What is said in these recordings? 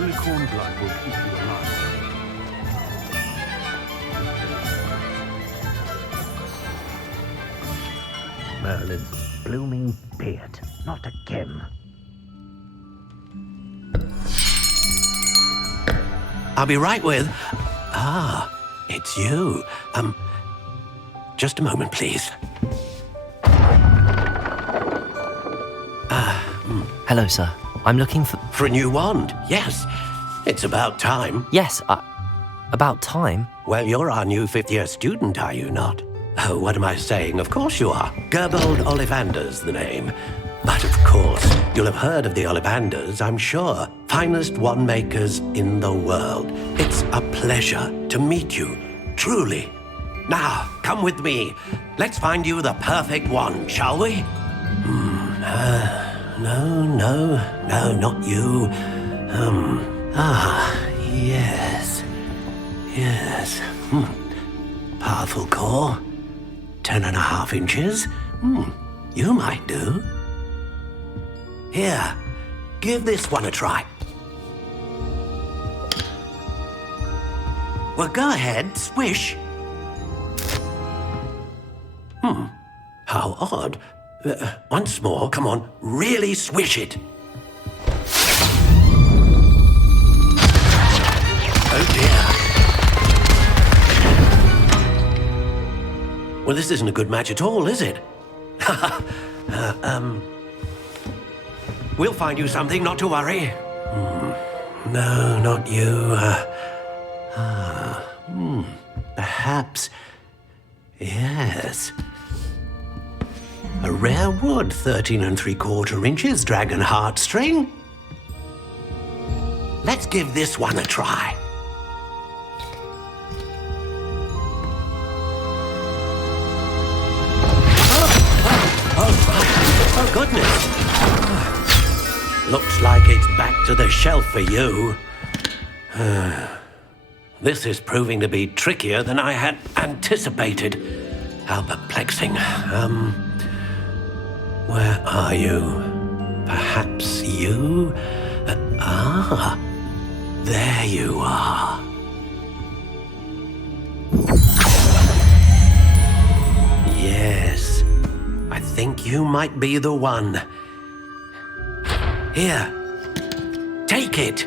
Unicorn blood will keep you alive. Merlin's blooming beard. Not again. I'll be right with... Ah, it's you. Just a moment, please. Hello, sir. I'm looking for... For a new wand, yes. It's about time. Yes, about time. Well, you're our new fifth-year student, are you not? Oh, what am I saying? Of course you are. Gerbold Ollivander's the name. But of course, you'll have heard of the Ollivanders, I'm sure. Finest wand makers in the world. It's a pleasure to meet you, truly. Now, come with me. Let's find you the perfect wand, shall we? No, not you. Yes. Powerful core. 10.5 inches. You might do. Here, give this one a try. Well, go ahead, swish. How odd. Once more, come on, really swish it. Oh dear. Well, this isn't a good match at all, is it? We'll find you something, not to worry. No, not you. Perhaps... Yes. A rare wood, 13 3/4 inches, dragon heartstring. Let's give this one a try. Oh, goodness. Looks like it's back to the shelf for you. This is proving to be trickier than I had anticipated. How perplexing. Where are you? Perhaps you? There you are. Yes, I think you might be the one. Here, take it.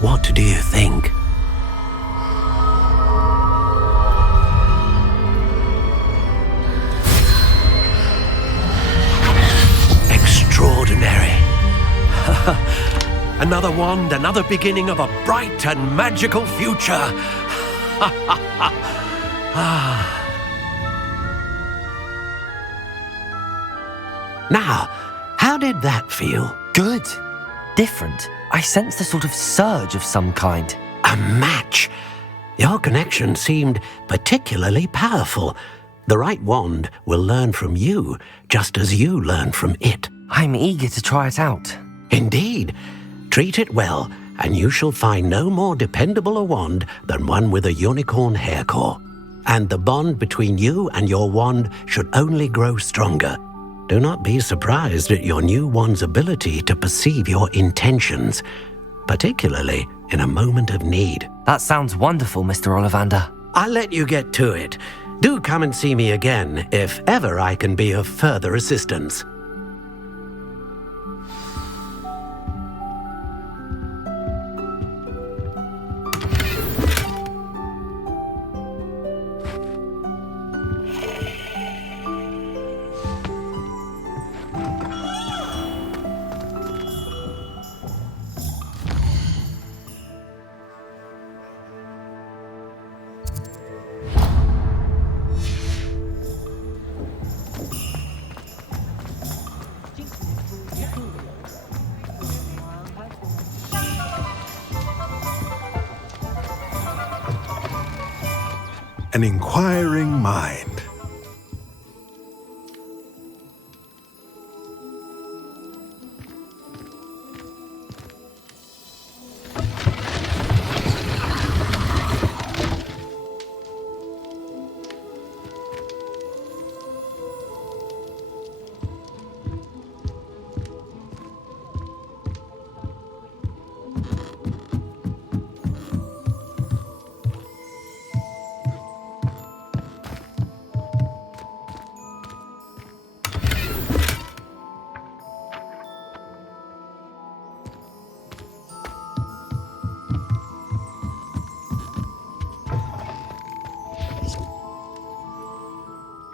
What do you think? Extraordinary. Another wand, another beginning of a bright and magical future. Now, how did that feel? Good. Different. I sensed a sort of surge of some kind. A match. Your connection seemed particularly powerful. The right wand will learn from you, just as you learn from it. I'm eager to try it out. Indeed. Treat it well, and you shall find no more dependable a wand than one with a unicorn hair core. And the bond between you and your wand should only grow stronger. Do not be surprised at your new wand's ability to perceive your intentions, particularly in a moment of need. That sounds wonderful, Mr. Ollivander. I'll let you get to it. Do come and see me again if ever I can be of further assistance. An inquiring mind.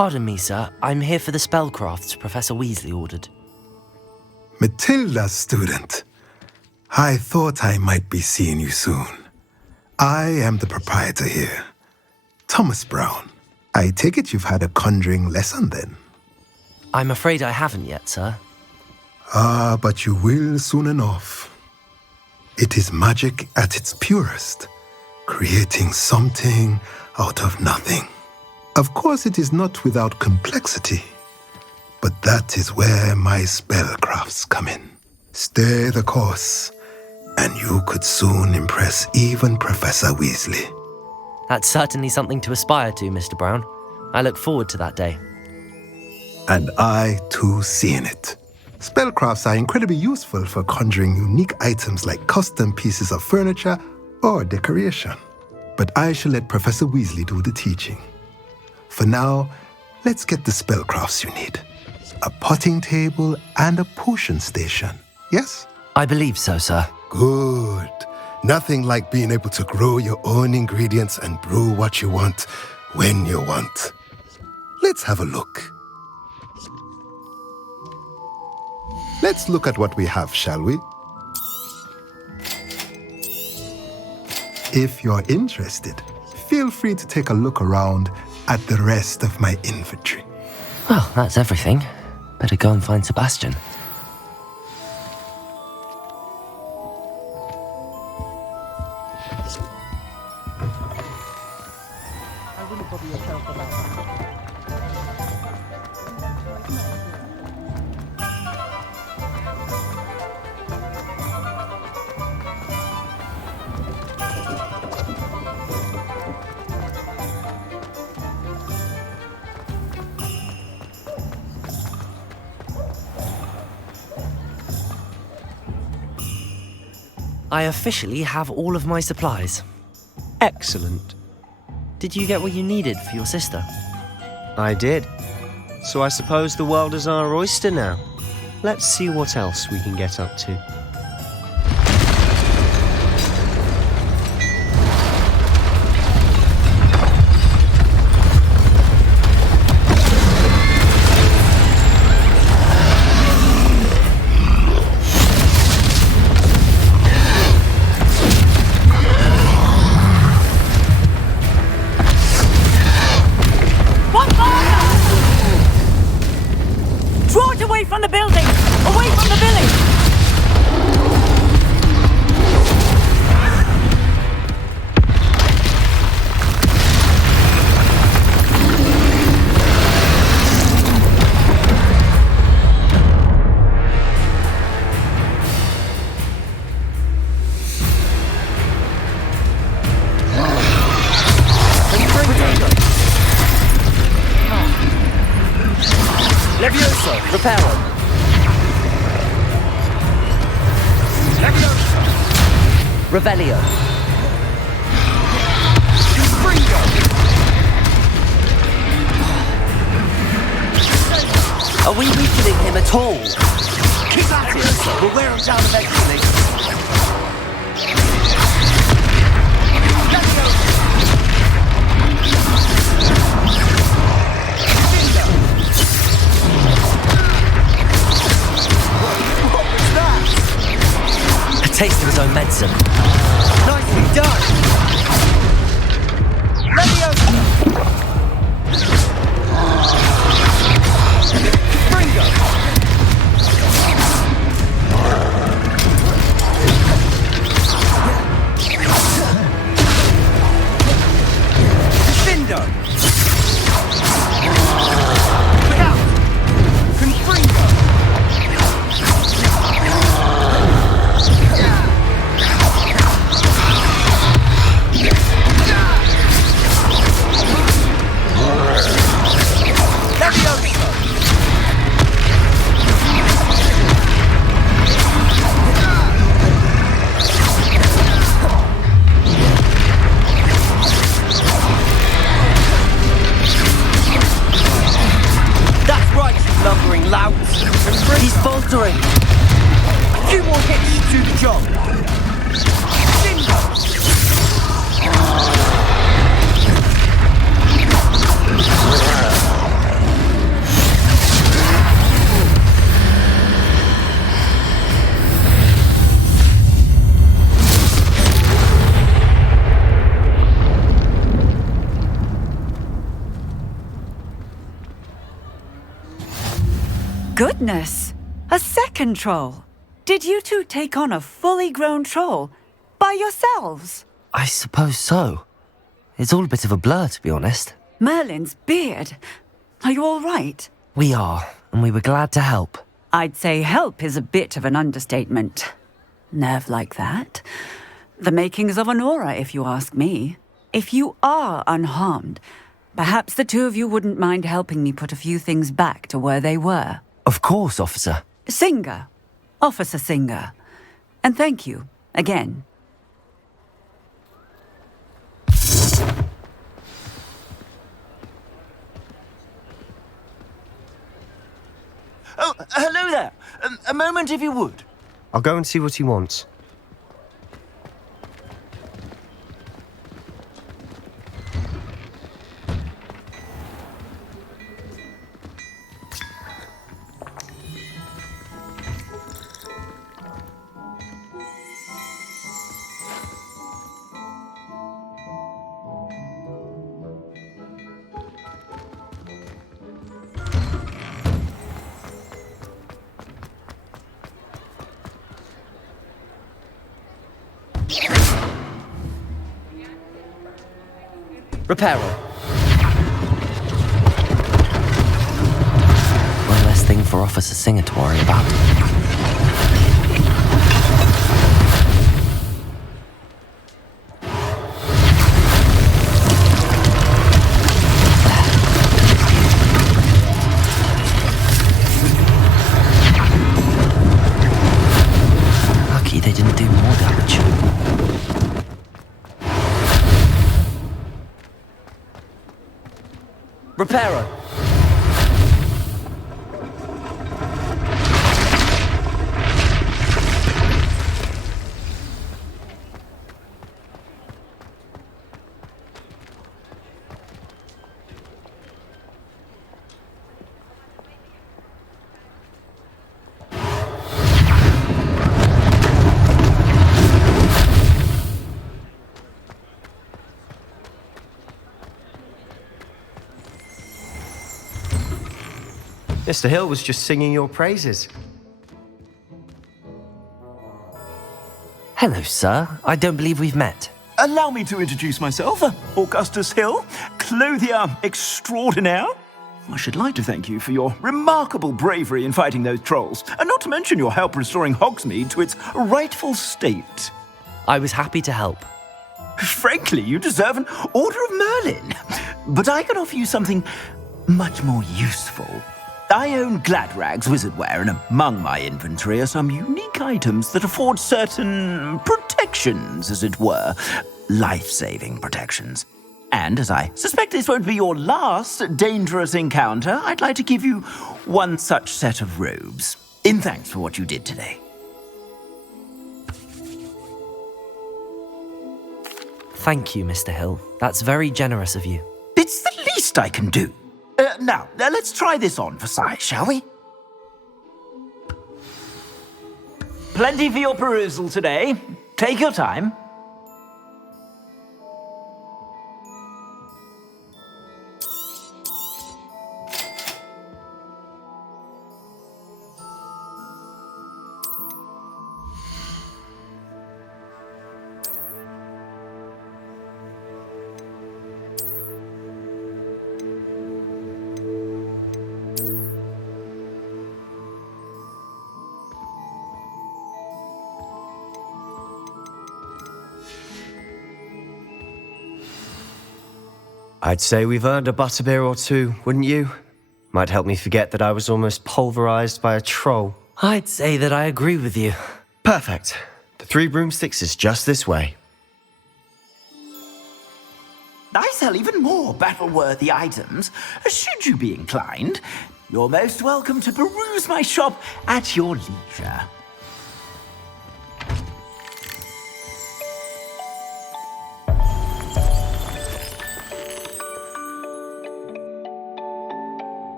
Pardon me, sir. I'm here for the spellcrafts Professor Weasley ordered. Matilda's student. I thought I might be seeing you soon. I am the proprietor here, Thomas Brown. I take it you've had a conjuring lesson then? I'm afraid I haven't yet, sir. Ah, but you will soon enough. It is magic at its purest, creating something out of nothing. Of course, it is not without complexity, but that is where my spellcrafts come in. Stay the course, and you could soon impress even Professor Weasley. That's certainly something to aspire to, Mr. Brown. I look forward to that day. And I, too, seeing it. Spellcrafts are incredibly useful for conjuring unique items like custom pieces of furniture or decoration. But I shall let Professor Weasley do the teaching. For now, let's get the spellcrafts you need. A potting table and a potion station, yes? I believe so, sir. Good. Nothing like being able to grow your own ingredients and brew what you want when you want. Let's have a look. Let's look at what we have, shall we? If you're interested, feel free to take a look around at the rest of my inventory. Well, that's everything. Better go and find Sebastian. I officially have all of my supplies. Excellent. Did you get what you needed for your sister? I did. So I suppose the world is our oyster now. Let's see what else we can get up to. From the building! Away from the village! Levioso, reparo. Levioso. Revelio. Are we weakening him at all? Keep at it! We'll wear him down eventually. A taste of his own medicine. Nicely done! Leviosa! Bringo! Defendo! Look out! Confringo! That's right, you lumbering louts! He's faltering. A few more hits to the job! Bingo! goodness! A second troll! Did you two take on a fully grown troll by yourselves? I suppose so. It's all a bit of a blur, to be honest. Merlin's beard. Are you all right? We are, and we were glad to help. I'd say help is a bit of an understatement. Nerve like that. The makings of an aura, if you ask me. If you are unharmed, perhaps the two of you wouldn't mind helping me put a few things back to where they were. Of course, officer. Singer. Officer Singer. And thank you, again. Oh, hello there. A moment if you would. I'll go and see what he wants. Reparo. One less thing for Officer Singer to worry about. Lucky they didn't do more damage. Reparo. Mr. Hill was just singing your praises. Hello, sir. I don't believe we've met. Allow me to introduce myself, Augustus Hill, clothier extraordinaire. I should like to thank you for your remarkable bravery in fighting those trolls, and not to mention your help restoring Hogsmeade to its rightful state. I was happy to help. Frankly, you deserve an Order of Merlin. But I can offer you something much more useful. I own Gladrag's wizardware, and among my inventory are some unique items that afford certain protections, as it were. Life-saving protections. And as I suspect this won't be your last dangerous encounter, I'd like to give you one such set of robes, in thanks for what you did today. Thank you, Mr. Hill. That's very generous of you. It's the least I can do. Now, let's try this on for size, shall we? Plenty for your perusal today. Take your time. I'd say we've earned a butterbeer or two, wouldn't you? Might help me forget that I was almost pulverized by a troll. I'd say that I agree with you. Perfect. The 3 broomsticks is just this way. I sell even more battle-worthy items. Should you be inclined, you're most welcome to peruse my shop at your leisure.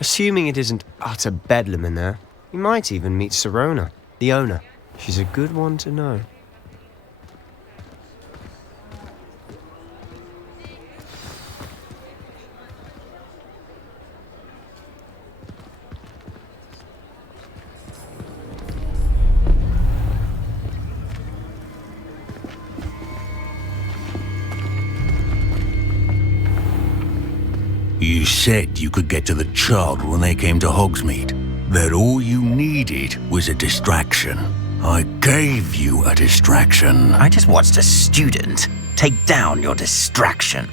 Assuming it isn't utter bedlam in there, you might even meet Serona, the owner. She's a good one to know. You said you could get to the child when they came to Hogsmeade. That all you needed was a distraction. I gave you a distraction. I just watched a student take down your distraction.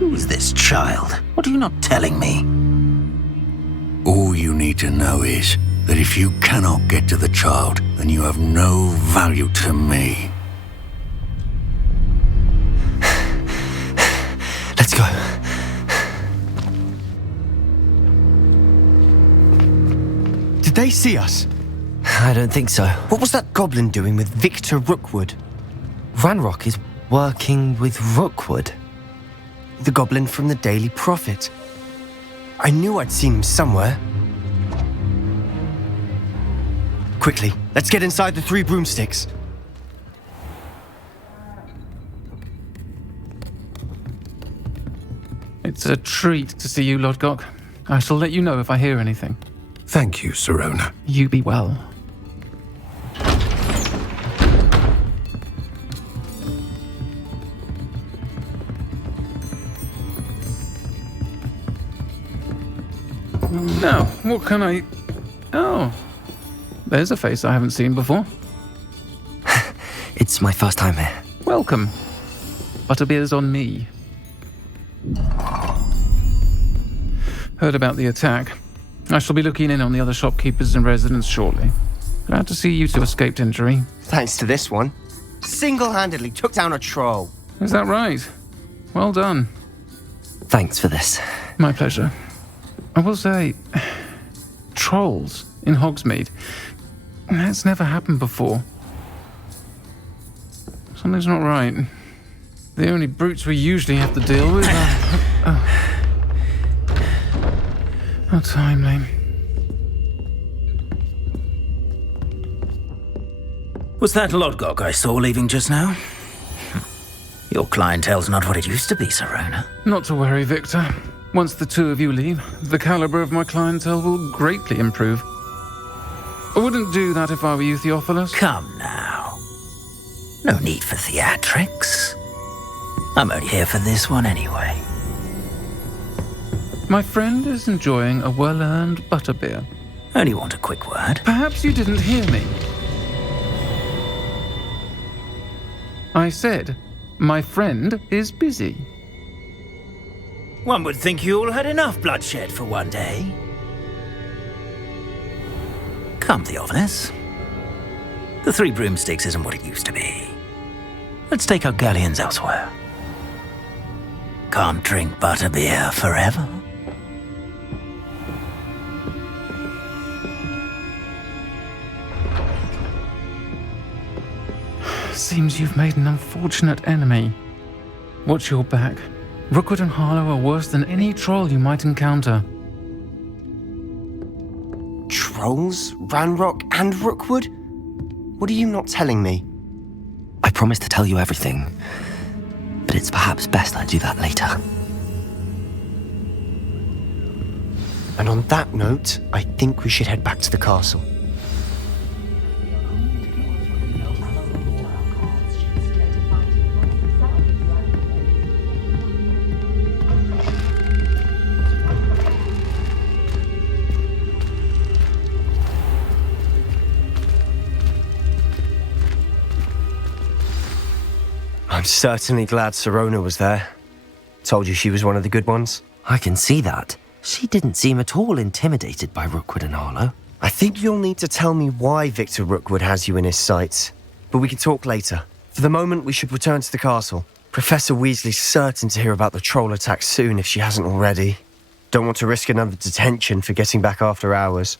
Who is this child? What are you not telling me? All you need to know is that if you cannot get to the child, then you have no value to me. Let's go. Did they see us? I don't think so. What was that goblin doing with Victor Rookwood? Ranrock is working with Rookwood. The goblin from the Daily Prophet. I knew I'd seen him somewhere. Quickly, let's get inside the three broomsticks. It's a treat to see you, Lodgok. I shall let you know if I hear anything. Thank you, Sirona. You be well. Now, what can I... Oh, there's a face I haven't seen before. It's my first time here. Welcome. Butterbeer's on me. Heard about the attack. I shall be looking in on the other shopkeepers and residents shortly. Glad to see you two escaped injury. Thanks to this one. Single-handedly took down a troll. Is that right? Well done. Thanks for this. My pleasure. I will say, trolls in Hogsmeade. That's never happened before. Something's not right. The only brutes we usually have to deal with are... How timely. Was that Lodgok I saw leaving just now? Your clientele's not what it used to be, Sirona. Not to worry, Victor. Once the two of you leave, the caliber of my clientele will greatly improve. I wouldn't do that if I were you, Theophilus. Come now. No need for theatrics. I'm only here for this one anyway. My friend is enjoying a well-earned butterbeer. Only want a quick word. Perhaps you didn't hear me. I said, my friend is busy. One would think you all had enough bloodshed for one day. Come, Theophilus. The Three Broomsticks isn't what it used to be. Let's take our galleons elsewhere. Can't drink butterbeer forever. Seems you've made an unfortunate enemy. Watch your back. Rookwood and Harlow are worse than any troll you might encounter. Trolls? Ranrock and Rookwood? What are you not telling me? I promise to tell you everything, but it's perhaps best I do that later. And on that note, I think we should head back to the castle. I'm certainly glad Sirona was there. Told you she was one of the good ones. I can see that. She didn't seem at all intimidated by Rookwood and Harlow. I think you'll need to tell me why Victor Rookwood has you in his sights. But we can talk later. For the moment, we should return to the castle. Professor Weasley's certain to hear about the troll attack soon if she hasn't already. Don't want to risk another detention for getting back after hours.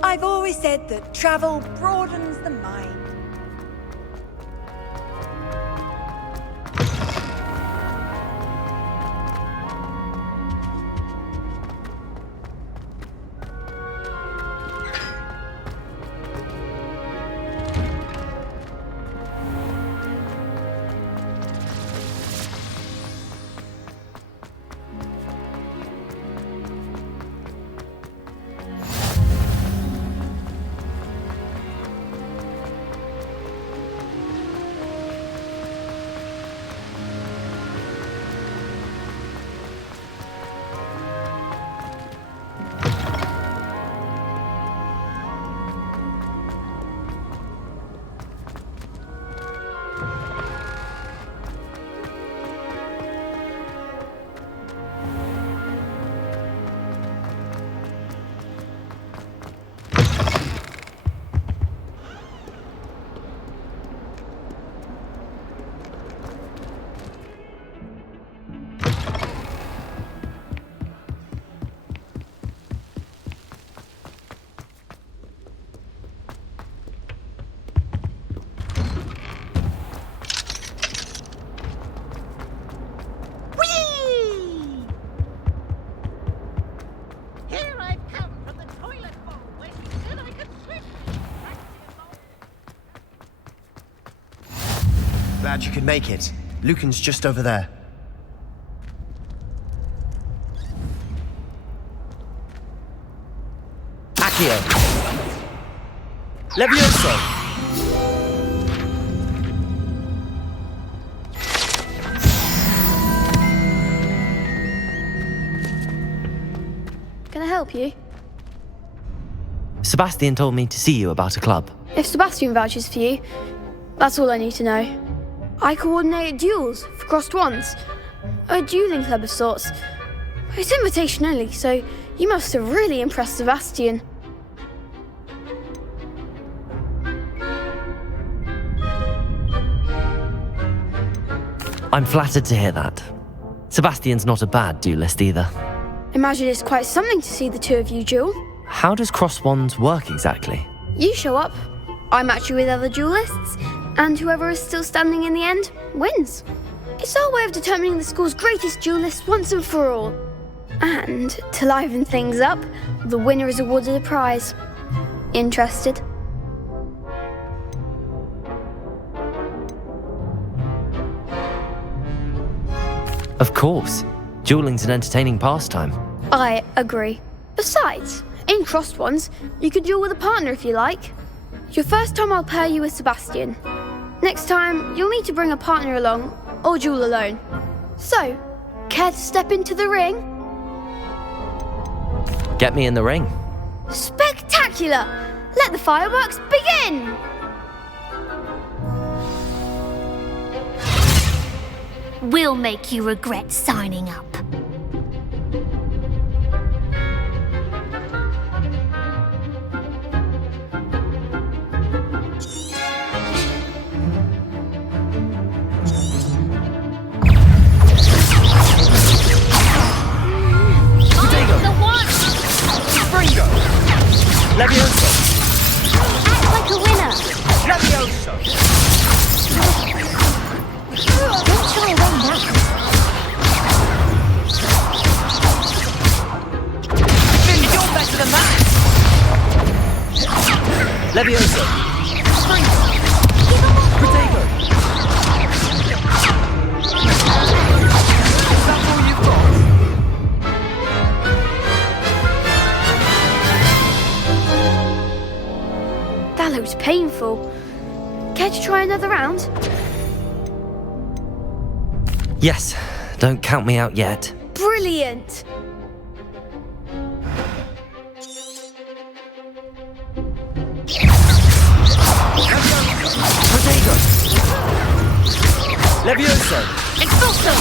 I've always said that travel broadens the mind. Glad you could make it. Lucan's just over there. Accio! Levioso! Can I help you? Sebastian told me to see you about a club. If Sebastian vouches for you, that's all I need to know. I coordinate duels for crossed wands. A dueling club of sorts. It's invitation only, so you must have really impressed Sebastian. I'm flattered to hear that. Sebastian's not a bad duelist either. Imagine it's quite something to see the two of you duel. How does cross wands work exactly? You show up, I match you with other duelists, and whoever is still standing in the end wins. It's our way of determining the school's greatest duelist once and for all. And to liven things up, the winner is awarded a prize. Interested? Of course. Dueling's an entertaining pastime. I agree. Besides, in crossed ones, you can duel with a partner if you like. Your first time I'll pair you with Sebastian. Next time, you'll need to bring a partner along, or duel alone. So, care to step into the ring? Get me in the ring. Spectacular! Let the fireworks begin! We'll make you regret signing up. Levioso! Act like a winner! Levioso! Care to try another round? Yes, don't count me out yet. Brilliant! Protego! Levioso! Expulso!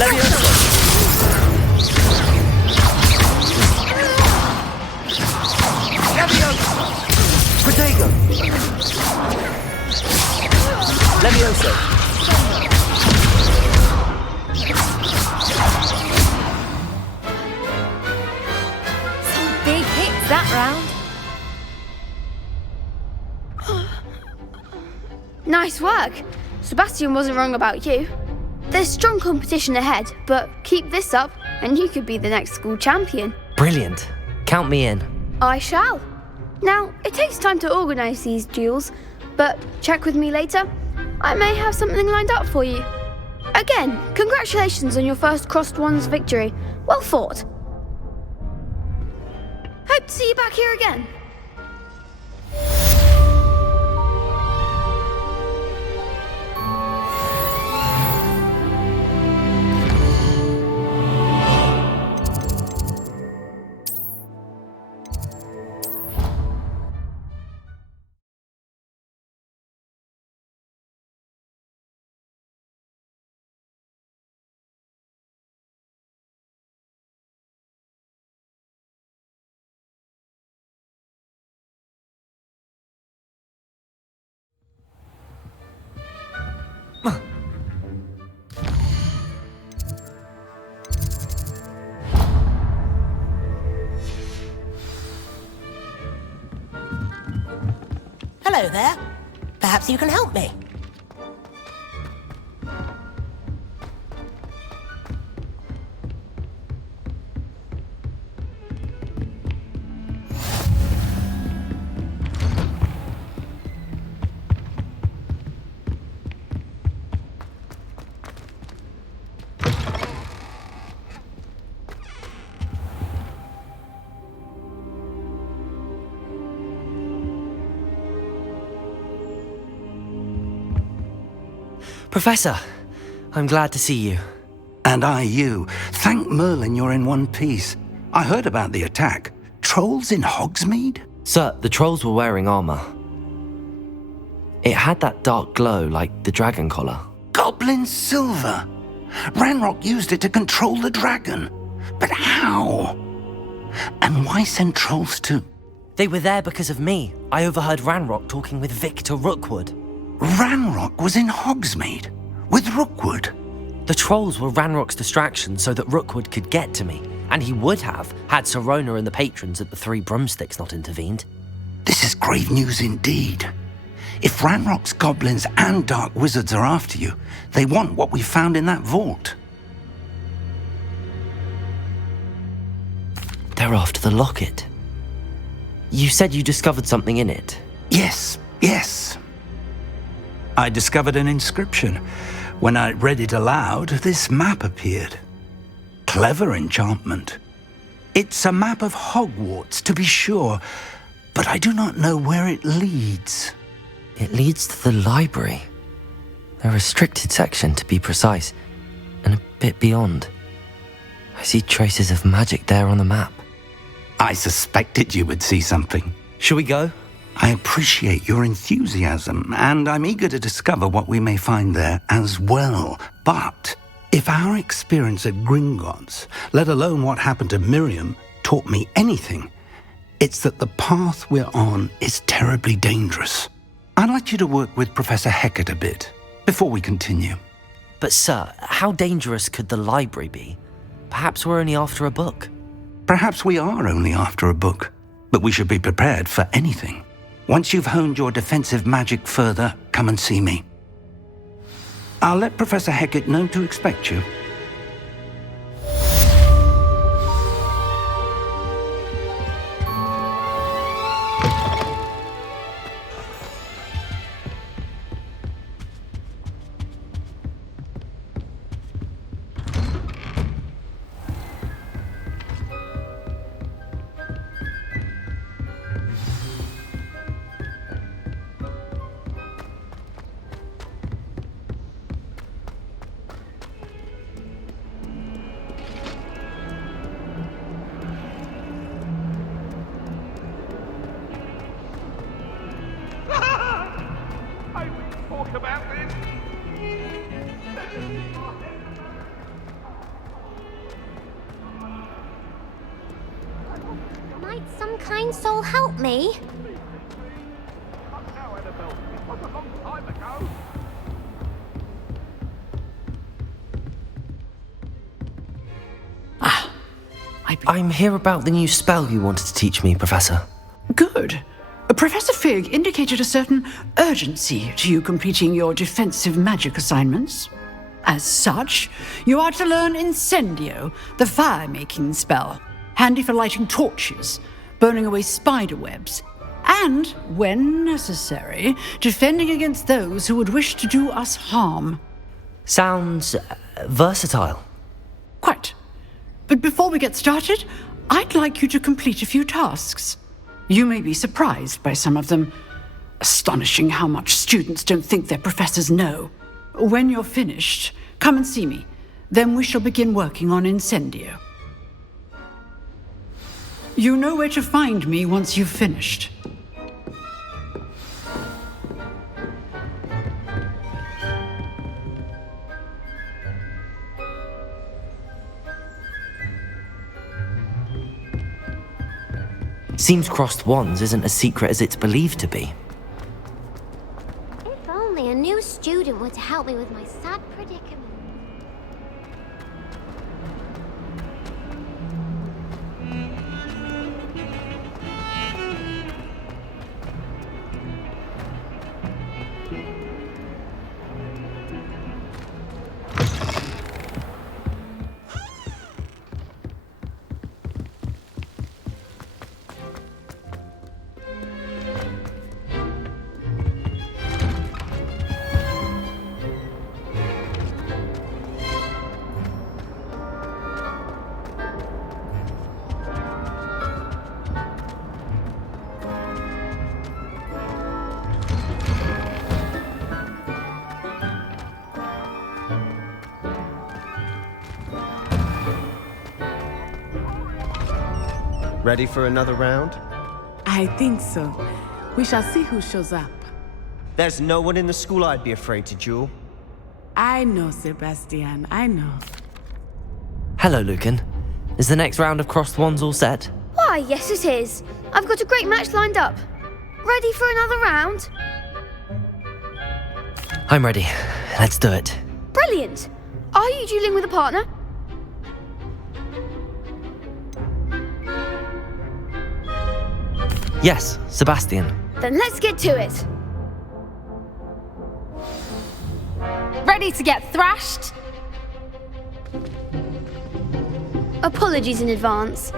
Levioso! Protego! Levioso! Some big hits that round. Nice work. Sebastian wasn't wrong about you. There's strong competition ahead, but keep this up and you could be the next school champion. Brilliant. Count me in. I shall. Now, it takes time to organise these duels, but check with me later. I may have something lined up for you. Again, congratulations on your first Crossed Wands victory. Well fought. Hope to see you back here again. Hello there. Perhaps you can help me. Professor, I'm glad to see you. And I you. Thank Merlin you're in one piece. I heard about the attack. Trolls in Hogsmeade? Sir, the trolls were wearing armor. It had that dark glow like the dragon collar. Goblin silver! Ranrock used it to control the dragon. But how? And why send trolls to... They were there because of me. I overheard Ranrock talking with Victor Rookwood. Ranrock was in Hogsmeade? With Rookwood? The trolls were Ranrock's distraction so that Rookwood could get to me. And he would have, had Sirona and the patrons at the Three Broomsticks not intervened. This is grave news indeed. If Ranrock's goblins and dark wizards are after you, they want what we found in that vault. They're after the locket. You said you discovered something in it. Yes. I discovered an inscription. When I read it aloud, this map appeared. Clever enchantment. It's a map of Hogwarts, to be sure, but I do not know where it leads. It leads to the library. A restricted section, to be precise, and a bit beyond. I see traces of magic there on the map. I suspected you would see something. Shall we go? I appreciate your enthusiasm, and I'm eager to discover what we may find there as well. But if our experience at Gringotts, let alone what happened to Miriam, taught me anything, it's that the path we're on is terribly dangerous. I'd like you to work with Professor Hecat a bit before we continue. But sir, how dangerous could the library be? Perhaps we're only after a book. Perhaps we are only after a book, but we should be prepared for anything. Once you've honed your defensive magic further, come and see me. I'll let Professor Hecat know to expect you. Some kind soul help me. I'm here about the new spell you wanted to teach me, Professor. Good. Professor Fig indicated a certain urgency to you completing your defensive magic assignments. As such, you are to learn Incendio, the fire-making spell, handy for lighting torches, burning away spider webs, and, when necessary, defending against those who would wish to do us harm. Sounds versatile. Quite. But before we get started, I'd like you to complete a few tasks. You may be surprised by some of them. Astonishing how much students don't think their professors know. When you're finished, come and see me. Then we shall begin working on Incendio. You know where to find me once you've finished. Seems crossed wands isn't as secret as it's believed to be. If only a new student were to help me with my sad predicament. Ready for another round? I think so. We shall see who shows up. There's no one in the school I'd be afraid to duel. I know, Sebastian, I know. Hello, Lucan. Is the next round of crossed wands all set? Why, yes it is. I've got a great match lined up. Ready for another round? I'm ready. Let's do it. Brilliant. Are you dueling with a partner? Yes, Sebastian. Then let's get to it. Ready to get thrashed? Apologies in advance.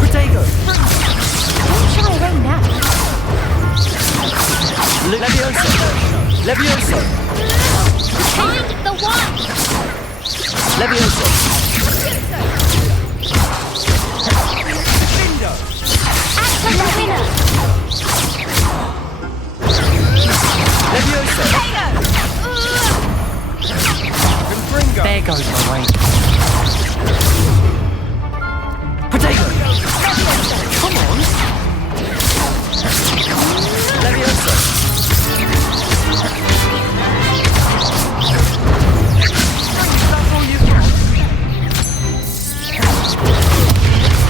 Protego! When shall I rain now? Levioso! Levioso! Find the one! Levioso! Acta the winner! Levioso! There goes my way. Potato! Come on! Levioso!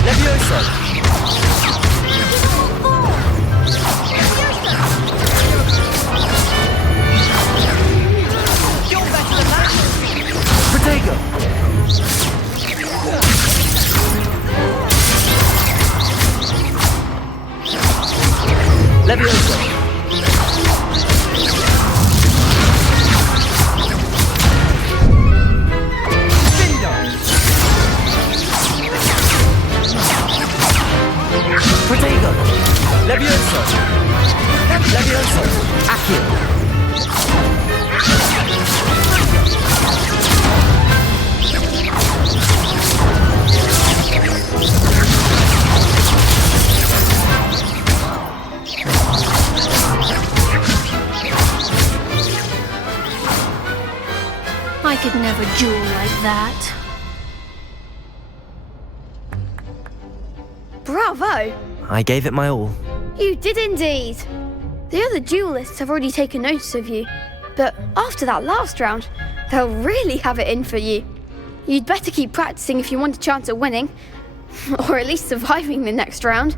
Levioso! Protego! Levioso! Protego! Levioso! Levioso! Accio! I could never duel like that. Bravo! I gave it my all. You did indeed. The other duelists have already taken notice of you, but after that last round, they'll really have it in for you. You'd better keep practicing if you want a chance at winning, or at least surviving the next round.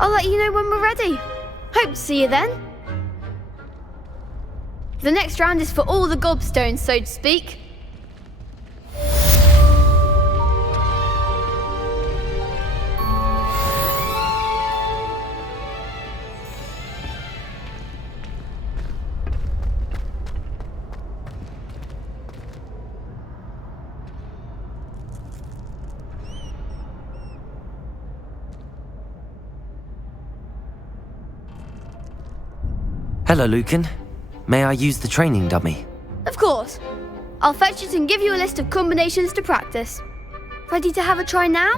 I'll let you know when we're ready. Hope to see you then. The next round is for all the gobstones, so to speak. Hello, Lucan. May I use the training dummy? Of course. I'll fetch it and give you a list of combinations to practice. Ready to have a try now?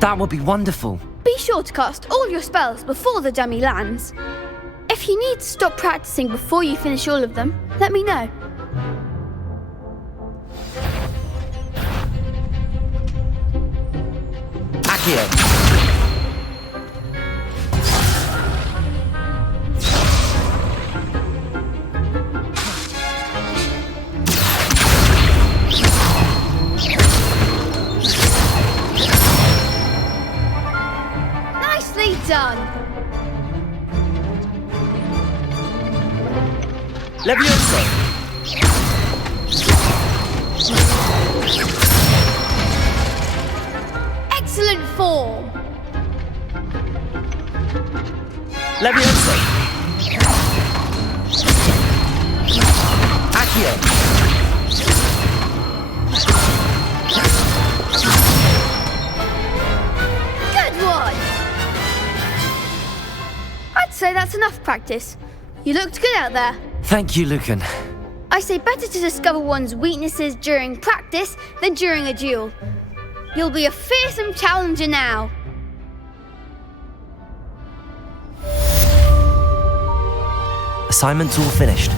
That would be wonderful. Be sure to cast all your spells before the dummy lands. If you need to stop practicing before you finish all of them, let me know. Accio. Nicely done. Levioso. Excellent form. Levioso. Accio. Good one. I'd say that's enough practice. You looked good out there. Thank you, Lucan. I say better to discover one's weaknesses during practice than during a duel. You'll be a fearsome challenger now. Assignment's all finished.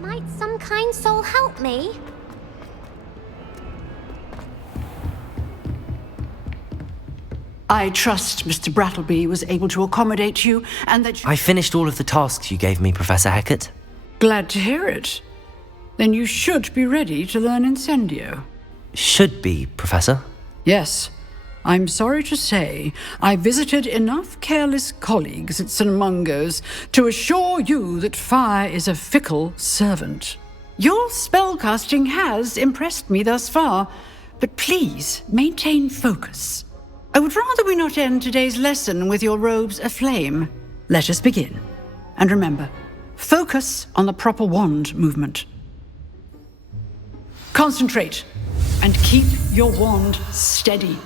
Might some kind soul help me? I trust Mr. Brattleby was able to accommodate you and that I finished all of the tasks you gave me, Professor Hecat. Glad to hear it. Then you should be ready to learn Incendio. Should be, Professor. Yes. I'm sorry to say I visited enough careless colleagues at St. Mungo's to assure you that fire is a fickle servant. Your spellcasting has impressed me thus far, but please maintain focus. I would rather we not end today's lesson with your robes aflame. Let us begin. And remember, focus on the proper wand movement. Concentrate and keep your wand steady.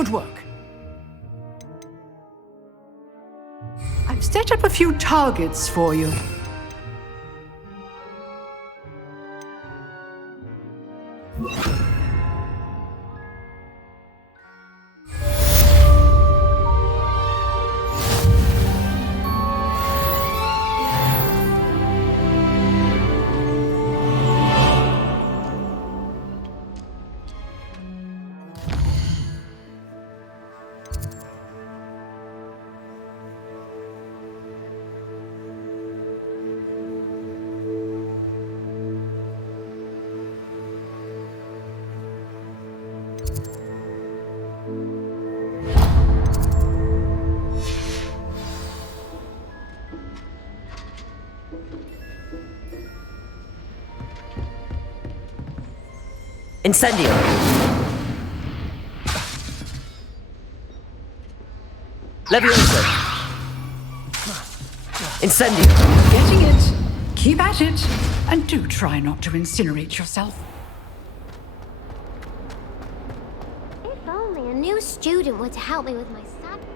Good work. I've set up a few targets for you. Incendio! Leviosa! Incendio! Getting it. Keep at it. And do try not to incinerate yourself. If only a new student were to help me with my study.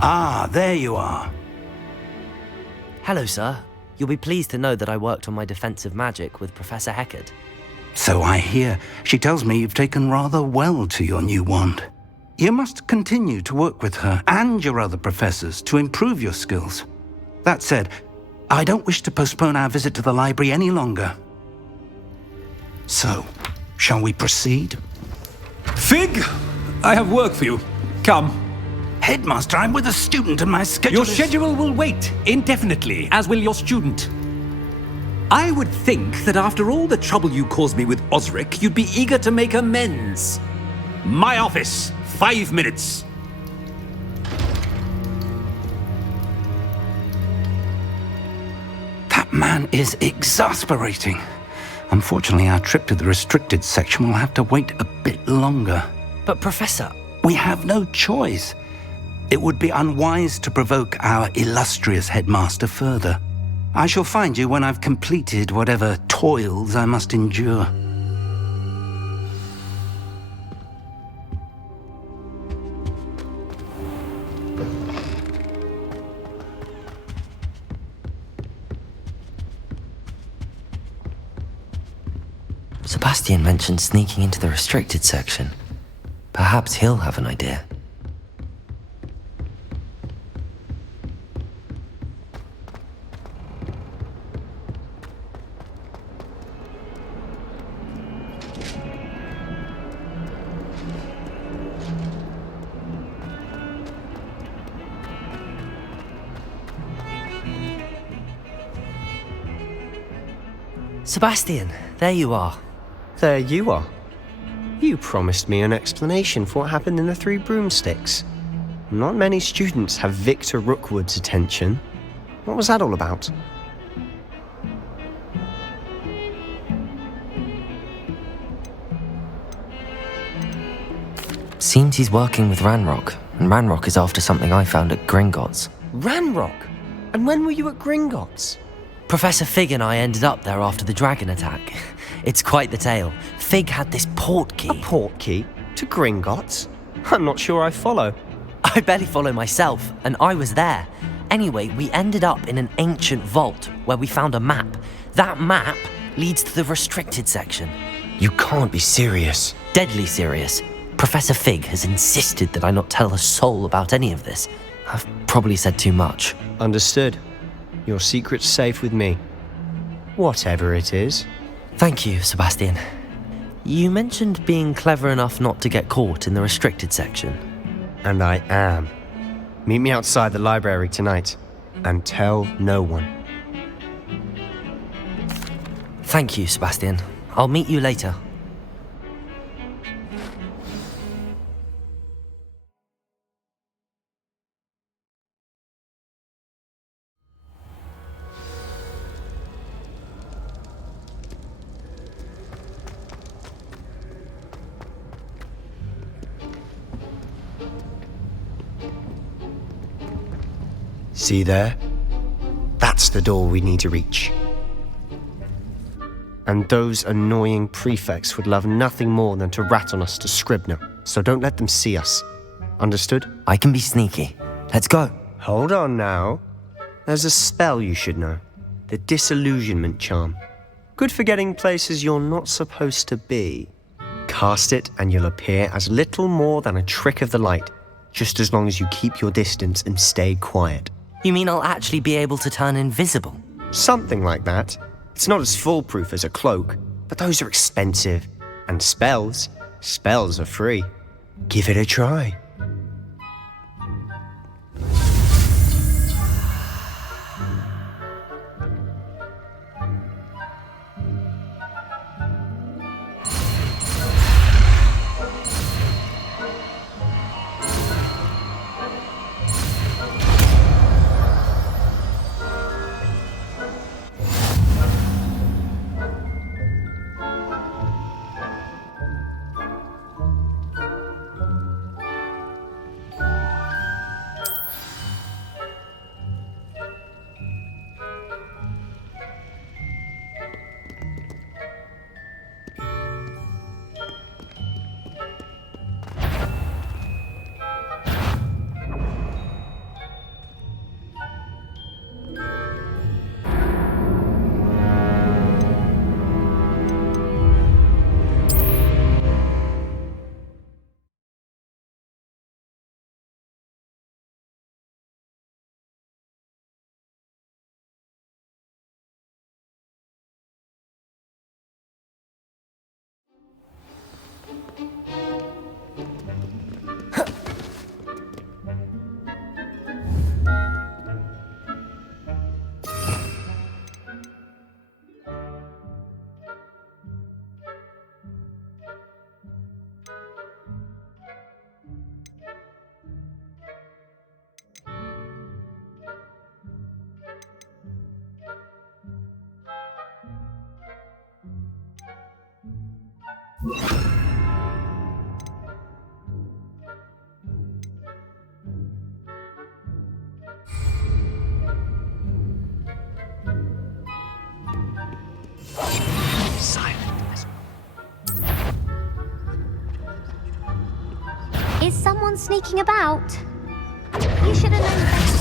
Ah, there you are. Hello, sir. You'll be pleased to know that I worked on my defensive magic with Professor Heckard. So I hear. She tells me you've taken rather well to your new wand. You must continue to work with her and your other professors to improve your skills. That said, I don't wish to postpone our visit to the library any longer. So, shall we proceed? Fig! I have work for you. Come. Headmaster, I'm with a student and my schedule Your schedule will wait indefinitely, as will your student. I would think that after all the trouble you caused me with Osric, you'd be eager to make amends. My office, 5 minutes. That man is exasperating. Unfortunately, our trip to the restricted section will have to wait a bit longer. But Professor... We have no choice. It would be unwise to provoke our illustrious headmaster further. I shall find you when I've completed whatever toils I must endure. Sebastian mentioned sneaking into the restricted section. Perhaps he'll have an idea. Sebastian, there you are. There you are. You promised me an explanation for what happened in the Three Broomsticks. Not many students have Victor Rookwood's attention. What was that all about? Seems he's working with Ranrock, and Ranrock is after something I found at Gringotts. Ranrock? And when were you at Gringotts? Professor Fig and I ended up there after the dragon attack. It's quite the tale. Fig had this port key. A port key? To Gringotts? I'm not sure I follow. I barely follow myself, and I was there. Anyway, we ended up in an ancient vault where we found a map. That map leads to the restricted section. You can't be serious. Deadly serious. Professor Fig has insisted that I not tell a soul about any of this. I've probably said too much. Understood. Your secret's safe with me. Whatever it is. Thank you, Sebastian. You mentioned being clever enough not to get caught in the restricted section. And I am. Meet me outside the library tonight. And tell no one. Thank you, Sebastian. I'll meet you later. See there? That's the door we need to reach. And those annoying prefects would love nothing more than to rat on us to Scribner, so don't let them see us. Understood? I can be sneaky. Let's go. Hold on now. There's a spell you should know. The Disillusionment Charm. Good for getting places you're not supposed to be. Cast it and you'll appear as little more than a trick of the light, just as long as you keep your distance and stay quiet. You mean I'll actually be able to turn invisible? Something like that. It's not as foolproof as a cloak, but those are expensive. And spells are free. Give it a try. Is someone sneaking about? You should have known better.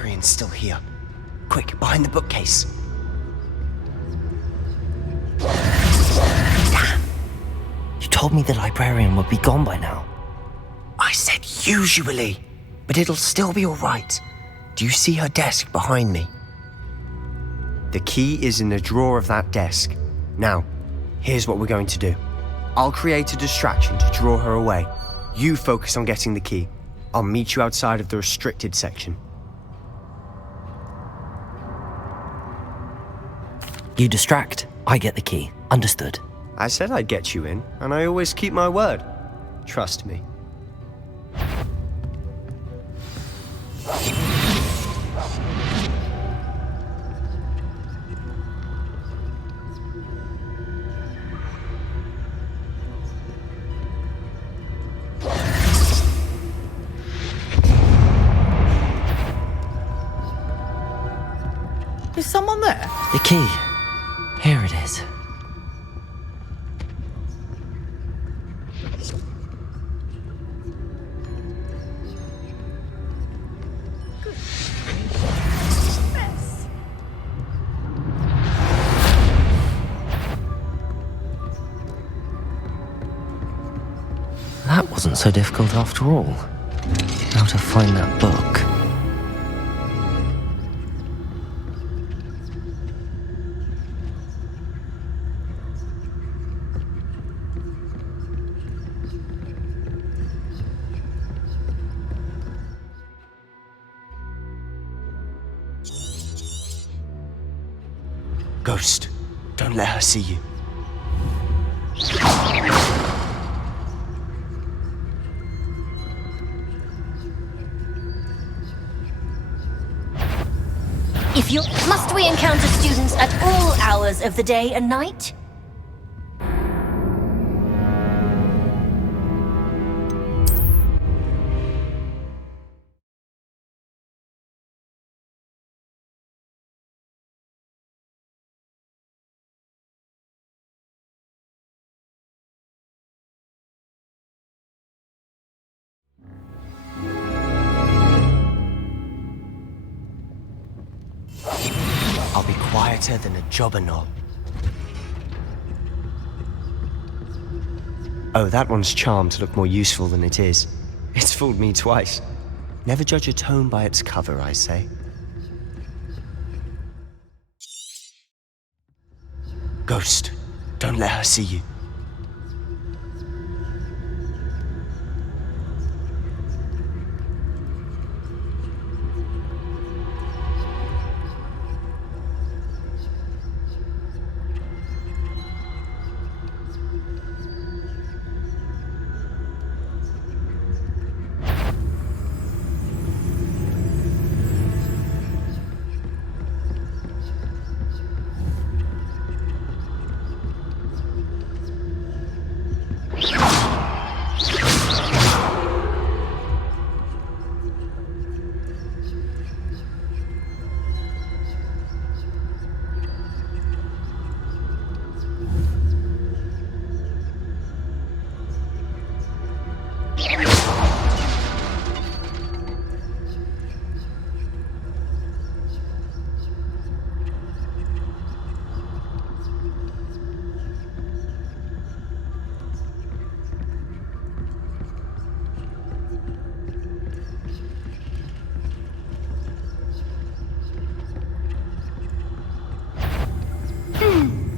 librarian's still here. Quick, behind the bookcase. Damn! You told me the librarian would be gone by now. I said usually, but it'll still be all right. Do you see her desk behind me? The key is in the drawer of that desk. Now, here's what we're going to do. I'll create a distraction to draw her away. You focus on getting the key. I'll meet you outside of the restricted section. You distract, I get the key. Understood. I said I'd get you in, and I always keep my word. Trust me. Is someone there? The key. Here it is. That wasn't so difficult after all. How to find that book. Ghost, don't let her see you. Must we encounter students at all hours of the day and night? I'll be quieter than a jobber knob. Oh, that one's charmed to look more useful than it is. It's fooled me twice. Never judge a tome by its cover, I say. Ghost, don't let her see you.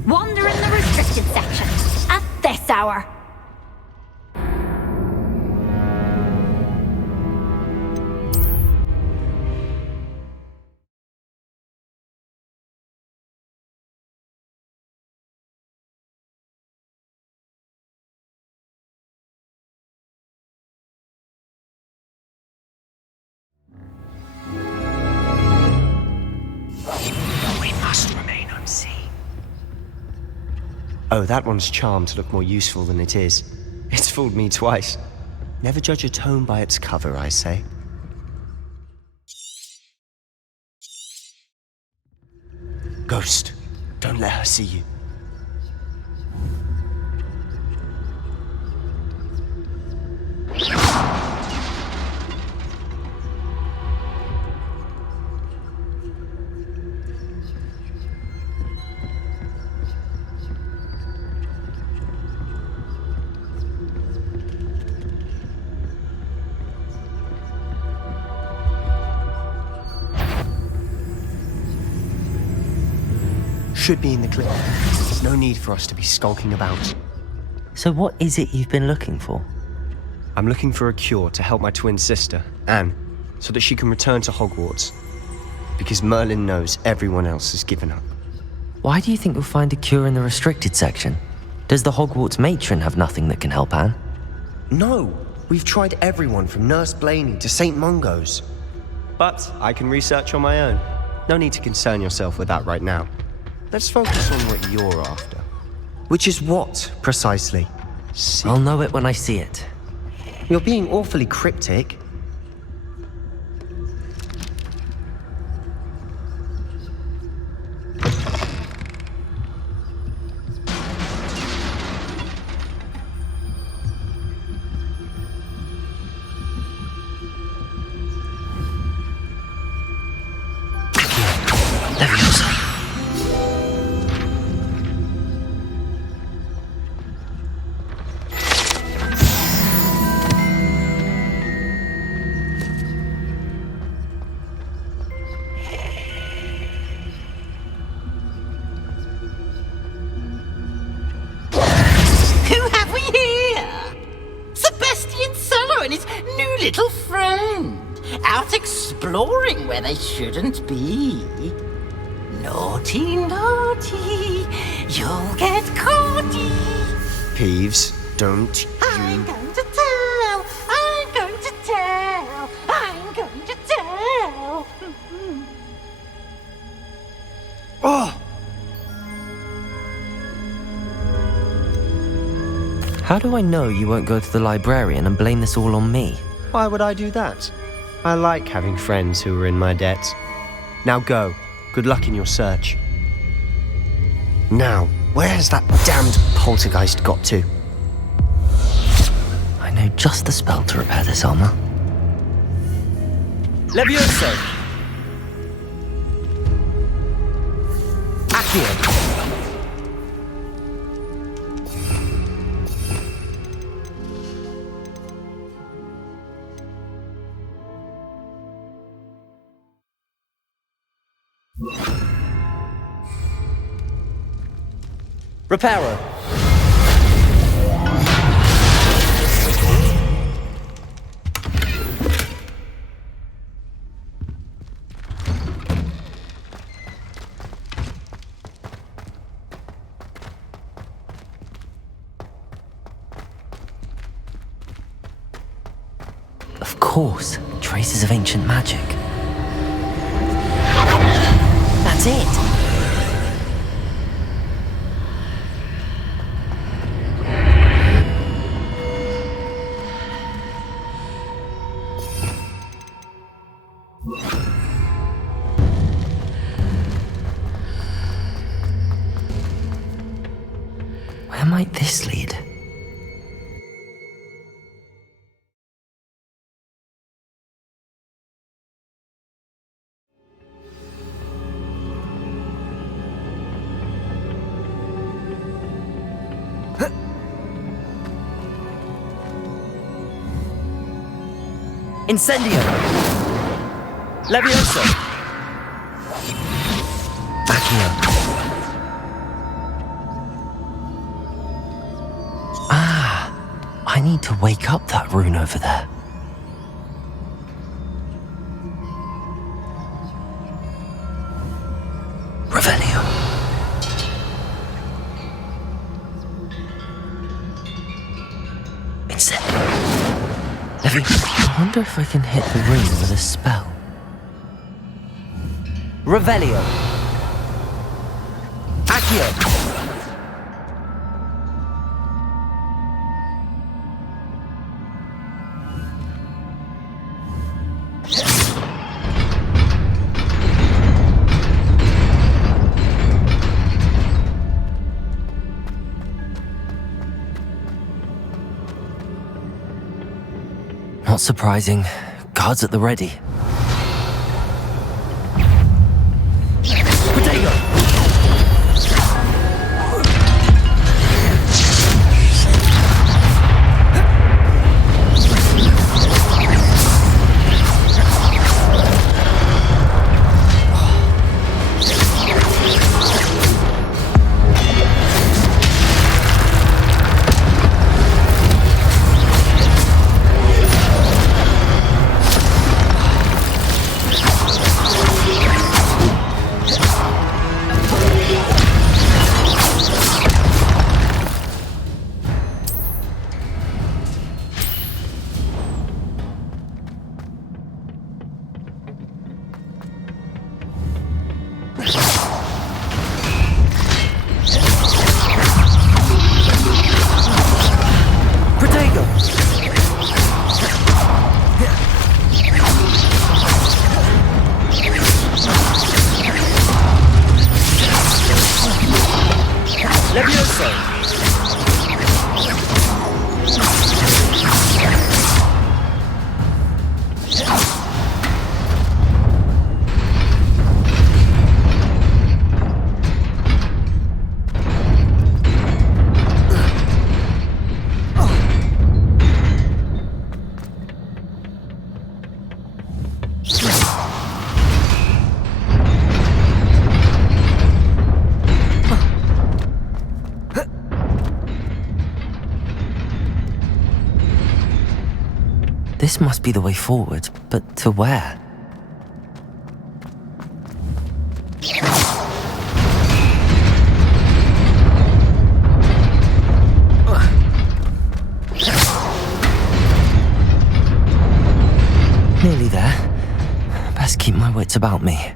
Wander in the restricted section at this hour. We must remain unseen. Oh, that one's charmed to look more useful than it is. It's fooled me twice. Never judge a tome by its cover, I say. Ghost, don't let her see you. should be in the clear. There's no need for us to be skulking about. So what is it you've been looking for? I'm looking for a cure to help my twin sister, Anne, so that she can return to Hogwarts. Because Merlin knows everyone else has given up. Why do you think you'll find a cure in the restricted section? Does the Hogwarts matron have nothing that can help Anne? No, we've tried everyone from Nurse Blaney to St. Mungo's. But I can research on my own. No need to concern yourself with that right now. Let's focus on what you're after. Which is what, precisely? I'll know it when I see it. You're being awfully cryptic. Little friend, out exploring where they shouldn't be. Naughty, naughty, you'll get caughty. Peeves, don't I'm going to tell, I'm going to tell, I'm going to tell. Oh! How do I know you won't go to the librarian and blame this all on me? Why would I do that? I like having friends who are in my debt. Now go. Good luck in your search. Now, where has that damned poltergeist got to? I know just the spell to repair this armor. Levioso! Accio! Reparo. Of course, traces of ancient magic. That's it! Where might this lead? Incendio! Levioso! Accio. Ah, I need to wake up that rune over there. Revelio. Incendio. I wonder if I can hit the ring with a spell. Revelio. Accio. Not surprising. Guards at the ready. Levioso! This must be the way forward, but to where? Nearly there. Best keep my wits about me.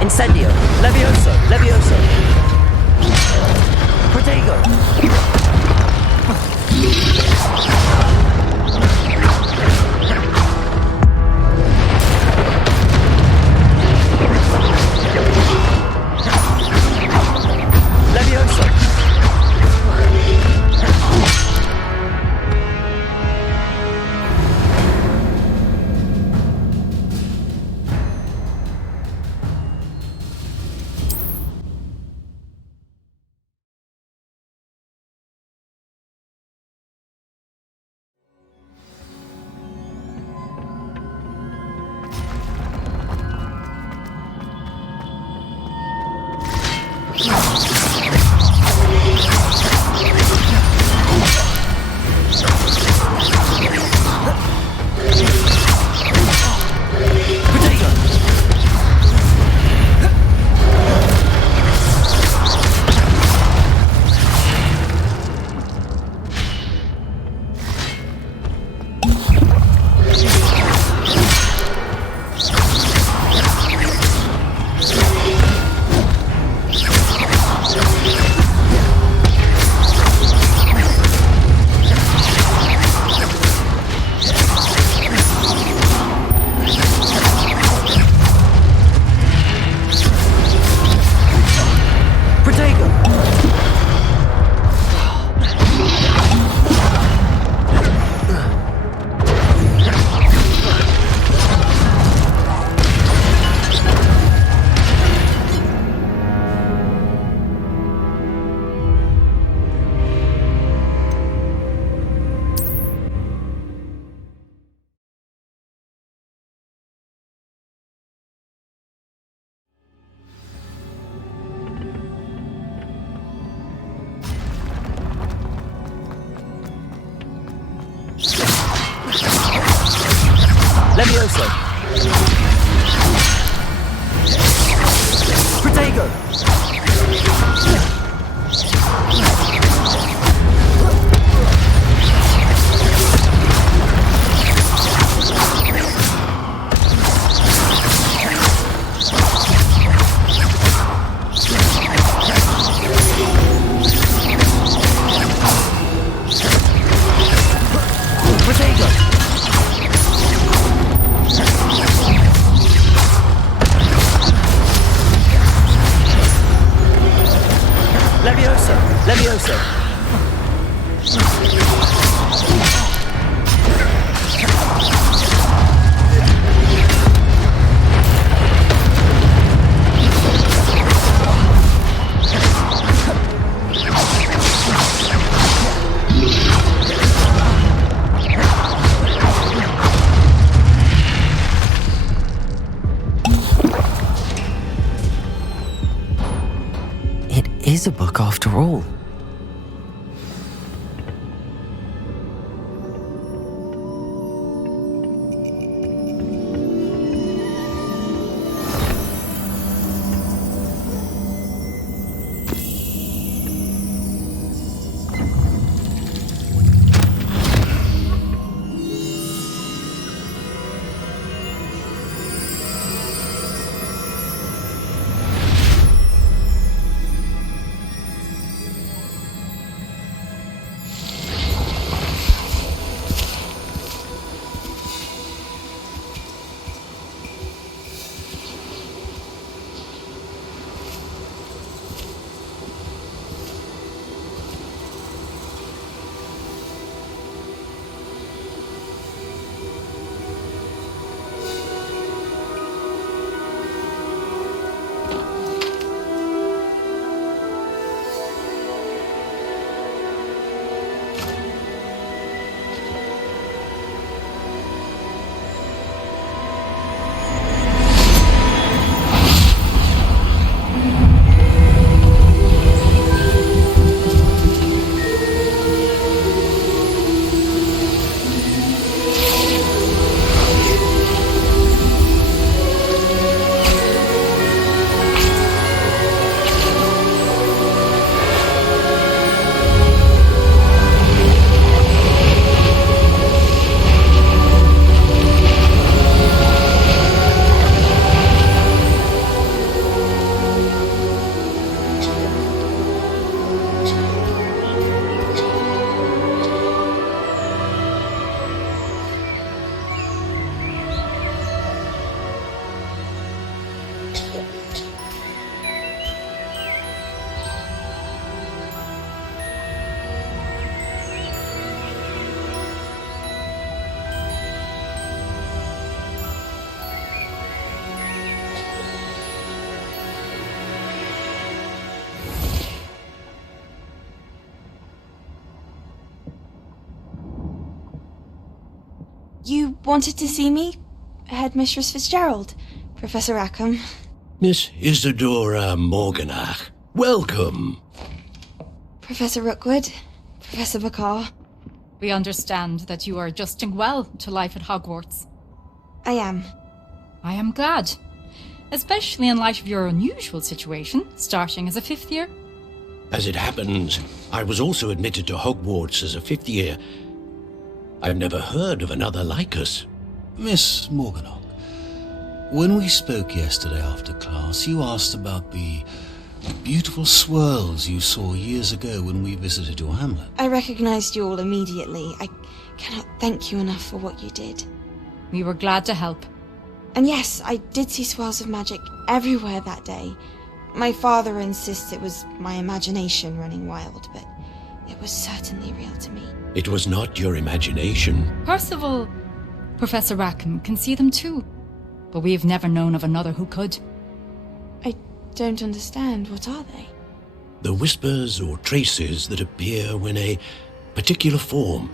Incendio! Levioso! Levioso! Protego! Levioso! Levioso! Protego! Levioso! after all. You wanted to see me? Headmistress Fitzgerald, Professor Rackham. Miss Isadora Morganach, welcome. Professor Rookwood, Professor Bakar. We understand that you are adjusting well to life at Hogwarts. I am. I am glad. Especially in light of your unusual situation, starting as a 5th year. As it happens, I was also admitted to Hogwarts as a 5th year. I've never heard of another like us. Miss Morganach, when we spoke yesterday after class, you asked about the beautiful swirls you saw years ago when we visited your hamlet. I recognized you all immediately. I cannot thank you enough for what you did. We were glad to help. And yes, I did see swirls of magic everywhere that day. My father insists it was my imagination running wild, but it was certainly real to me. It was not your imagination. Percival, Professor Rackham can see them too. But we've never known of another who could. I don't understand. What are they? The whispers or traces that appear when a particular form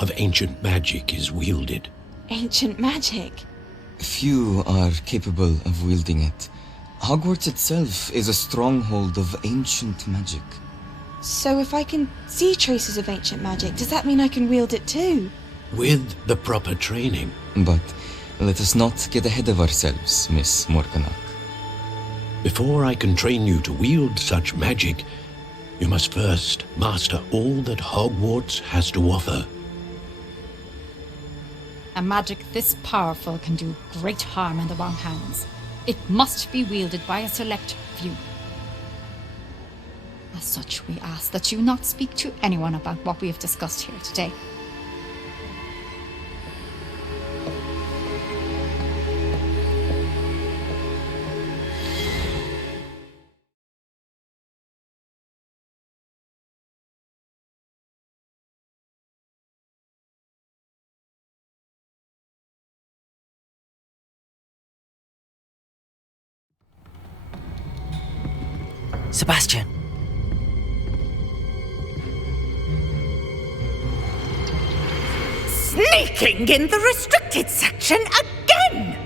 of ancient magic is wielded. Ancient magic? Few are capable of wielding it. Hogwarts itself is a stronghold of ancient magic. So if I can see traces of ancient magic, does that mean I can wield it too? With the proper training. But let us not get ahead of ourselves, Miss Morganach. Before I can train you to wield such magic, you must first master all that Hogwarts has to offer. A magic this powerful can do great harm in the wrong hands. It must be wielded by a select few. As such, we ask that you not speak to anyone about what we have discussed here today. Sebastian! Sneaking in the restricted section again!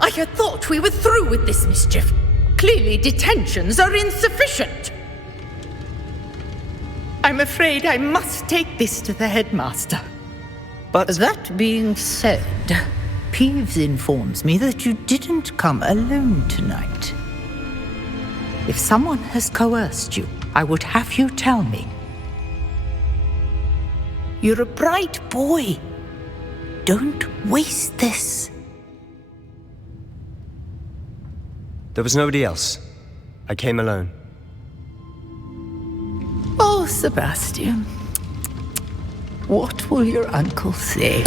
I had thought we were through with this mischief. Clearly detentions are insufficient. I'm afraid I must take this to the headmaster. But that being said, Peeves informs me that you didn't come alone tonight. If someone has coerced you, I would have you tell me. You're a bright boy. Don't waste this. There was nobody else. I came alone. Oh, Sebastian. What will your uncle say?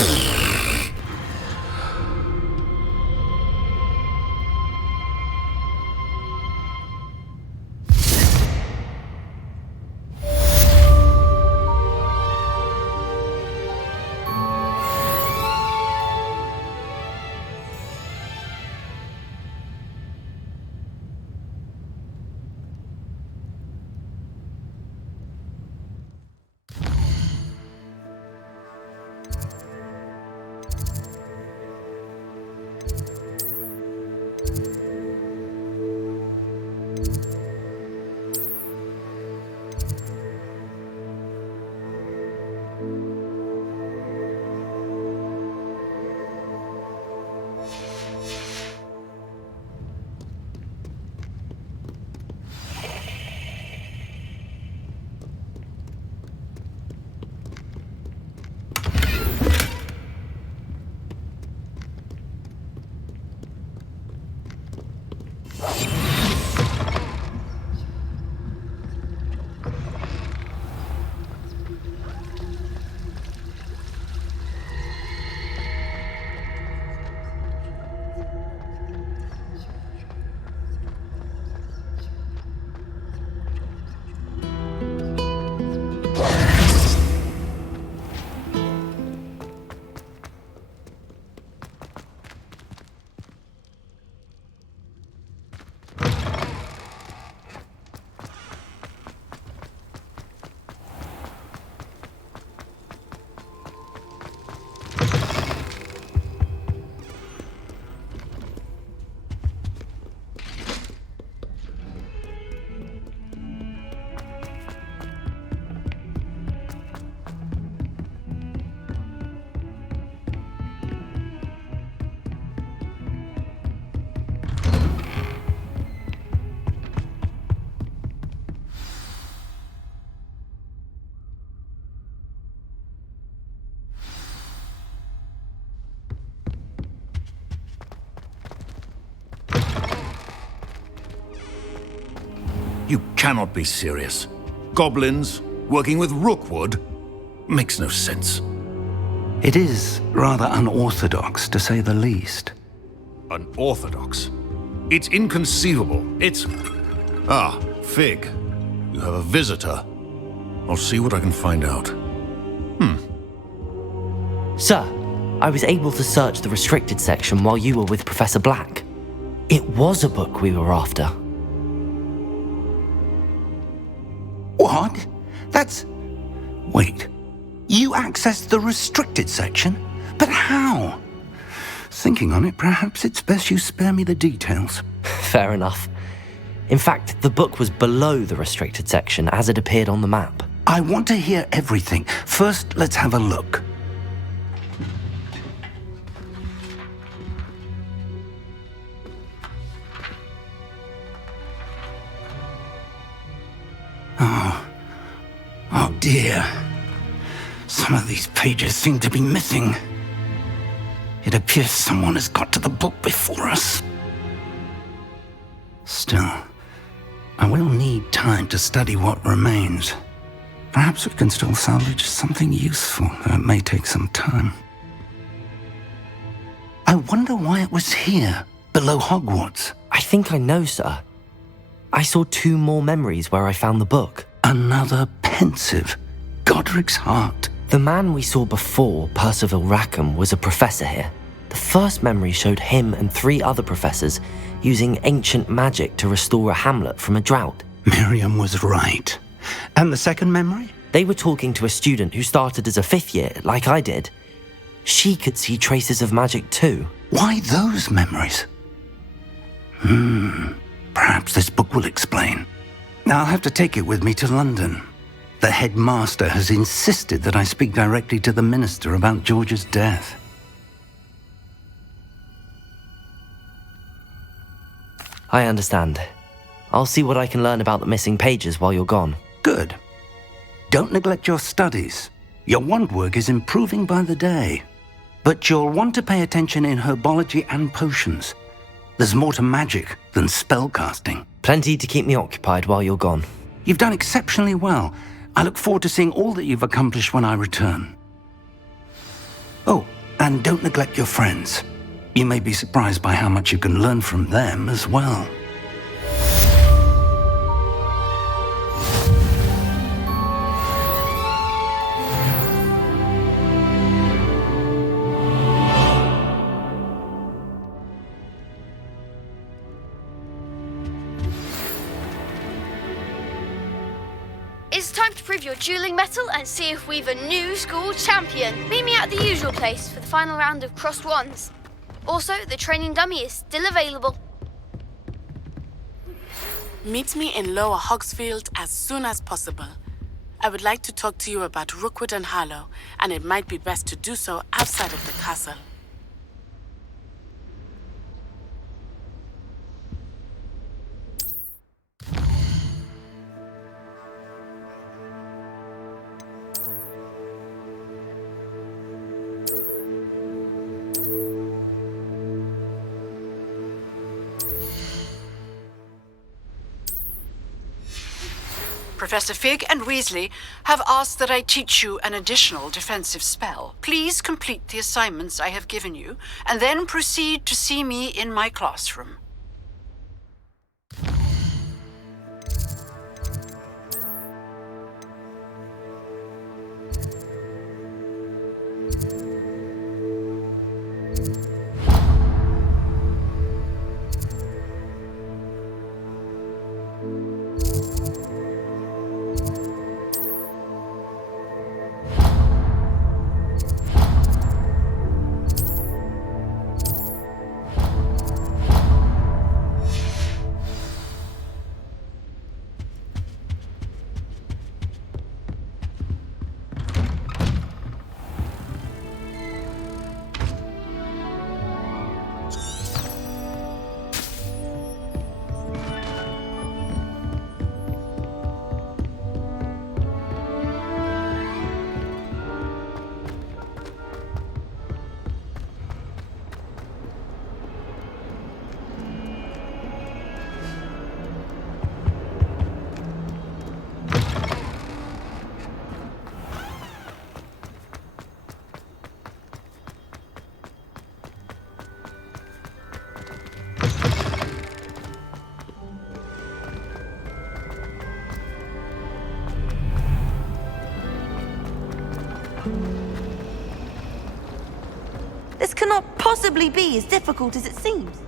You cannot be serious. Goblins working with Rookwood? Makes no sense. It is rather unorthodox, to say the least. Unorthodox? It's inconceivable. It's... Ah, Fig. You have a visitor. I'll see what I can find out. Sir, I was able to search the restricted section while you were with Professor Black. It was a book we were after. What? That's... Wait. You accessed the restricted section? But how? Thinking on it, perhaps it's best you spare me the details. Fair enough. In fact, the book was below the restricted section as it appeared on the map. I want to hear everything. First, let's have a look. Oh dear. Some of these pages seem to be missing. It appears someone has got to the book before us. Still, I will need time to study what remains. Perhaps we can still salvage something useful, though it may take some time. I wonder why it was here, below Hogwarts. I think I know, sir. I saw 2 more memories where I found the book. Another pensive. Godric's heart. The man we saw before, Percival Rackham, was a professor here. The first memory showed him and 3 other professors using ancient magic to restore a hamlet from a drought. Miriam was right. And the second memory? They were talking to a student who started as a 5th year, like I did. She could see traces of magic too. Why those memories? Perhaps this book will explain. I'll have to take it with me to London. The headmaster has insisted that I speak directly to the minister about George's death. I understand. I'll see what I can learn about the missing pages while you're gone. Good. Don't neglect your studies. Your wand work is improving by the day. But you'll want to pay attention in herbology and potions. There's more to magic than spellcasting. Plenty to keep me occupied while you're gone. You've done exceptionally well. I look forward to seeing all that you've accomplished when I return. Oh, and don't neglect your friends. You may be surprised by how much you can learn from them as well. It's time to prove your dueling mettle and see if we've a new school champion. Meet me at the usual place for the final round of crossed wands. Also, the training dummy is still available. Meet me in Lower Hogsfield as soon as possible. I would like to talk to you about Rookwood and Harlow, and it might be best to do so outside of the castle. Professor Fig and Weasley have asked that I teach you an additional defensive spell. Please complete the assignments I have given you, and then proceed to see me in my classroom. This cannot possibly be as difficult as it seems.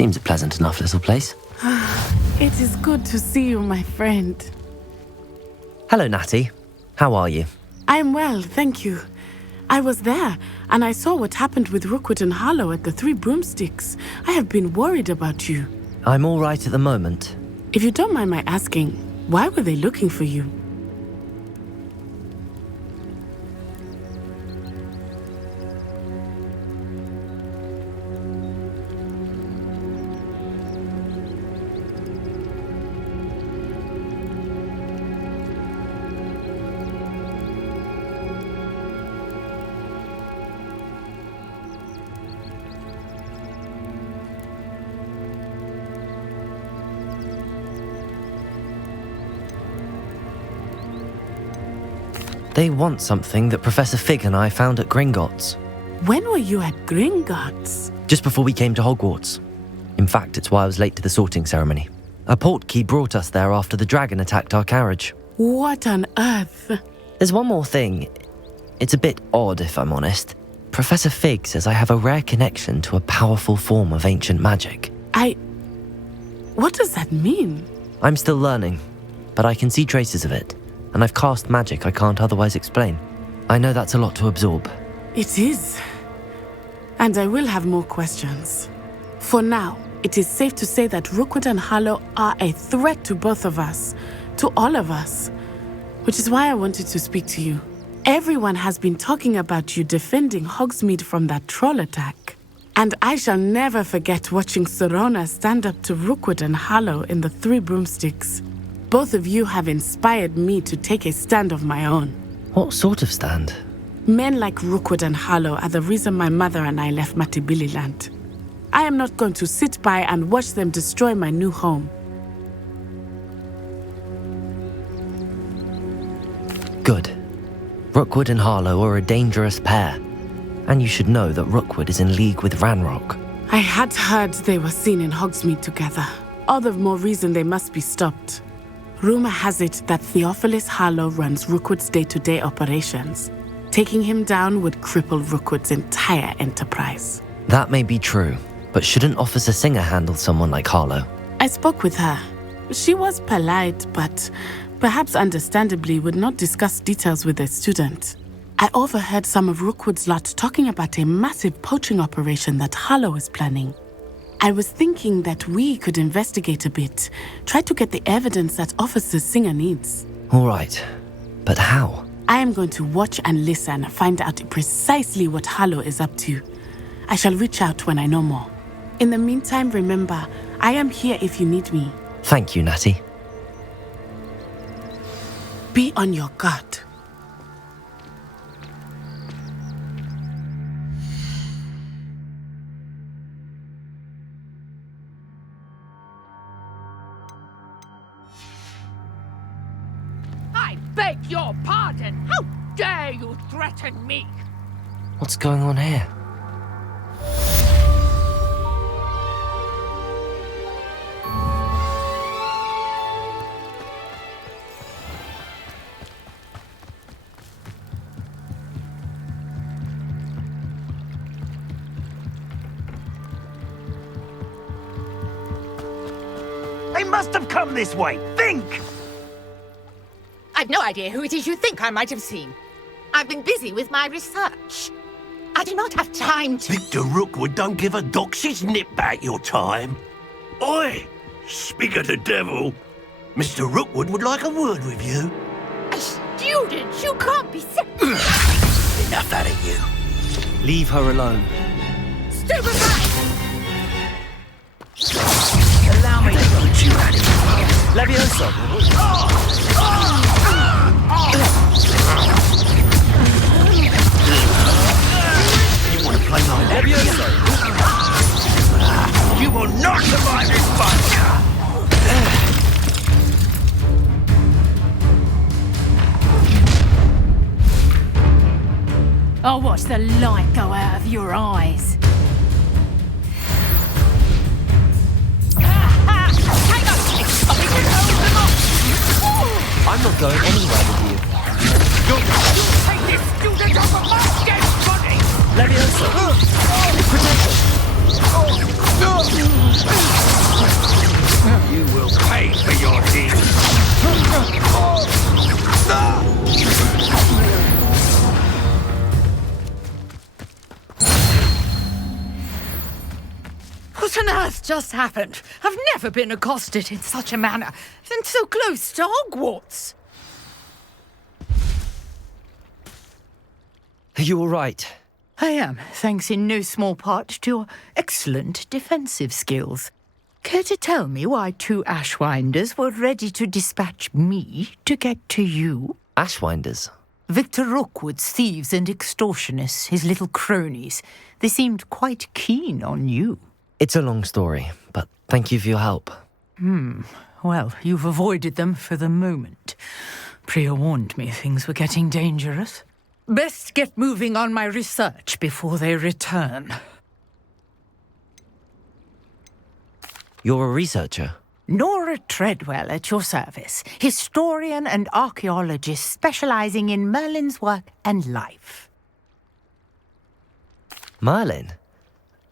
Seems a pleasant enough little place. It is good to see you, my friend. Hello, Natty. How are you? I am well, thank you. I was there, and I saw what happened with Rookwood and Harlow at the Three Broomsticks. I have been worried about you. I'm all right at the moment. If you don't mind my asking, why were they looking for you? They want something that Professor Fig and I found at Gringotts. When were you at Gringotts? Just before we came to Hogwarts. In fact, it's why I was late to the sorting ceremony. A portkey brought us there after the dragon attacked our carriage. What on earth? There's one more thing. It's a bit odd, if I'm honest. Professor Fig says I have a rare connection to a powerful form of ancient magic. What does that mean? I'm still learning, but I can see traces of it. And I've cast magic I can't otherwise explain. I know that's a lot to absorb. It is. And I will have more questions. For now, it is safe to say that Rookwood and Harlow are a threat to both of us, to all of us. Which is why I wanted to speak to you. Everyone has been talking about you defending Hogsmeade from that troll attack. And I shall never forget watching Sorona stand up to Rookwood and Harlow in the Three Broomsticks. Both of you have inspired me to take a stand of my own. What sort of stand? Men like Rookwood and Harlow are the reason my mother and I left Matibililand. I am not going to sit by and watch them destroy my new home. Good. Rookwood and Harlow are a dangerous pair. And you should know that Rookwood is in league with Ranrock. I had heard they were seen in Hogsmeade together. All the more reason they must be stopped. Rumor has it that Theophilus Harlow runs Rookwood's day-to-day operations. Taking him down would cripple Rookwood's entire enterprise. That may be true, but shouldn't Officer Singer handle someone like Harlow? I spoke with her. She was polite, but perhaps understandably would not discuss details with a student. I overheard some of Rookwood's lot talking about a massive poaching operation that Harlow is planning. I was thinking that we could investigate a bit, try to get the evidence that Officer Singer needs. All right, but how? I am going to watch and listen, find out precisely what Harlow is up to. I shall reach out when I know more. In the meantime, remember, I am here if you need me. Thank you, Natty. Be on your guard. I beg your pardon! How dare you threaten me? What's going on here? They must have come this way. Think! I've no idea who it is you think I might have seen. I've been busy with my research. I do not have time to... Victor Rookwood don't give a doxy's nip back your time. Oi! Speak of the devil. Mr. Rookwood would like a word with you. A student? You can't be sick. Enough out of you. Leave her alone. Stupefy! Allow me to put you out of here. Levioso! You want to play my Levioso? You will not survive this fight! I'll watch the light go out of your eyes. I'm not going anywhere with you. You'll take this student off of my dead body! Levioso! Protect us! just happened? I've never been accosted in such a manner, and so close to Hogwarts. Are you all right? I am, thanks in no small part to your excellent defensive skills. Care to tell me why 2 Ashwinders were ready to dispatch me to get to you? Ashwinders? Victor Rookwood's thieves and extortionists, his little cronies. They seemed quite keen on you. It's a long story, but thank you for your help. Well, you've avoided them for the moment. Priya warned me things were getting dangerous. Best get moving on my research before they return. You're a researcher? Nora Treadwell at your service, historian and archaeologist specializing in Merlin's work and life. Merlin?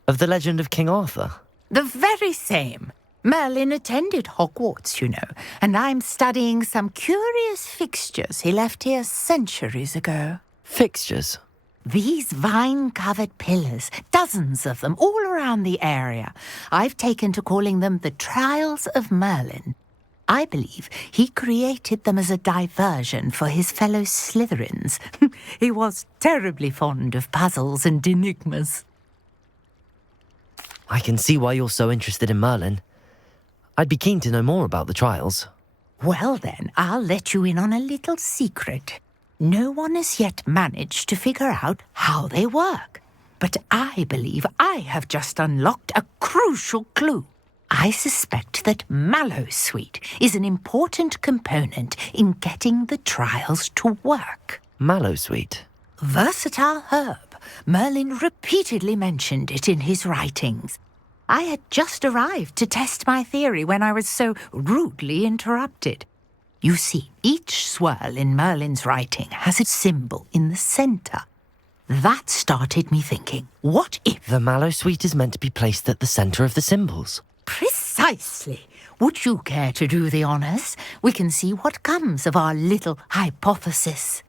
Of the legend of King Arthur? The very same. Merlin attended Hogwarts, you know, and I'm studying some curious fixtures he left here centuries ago. Fixtures? These vine-covered pillars, dozens of them, all around the area. I've taken to calling them the Trials of Merlin. I believe he created them as a diversion for his fellow Slytherins. He was terribly fond of puzzles and enigmas. I can see why you're so interested in Merlin. I'd be keen to know more about the trials. Well then, I'll let you in on a little secret. No one has yet managed to figure out how they work. But I believe I have just unlocked a crucial clue. I suspect that Mallowsweet is an important component in getting the trials to work. Mallowsweet? Versatile herb. Merlin repeatedly mentioned it in his writings. I had just arrived to test my theory when I was so rudely interrupted. You see, each swirl in Merlin's writing has a symbol in the centre. That started me thinking, what if... The Mallowsweet is meant to be placed at the centre of the symbols. Precisely. Would you care to do the honours? We can see what comes of our little hypothesis.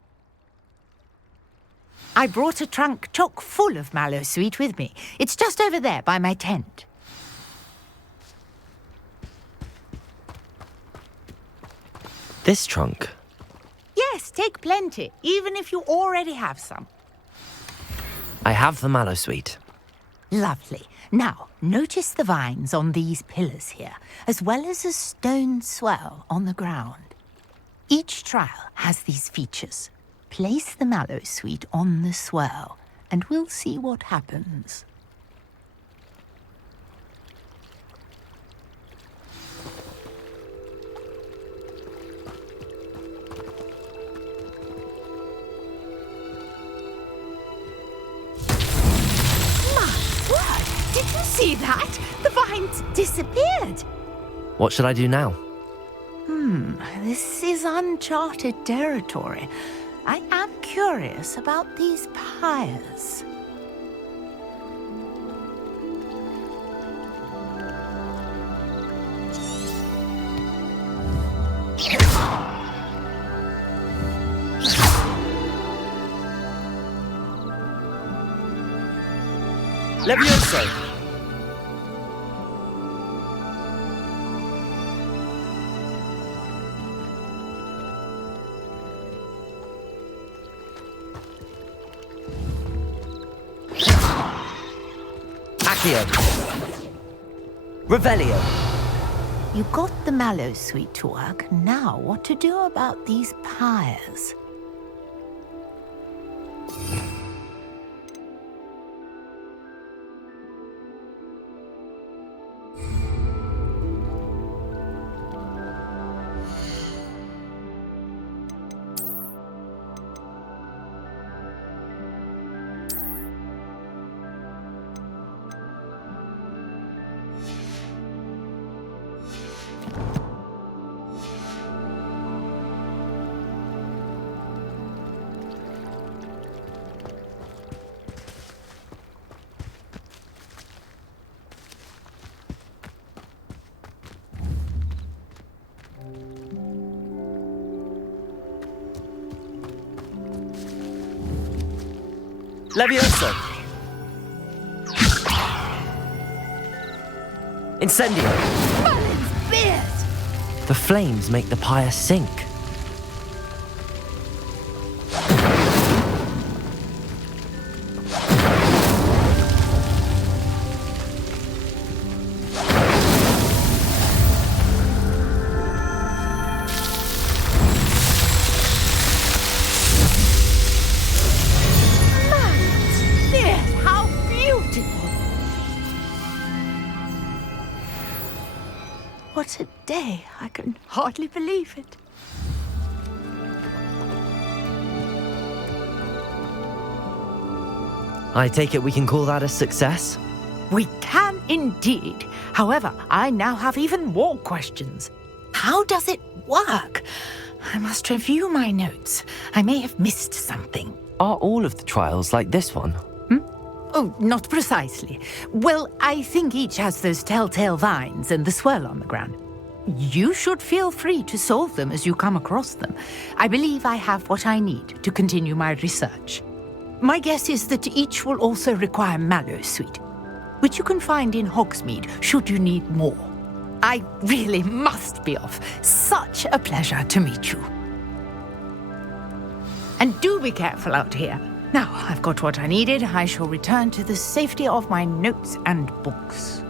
I brought a trunk chock full of Mallowsweet with me. It's just over there by my tent. This trunk? Yes, take plenty, even if you already have some. I have the Mallowsweet. Lovely. Now, notice the vines on these pillars here, as well as a stone swell on the ground. Each trial has these features. Place the Mallowsweet on the swell, and we'll see what happens. Did you see that? The vines disappeared. What should I do now? This is uncharted territory. I am curious about these pyres. Levioso! Accio. Revelio. You got the Mallowsweet to work. Now what to do about these pyres? Levioso! Incendio! Merlin's beard! The flames make the pyre sink. Merlin's beard! How beautiful! What a day! I can hardly believe it. I take it we can call that a success? We can indeed. However, I now have even more questions. How does it work? I must review my notes. I may have missed something. Are all of the trials like this one? Oh, not precisely. Well, I think each has those telltale vines and the swirl on the ground. You should feel free to solve them as you come across them. I believe I have what I need to continue my research. My guess is that each will also require mallow sweet, which you can find in Hogsmeade should you need more. I really must be off. Such a pleasure to meet you. And do be careful out here. Now I've got what I needed, I shall return to the safety of my notes and books.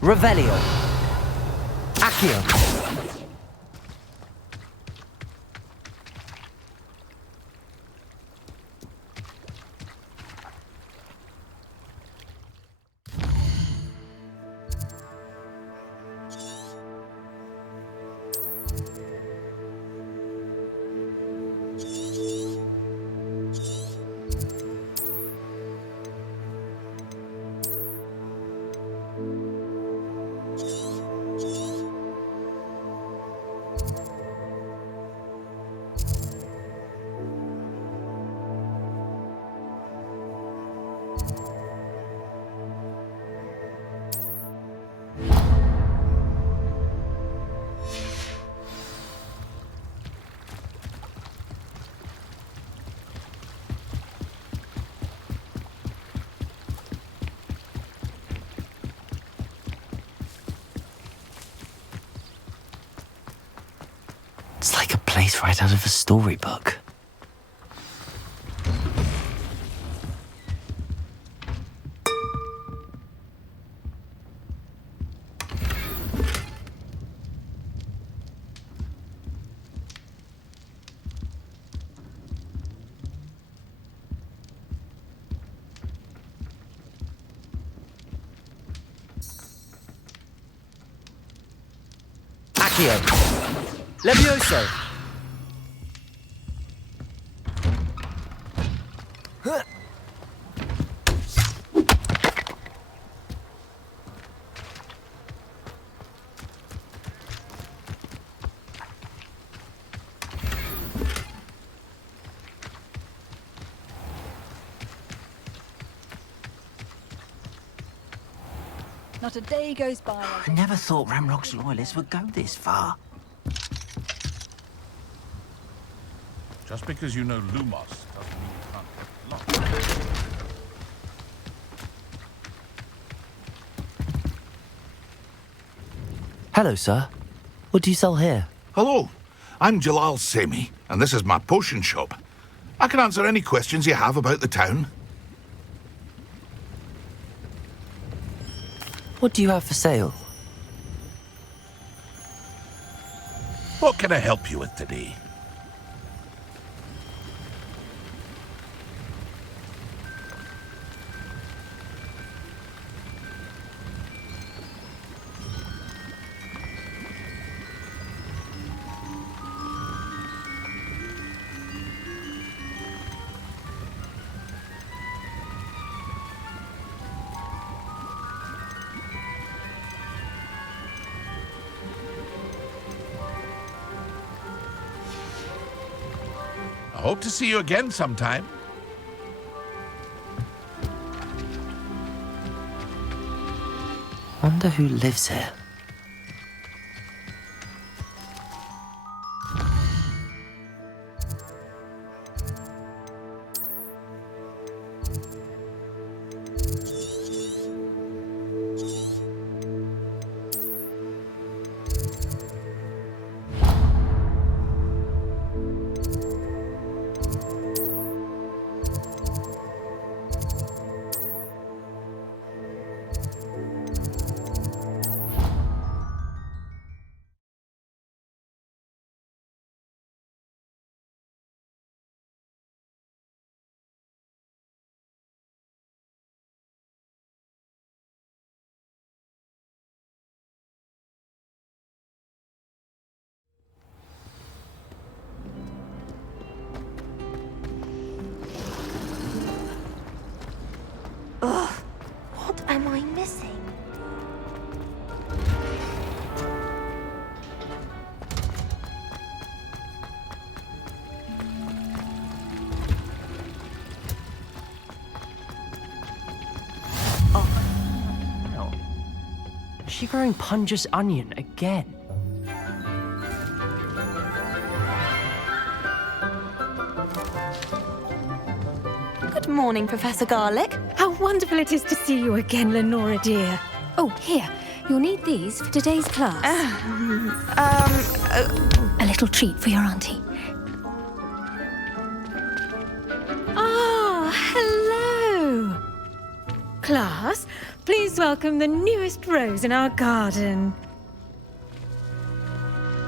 Revelio. Accio. It's like a place right out of a storybook. Accio. Levioso! Not a day goes by. I never thought Ramrock's loyalists would go this far. Just because you know Lumos doesn't mean you can't get lost. Hello, sir. What do you sell here? Hello, I'm Jalal Semi, and this is my potion shop. I can answer any questions you have about the town. What do you have for sale? What can I help you with today? I hope to see you again sometime. wonder who lives here. Ugh, what am I missing? Ow. Is she growing Punja's onion again? Good morning, Professor Garlic. How wonderful it is to see you again, Lenora dear. Oh, here. You'll need these for today's class. A little treat for your auntie. Ah, hello. Class, please welcome the newest rose in our garden.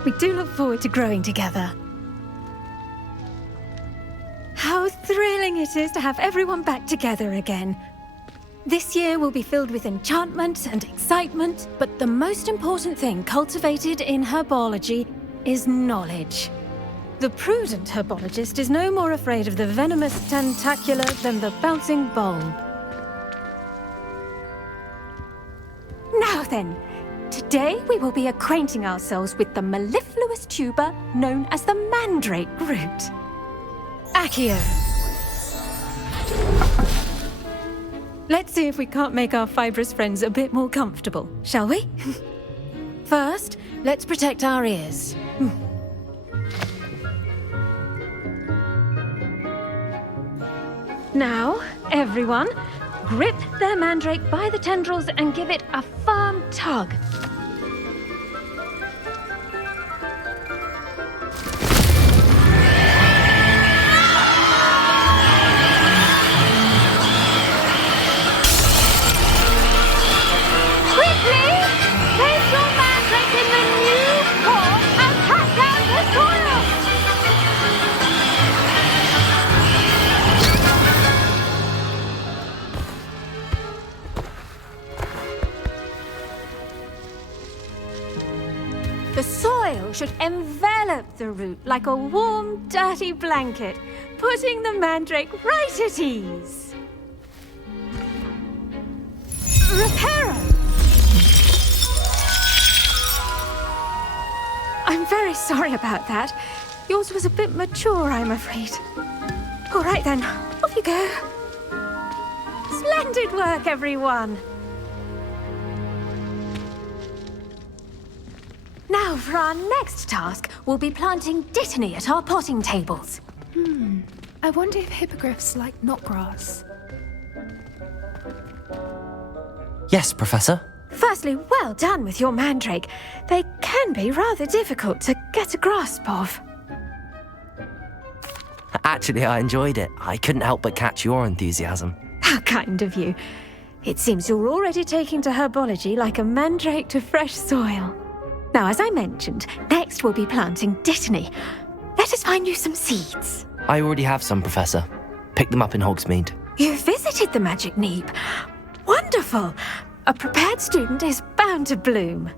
We do look forward to growing together. How thrilling it is to have everyone back together again. This year will be filled with enchantment and excitement, but the most important thing cultivated in herbology is knowledge. The prudent herbologist is no more afraid of the venomous tentacula than the bouncing bulb. Now then, today we will be acquainting ourselves with the mellifluous tuber known as the mandrake root. Accio. Let's see if we can't make our fibrous friends a bit more comfortable, shall we? First, let's protect our ears. Now, everyone, grip their mandrake by the tendrils and give it a firm tug. The soil should envelop the root like a warm, dirty blanket, putting the mandrake right at ease. Reparo! I'm very sorry about that. Yours was a bit mature, I'm afraid. All right then, off you go. Splendid work, everyone. Now, for our next task, we'll be planting dittany at our potting tables. I wonder if hippogriffs like knotgrass. Yes, Professor. Firstly, well done with your mandrake. They can be rather difficult to get a grasp of. Actually, I enjoyed it. I couldn't help but catch your enthusiasm. How kind of you. It seems you're already taking to herbology like a mandrake to fresh soil. Now, as I mentioned, next we'll be planting dittany. Let us find you some seeds. I already have some, Professor. Picked them up in Hogsmeade. You visited the Magic Neep. Wonderful! A prepared student is bound to bloom.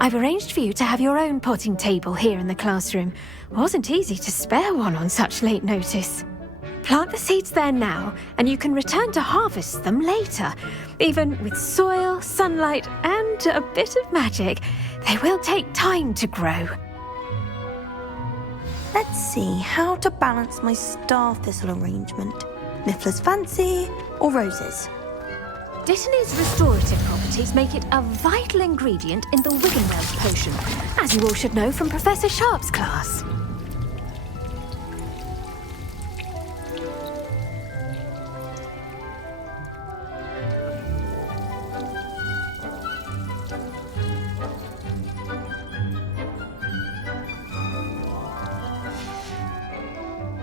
I've arranged for you to have your own potting table here in the classroom. Wasn't easy to spare one on such late notice. Plant the seeds there now, and you can return to harvest them later. Even with soil, sunlight, and a bit of magic, they will take time to grow. Let's see how to balance my star thistle arrangement. Niffler's fancy or roses? Dittany's restorative properties make it a vital ingredient in the Wiggenweld potion, as you all should know from Professor Sharp's class.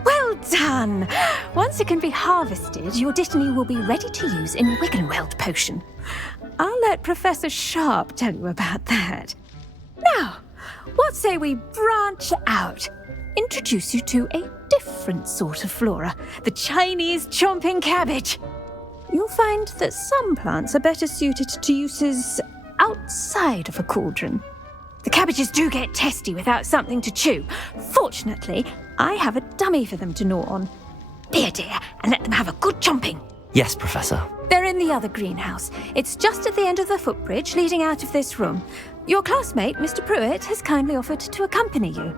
Well done! Once it can be harvested, your Dittany will be ready to use in Wiggenweld potion. I'll let Professor Sharp tell you about that. Now, what say we branch out? Introduce you to a different sort of flora, the Chinese chomping cabbage. You'll find that some plants are better suited to uses outside of a cauldron. The cabbages do get testy without something to chew. Fortunately, I have a dummy for them to gnaw on. Be a dear and let them have a good chomping. Yes, Professor. They're in the other greenhouse. It's just at the end of the footbridge leading out of this room. Your classmate, Mr. Pruitt, has kindly offered to accompany you.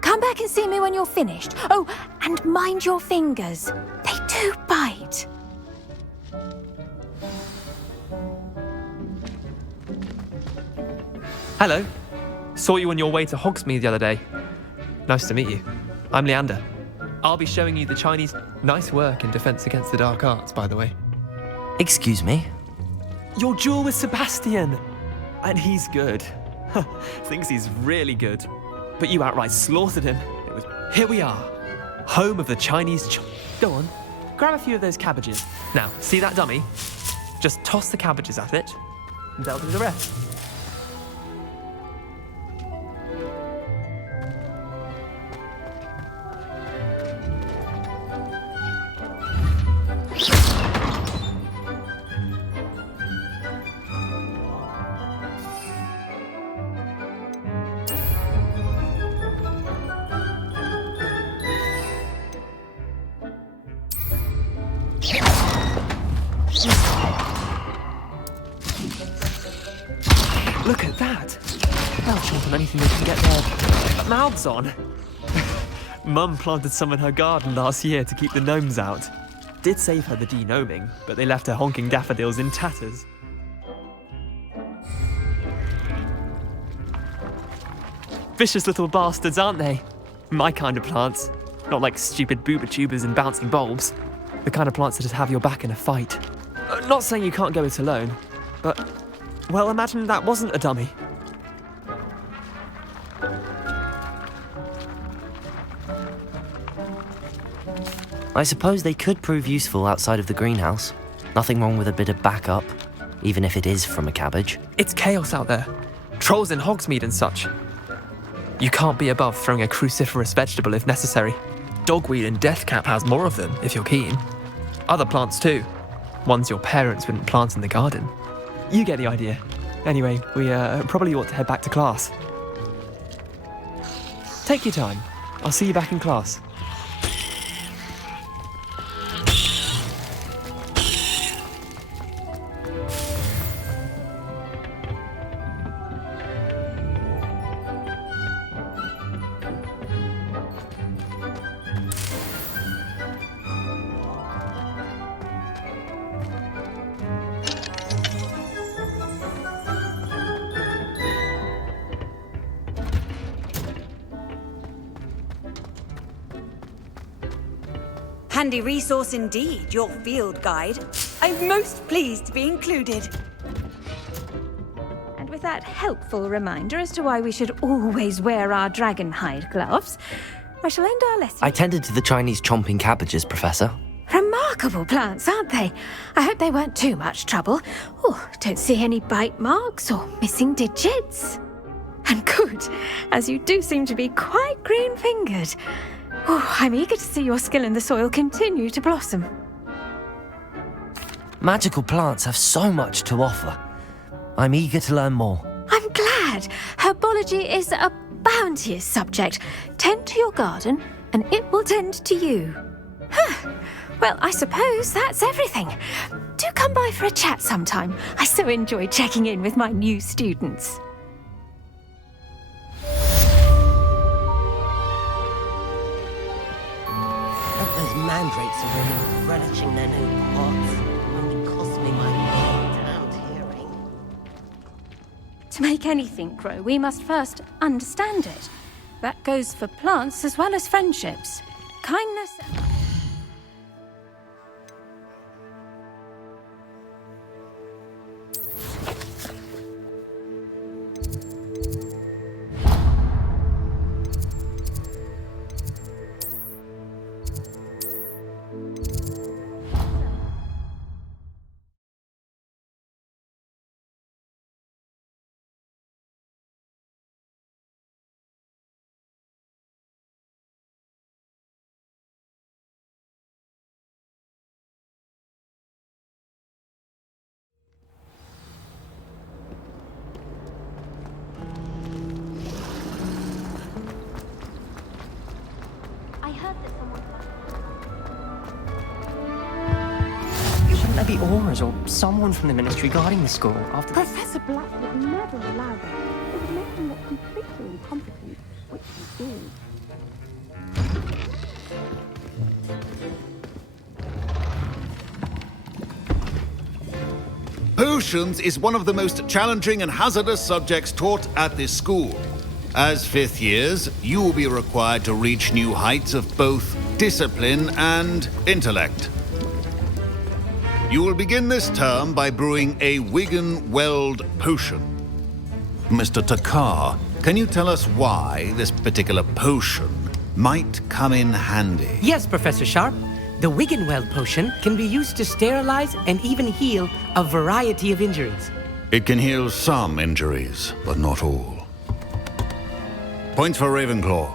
Come back and see me when you're finished. Oh, and mind your fingers. They do bite. Hello. Saw you on your way to Hogsmeade the other day. Nice to meet you. I'm Leander. I'll be showing you the Chinese... Nice work in Defense Against the Dark Arts, by the way. Excuse me? Your duel with Sebastian! And he's good. Thinks he's really good. But you outright slaughtered him. Here we are. Home of the Chinese... Go on. Grab a few of those cabbages. Now, see that dummy? Just toss the cabbages at it, and they'll do the rest. Look at that! They'll chomp on anything they can get their mouths on. Mum planted some in her garden last year to keep the gnomes out. Did save her the de-gnoming, but they left her honking daffodils in tatters. Vicious little bastards, aren't they? My kind of plants. Not like stupid booba tubers and bouncing bulbs. The kind of plants that just have your back in a fight. Not saying you can't go it alone, but... Well, imagine that wasn't a dummy. I suppose they could prove useful outside of the greenhouse. Nothing wrong with a bit of backup, even if it is from a cabbage. It's chaos out there. Trolls in Hogsmeade and such. You can't be above throwing a cruciferous vegetable if necessary. Dogweed and deathcap has more of them, if you're keen. Other plants too. Ones your parents wouldn't plant in the garden. You get the idea. Anyway, we probably ought to head back to class. Take your time. I'll see you back in class. Handy resource indeed, your field guide. I'm most pleased to be included. And with that helpful reminder as to why we should always wear our dragon hide gloves, I shall end our lesson. I tended to the Chinese chomping cabbages, Professor. Remarkable plants, aren't they? I hope they weren't too much trouble. Oh, don't see any bite marks or missing digits. And good, as you do seem to be quite green-fingered. Oh, I'm eager to see your skill in the soil continue to blossom. Magical plants have so much to offer. I'm eager to learn more. I'm glad. Herbology is a bounteous subject. Tend to your garden, and it will tend to you. Huh. Well, I suppose that's everything. Do come by for a chat sometime. I so enjoy checking in with my new students. Those mandrakes are really relishing their new pots. Only cost me my To make anything grow, we must first understand it. That goes for plants as well as friendships. Kindness... Shouldn't there be auras or someone from the ministry guarding the school after... Professor Black would never allow that. It would make him look completely incompetent, which he is. Potions is one of the most challenging and hazardous subjects taught at this school. As fifth years, you will be required to reach new heights of both discipline and intellect. You will begin this term by brewing a Wigan-Weld potion. Mr. Takar, can you tell us why this particular potion might come in handy? Yes, Professor Sharp. The Wigan-Weld potion can be used to sterilize and even heal a variety of injuries. It can heal some injuries, but not all. Points for Ravenclaw.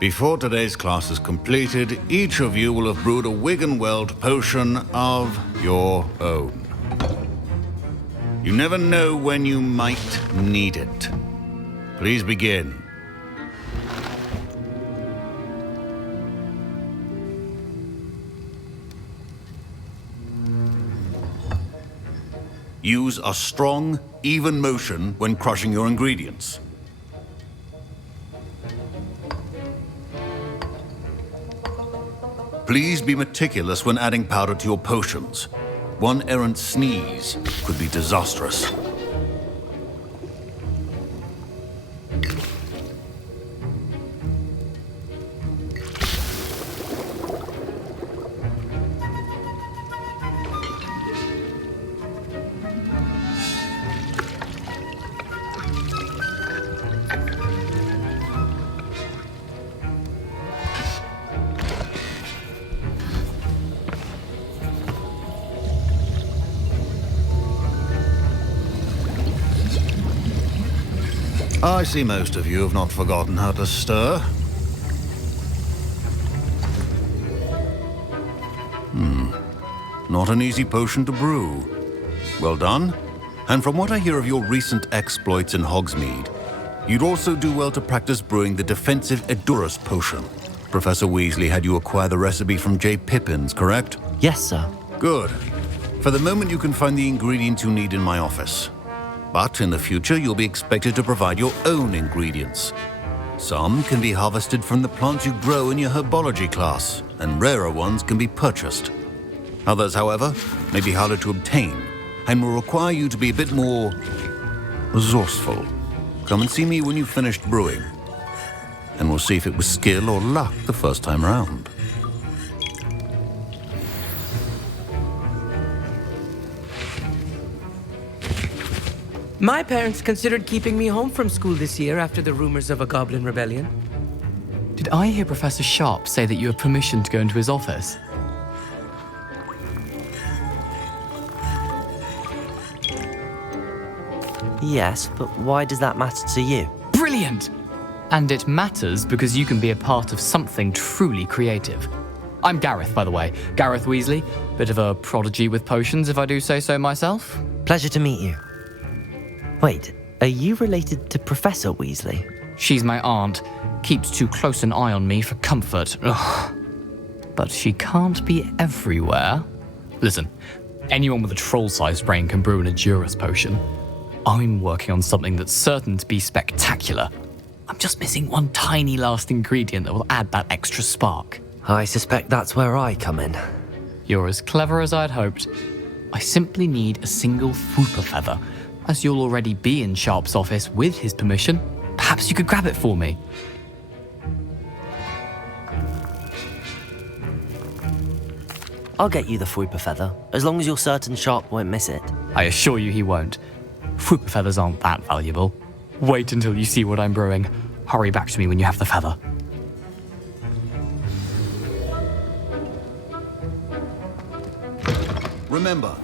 Before today's class is completed, each of you will have brewed a Wigan-Weld potion of your own. You never know when you might need it. Please begin. Use a strong, even motion when crushing your ingredients. Please be meticulous when adding powder to your potions. One errant sneeze could be disastrous. I see most of you have not forgotten how to stir. Not an easy potion to brew. Well done. And from what I hear of your recent exploits in Hogsmeade, you'd also do well to practice brewing the defensive Edurus potion. Professor Weasley had you acquire the recipe from J. Pippins, correct? Yes, sir. Good. For the moment, you can find the ingredients you need in my office. But in the future, you'll be expected to provide your own ingredients. Some can be harvested from the plants you grow in your herbology class, and rarer ones can be purchased. Others, however, may be harder to obtain, and will require you to be a bit more resourceful. Come and see me when you've finished brewing, and we'll see if it was skill or luck the first time round. My parents considered keeping me home from school this year after the rumors of a goblin rebellion. Did I hear Professor Sharp say that you have permission to go into his office? Yes, but why does that matter to you? Brilliant! And it matters because you can be a part of something truly creative. I'm Gareth, by the way. Gareth Weasley. Bit of a prodigy with potions, if I do say so myself. Pleasure to meet you. Wait, are you related to Professor Weasley? She's my aunt. Keeps too close an eye on me for comfort. Ugh. But she can't be everywhere. Listen, anyone with a troll-sized brain can brew an Edurus potion. I'm working on something that's certain to be spectacular. I'm just missing one tiny last ingredient that will add that extra spark. I suspect that's where I come in. You're as clever as I'd hoped. I simply need a single Fwooper feather. As you'll already be in Sharp's office with his permission, perhaps you could grab it for me. I'll get you the Fruiper feather, as long as you're certain Sharp won't miss it. I assure you he won't. Fruiper feathers aren't that valuable. Wait until you see what I'm brewing. Hurry back to me when you have the feather. Remember,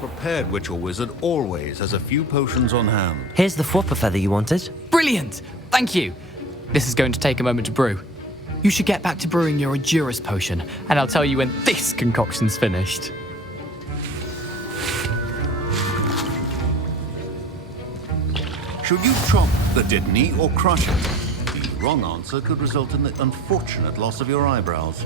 prepared witch or wizard always has a few potions on hand. Here's the Fruiper feather you wanted. Brilliant! Thank you! This is going to take a moment to brew. You should get back to brewing your Edurus potion, and I'll tell you when this concoction's finished. Should you chop the Dittany or crush it? The wrong answer could result in the unfortunate loss of your eyebrows.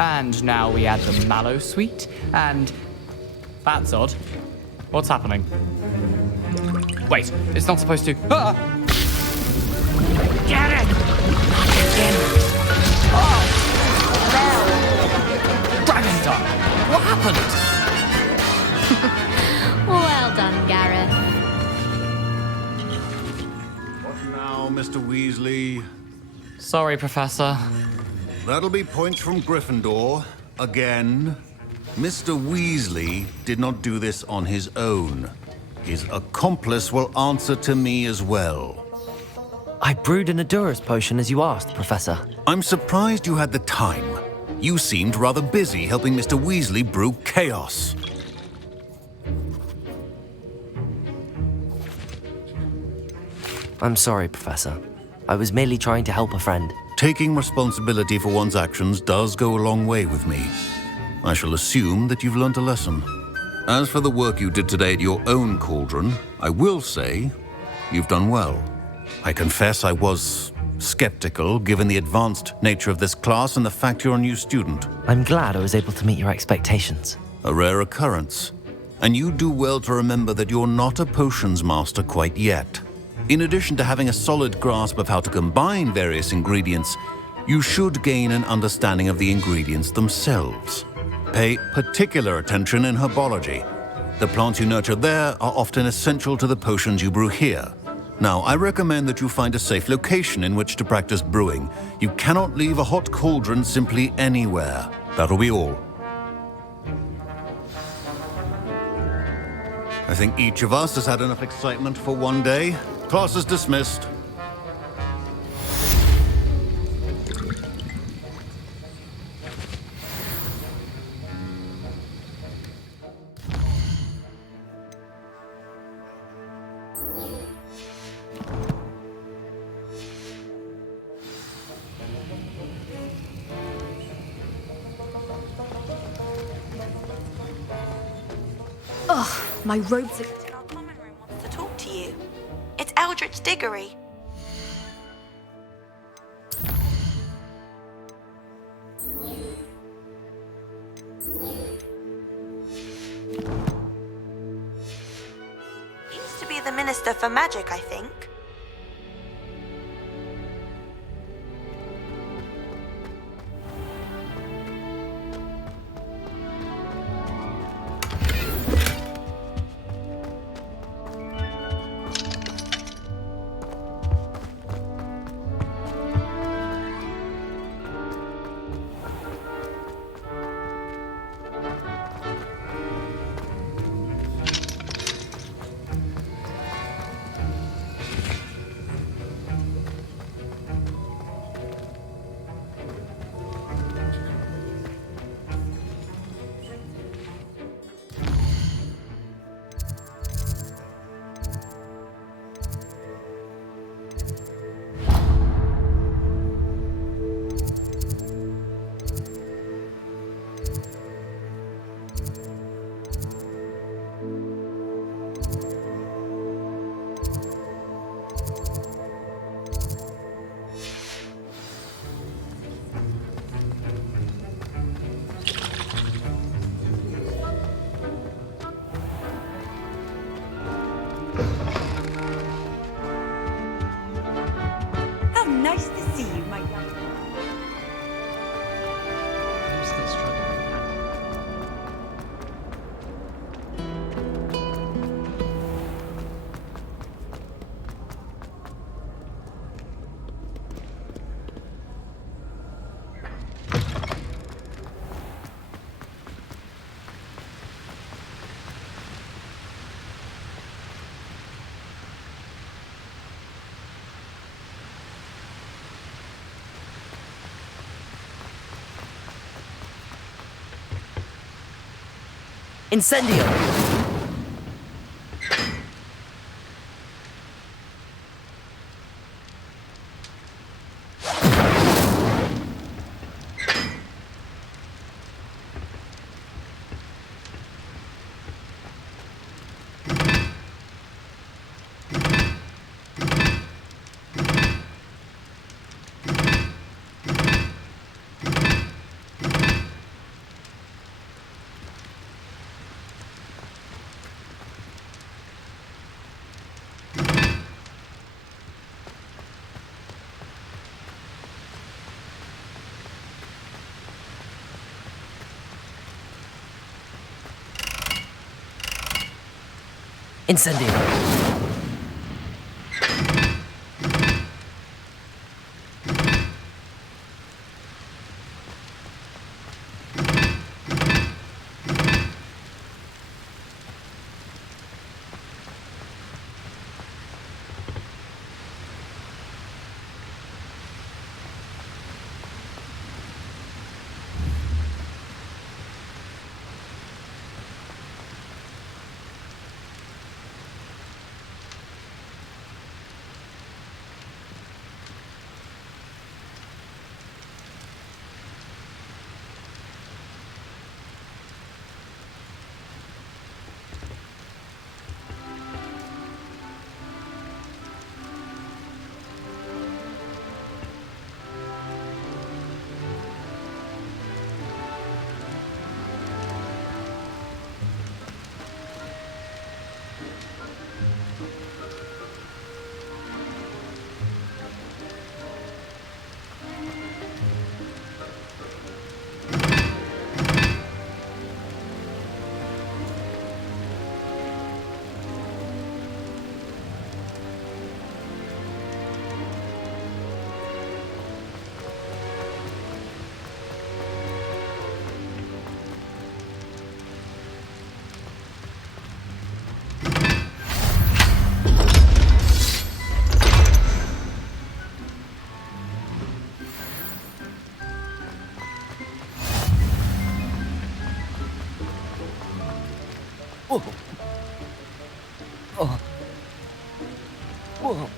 And now we add the mallow sweet, and... That's odd. What's happening? Wait, it's not supposed to... Ah! Get it! Oh! Dragon Dog! What happened? Well done, Gareth. What now, Mr. Weasley? Sorry, Professor. That'll be points from Gryffindor. Again. Mr. Weasley did not do this on his own. His accomplice will answer to me as well. I brewed an Edurus potion as you asked, Professor. I'm surprised you had the time. You seemed rather busy helping Mr. Weasley brew chaos. I'm sorry, Professor. I was merely trying to help a friend. Taking responsibility for one's actions does go a long way with me. I shall assume that you've learnt a lesson. As for the work you did today at your own cauldron, I will say you've done well. I confess I was skeptical, given the advanced nature of this class and the fact you're a new student. I'm glad I was able to meet your expectations. A rare occurrence. And you do well to remember that you're not a potions master quite yet. In addition to having a solid grasp of how to combine various ingredients, you should gain an understanding of the ingredients themselves. Pay particular attention in herbology. The plants you nurture there are often essential to the potions you brew here. Now, I recommend that you find a safe location in which to practice brewing. You cannot leave a hot cauldron simply anywhere. That'll be all. I think each of us has had enough excitement for one day. Class is dismissed. Ugh, my robes are... Our common room wants to talk to you. It's Eldritch Diggory. He used to be the Minister for Magic, I think. Incendio! Incendio! Oh. Oh. Whoa.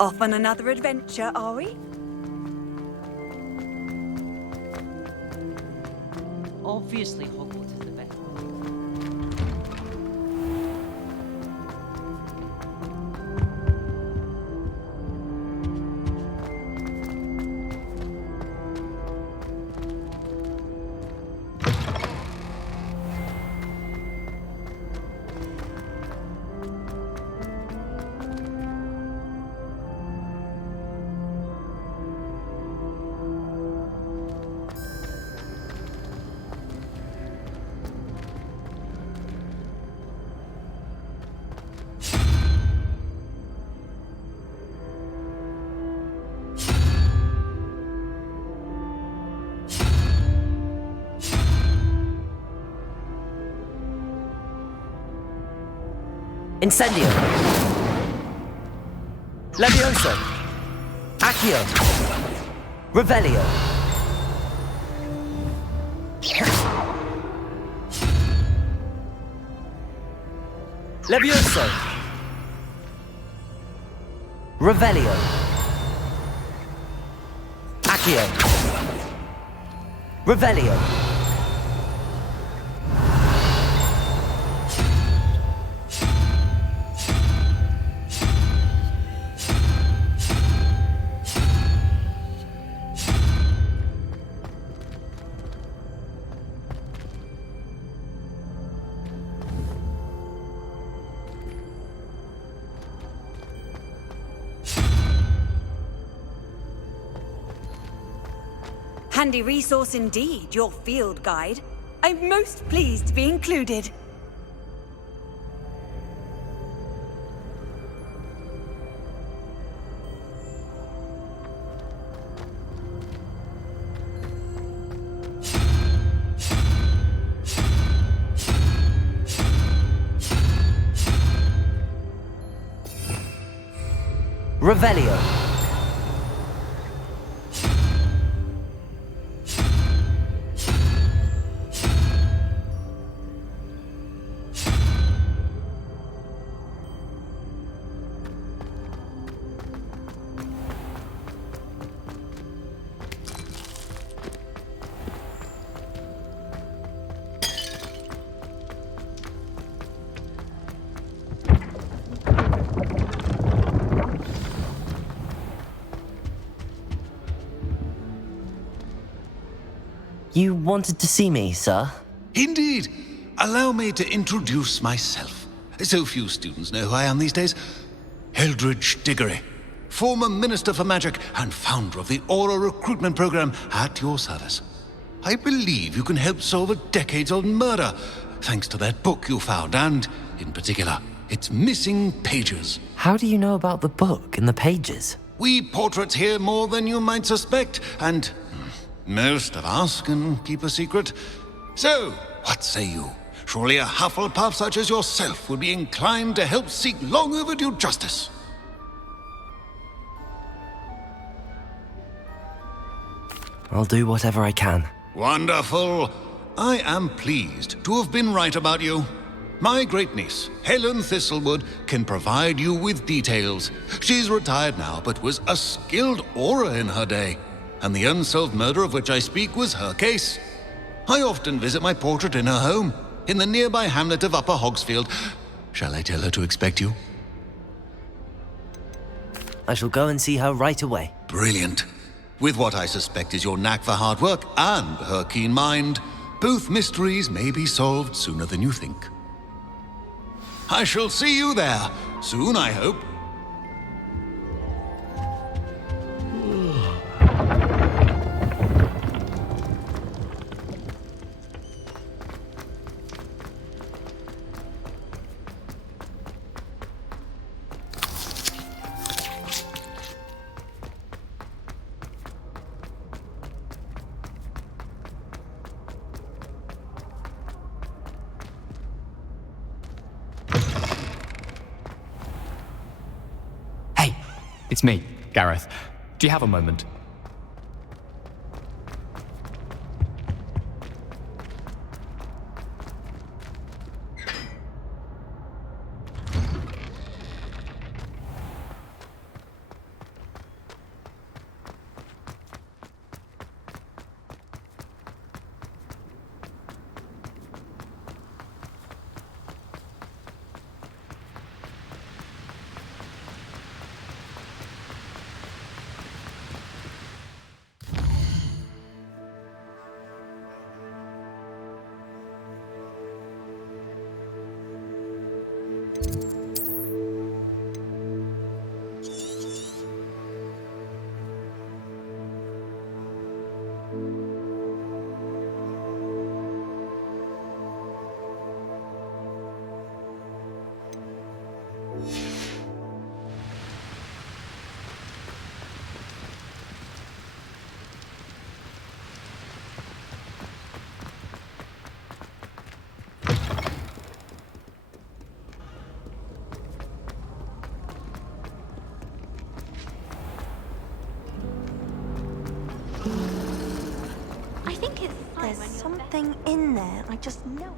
Off on another adventure, are we? Obviously, Hogwarts is the best. Incendio. Levioso. Accio. Revelio. Levioso. Revelio. Accio. Revelio. Handy resource indeed, your field guide. I'm most pleased to be included. Revelio. You wanted to see me, sir? Indeed. Allow me to introduce myself. So few students know who I am these days. Eldridge Diggory, former Minister for Magic and founder of the Aura Recruitment Program, at your service. I believe you can help solve a decades-old murder, thanks to that book you found, and, in particular, its missing pages. How do you know about the book and the pages? We portraits hear more than you might suspect, and most of us can keep a secret. So, what say you? Surely a Hufflepuff such as yourself would be inclined to help seek long overdue justice. I'll do whatever I can. Wonderful. I am pleased to have been right about you. My great-niece, Helen Thistlewood, can provide you with details. She's retired now, but was a skilled aura in her day. And the unsolved murder of which I speak was her case. I often visit my portrait in her home, in the nearby hamlet of Upper Hogsfield. Shall I tell her to expect you? I shall go and see her right away. Brilliant. With what I suspect is your knack for hard work and her keen mind, both mysteries may be solved sooner than you think. I shall see you there, soon I hope. It's me, Gareth. Do you have a moment? There's something in there. I just know.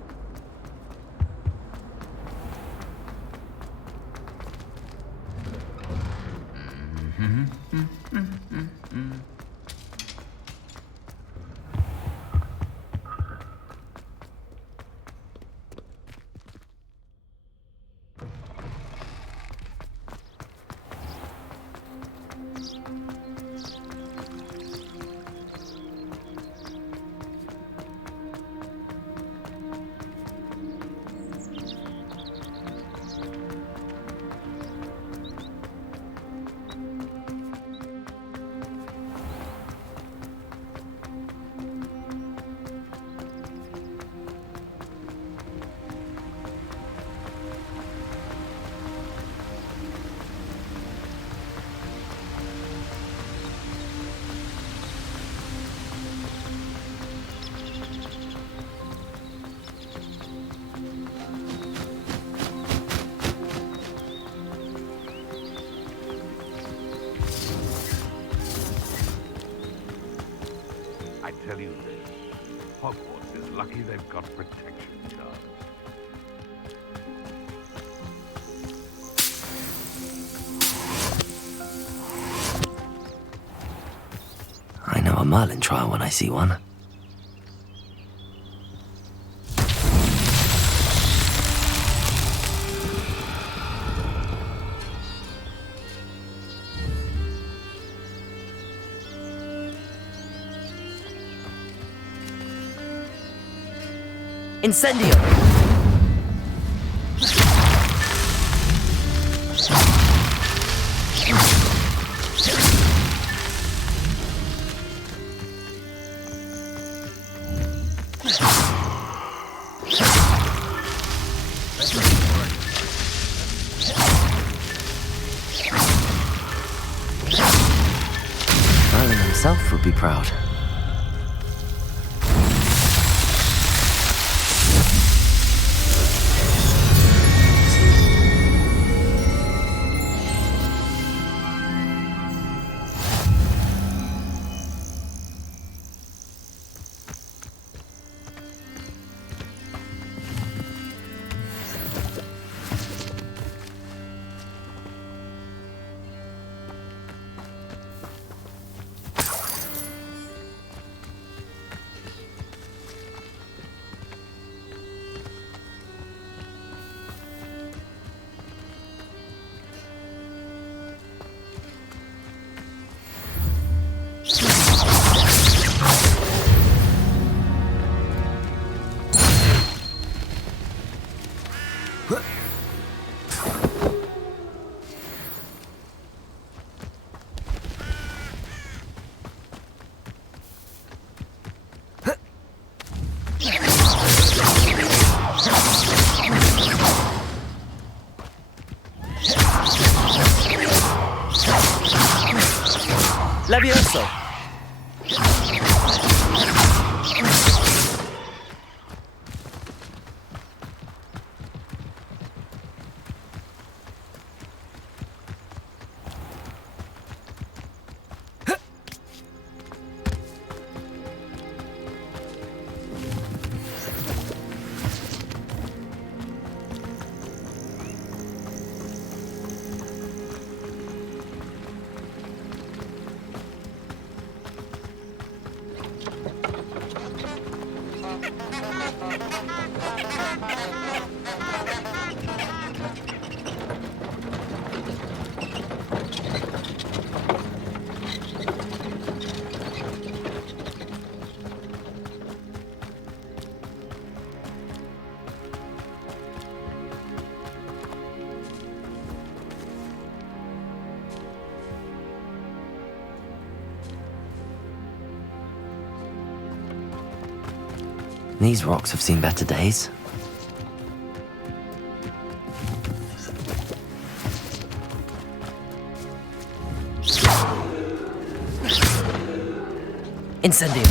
I tell you this, Hogwarts is lucky they've got protection guards. I know a Merlin trial when I see one. Incendio! Merlin himself would be proud. Levioso! These rocks have seen better days. Incendio!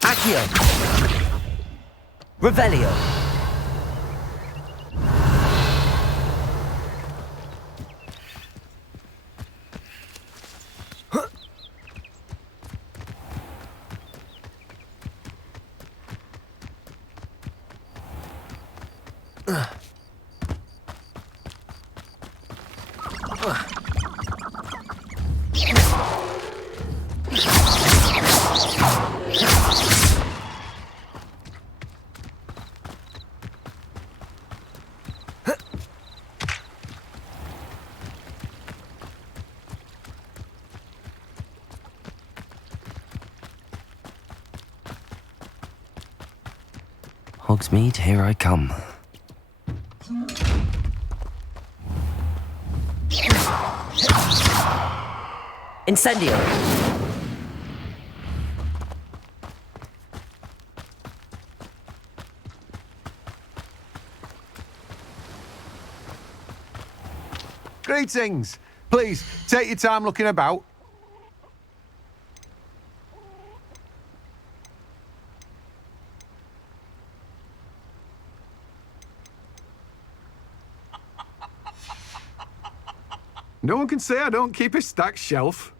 Accio! Revelio! Hogsmeade, here I come. Incendio! Greetings! Please, take your time looking about. No one can say I don't keep a stacked shelf.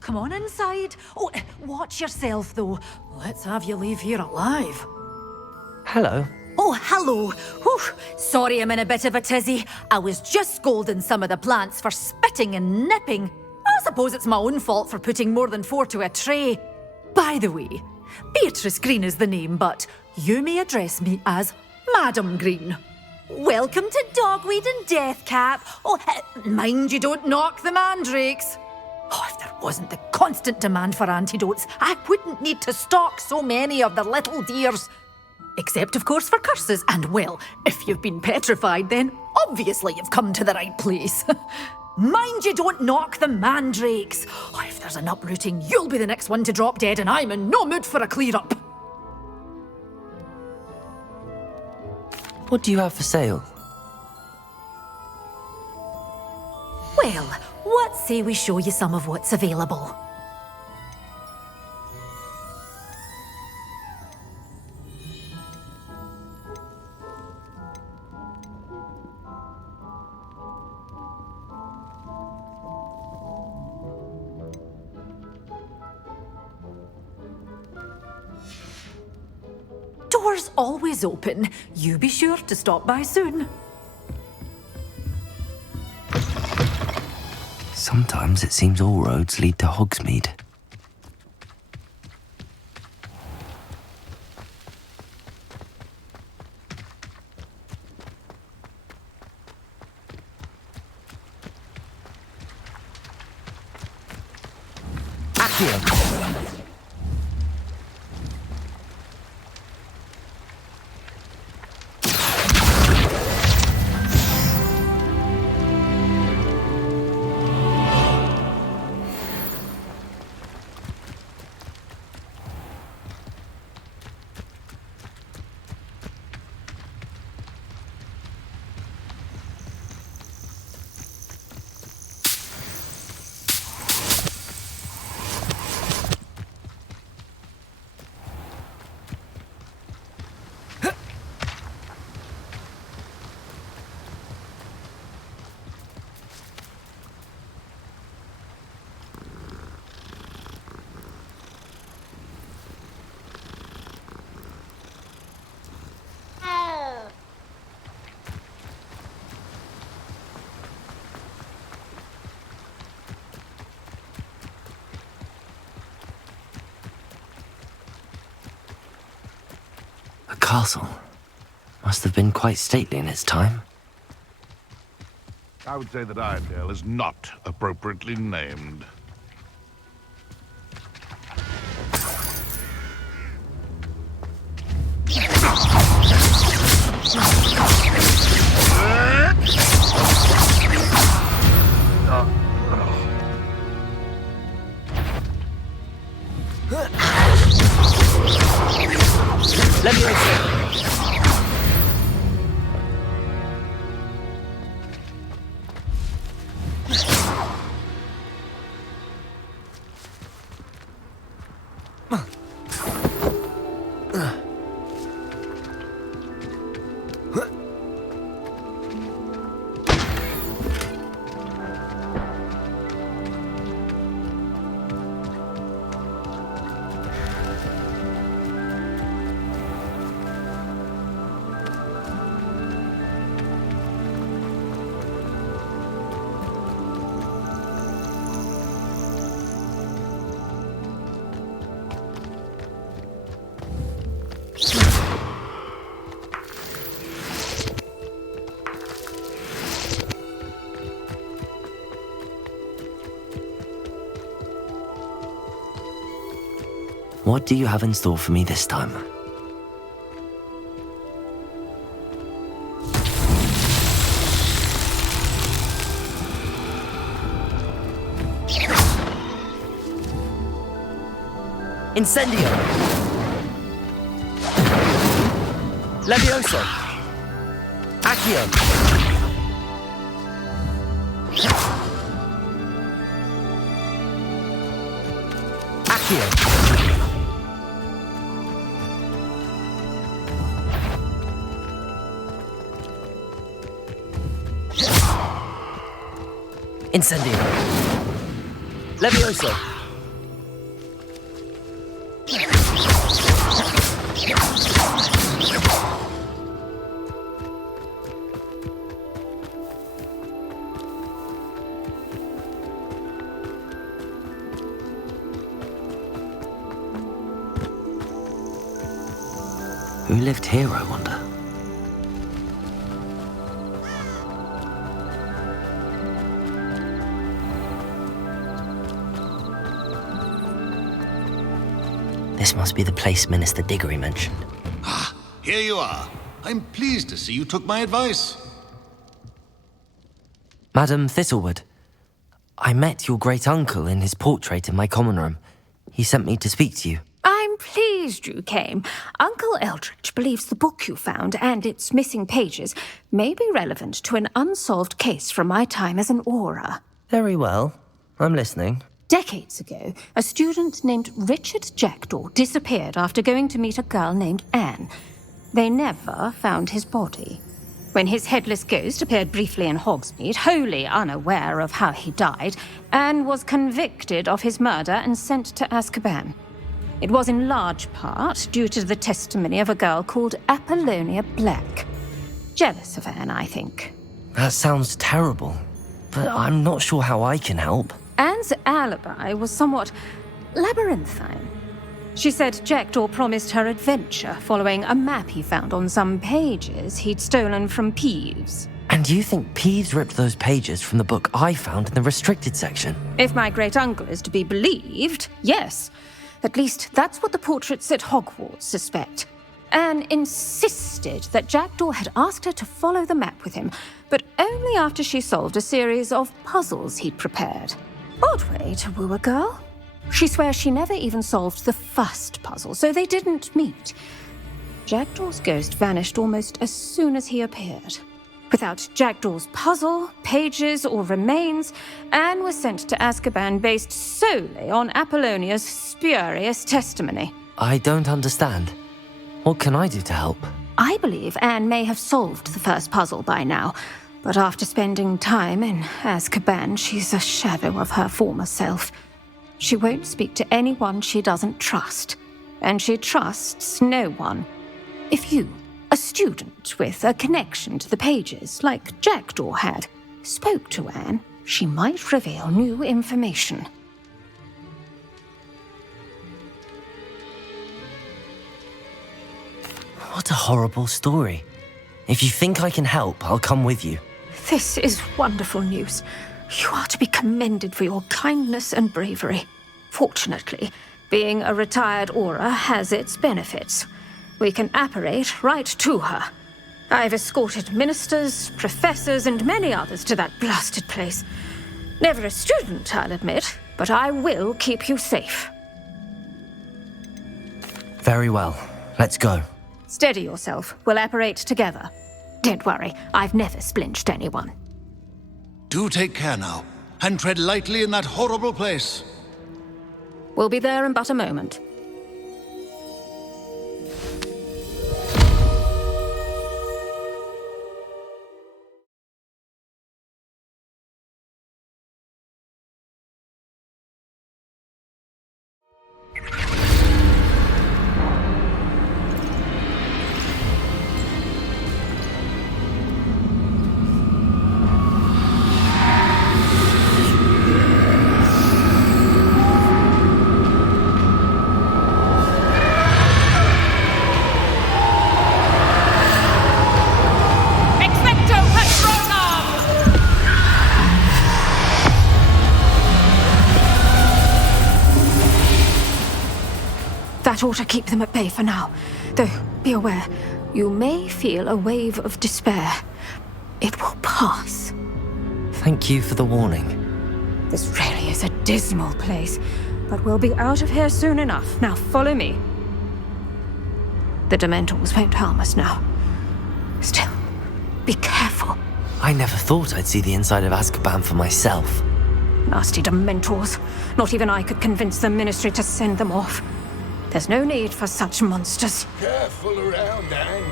Come on inside. Oh, watch yourself, though. Let's have you leave here alive. Hello. Oh, hello. Whew. Sorry I'm in a bit of a tizzy. I was just scolding some of the plants for spitting and nipping. I suppose it's my own fault for putting more than 4 to a tray. By the way, Beatrice Green is the name, but you may address me as Madam Green. Welcome to Dogweed and Deathcap. Oh, mind you don't knock the mandrakes. Oh, if there wasn't the constant demand for antidotes, I wouldn't need to stock so many of the little dears. Except, of course, for curses. And, well, if you've been petrified, then obviously you've come to the right place. Mind you don't knock the mandrakes. Oh, if there's an uprooting, you'll be the next one to drop dead, and I'm in no mood for a clear-up. What do you have for sale? Well, what say we show you some of what's available? Doors always open. You be sure to stop by soon. Sometimes it seems all roads lead to Hogsmeade. Accio! castle. Must have been quite stately in its time. I would say that Iredale is not appropriately named. Let me What do you have in store for me this time? Incendio! Levioso! Accio! Accio! Incendio! Levioso! Who lived here, I wonder? This must be the place Minister Diggory mentioned. Ah, here you are. I'm pleased to see you took my advice. Madam Thistlewood, I met your great-uncle in his portrait in my common room. He sent me to speak to you. I'm pleased you came. Uncle Eldridge believes the book you found and its missing pages may be relevant to an unsolved case from my time as an aura. Very well. I'm listening. Decades ago, a student named Richard Jackdaw disappeared after going to meet a girl named Anne. They never found his body. When his headless ghost appeared briefly in Hogsmeade, wholly unaware of how he died, Anne was convicted of his murder and sent to Azkaban. It was in large part due to the testimony of a girl called Apollonia Black. Jealous of Anne, I think. That sounds terrible, but I'm not sure how I can help. Anne's alibi was somewhat labyrinthine. She said Jackdaw promised her adventure following a map he found on some pages he'd stolen from Peeves. And you think Peeves ripped those pages from the book I found in the restricted section? If my great-uncle is to be believed, yes. At least that's what the portraits at Hogwarts suspect. Anne insisted that Jackdaw had asked her to follow the map with him, but only after she solved a series of puzzles he'd prepared. Odd way to woo a girl. She swears she never even solved the first puzzle, so they didn't meet. Jackdaw's ghost vanished almost as soon as he appeared. Without Jackdaw's puzzle, pages, or remains, Anne was sent to Azkaban based solely on Apollonia's spurious testimony. I don't understand. What can I do to help? I believe Anne may have solved the first puzzle by now, but after spending time in Azkaban, she's a shadow of her former self. She won't speak to anyone she doesn't trust, and she trusts no one. If you, a student with a connection to the pages, like Jackdaw had, spoke to Anne, she might reveal new information. What a horrible story. If you think I can help, I'll come with you. This is wonderful news. You are to be commended for your kindness and bravery. Fortunately, being a retired Aura has its benefits. We can apparate right to her. I've escorted ministers, professors, and many others to that blasted place. Never a student, I'll admit, but I will keep you safe. Very well. Let's go. Steady yourself. We'll apparate together. Don't worry, I've never splinched anyone. Do take care now, and tread lightly in that horrible place. We'll be there in but a moment. That ought to keep them at bay for now. Though, be aware, you may feel a wave of despair. It will pass. Thank you for the warning. This really is a dismal place, but we'll be out of here soon enough. Now follow me. The Dementors won't harm us now. Still, be careful. I never thought I'd see the inside of Azkaban for myself. Nasty Dementors. Not even I could convince the Ministry to send them off. There's no need for such monsters. Careful around, Anne.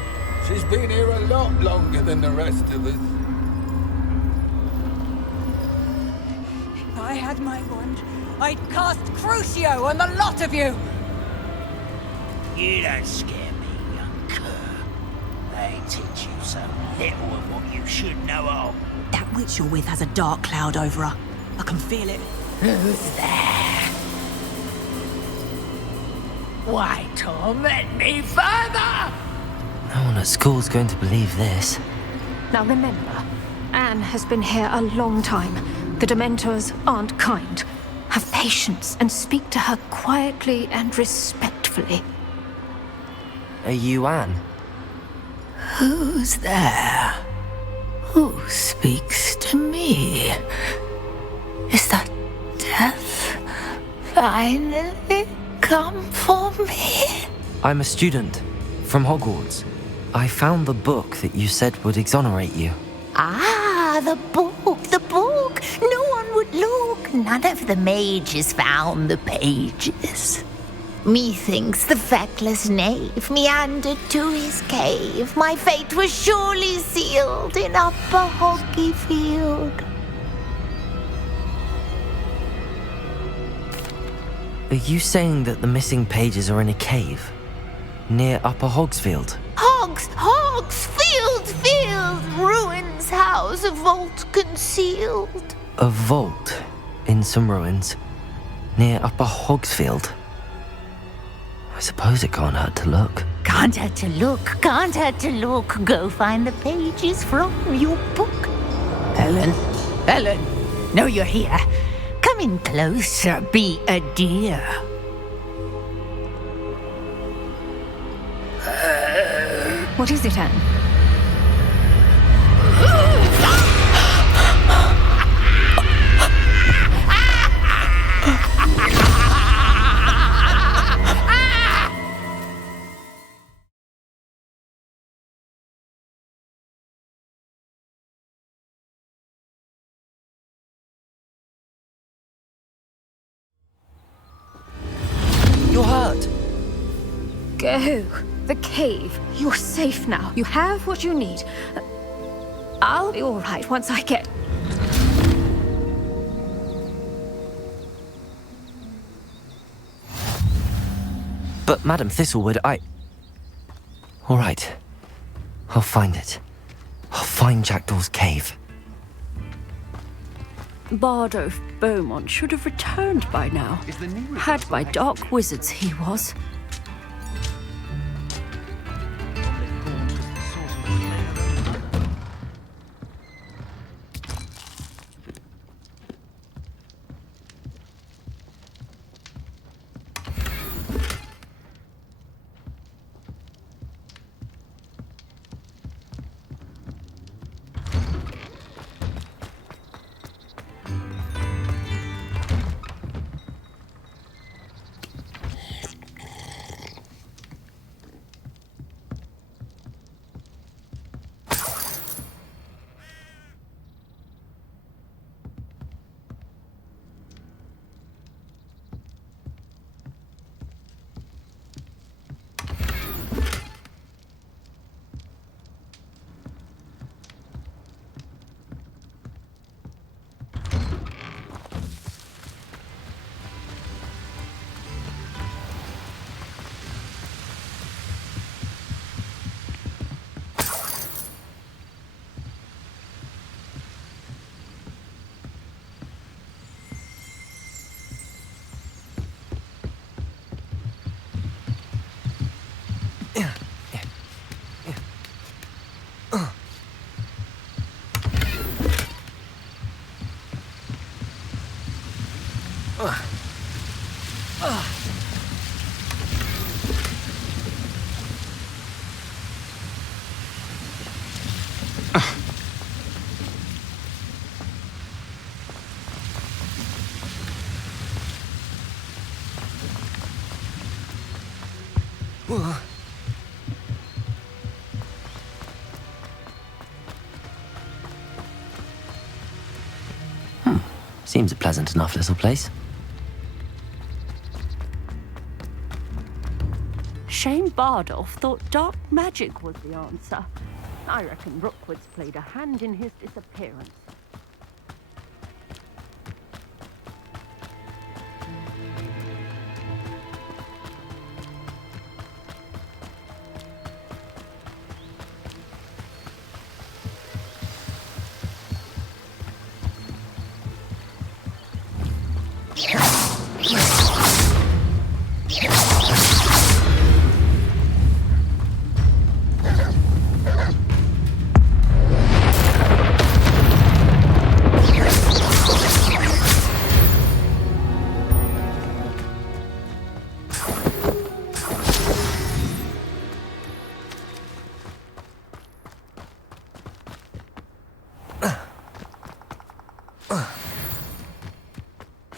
She's been here a lot longer than the rest of us. If I had my wand, I'd cast Crucio on the lot of you! You don't scare me, young cur. They teach you so little of what you should know of. That witch you're with has a dark cloud over her. I can feel it. Who's there? Why torment me further? No one at school's going to believe this. Now remember, Anne has been here a long time. The Dementors aren't kind. Have patience and speak to her quietly and respectfully. Are you Anne? Who's there? Who speaks to me? Is that death finally come for me? I'm a student from Hogwarts. I found the book that you said would exonerate you. Ah, the book, the book. No one would look. None of the mages found the pages. Methinks the feckless knave meandered to his cave. My fate was surely sealed in Upper Hoggyfield. Are you saying that the missing pages are in a cave? Near Upper Hogsfield? Field, ruins house, a vault concealed. A vault in some ruins near Upper Hogsfield? I suppose it can't hurt to look. Can't hurt to look. Go find the pages from your book. Ellen, no, you're here. Come in closer, be a dear. What is it, Anne? You're hurt. Go. The cave. You're safe now. You have what you need. I'll be all right once I get... But Madam Thistlewood, All right. I'll find it. I'll find Jackdaw's cave. Bardolph Beaumont should have returned by now. Had by dark wizards he was. Seems a pleasant enough little place. Shane Bardolph thought dark magic was the answer. I reckon Rookwood's played a hand in his disappearance.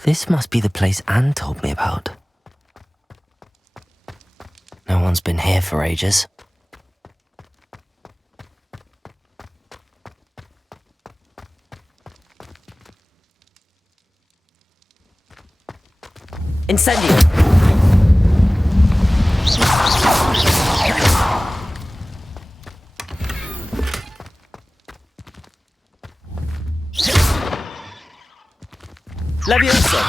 This must be the place Anne told me about. No one's been here for ages. Incendio! Leviosa!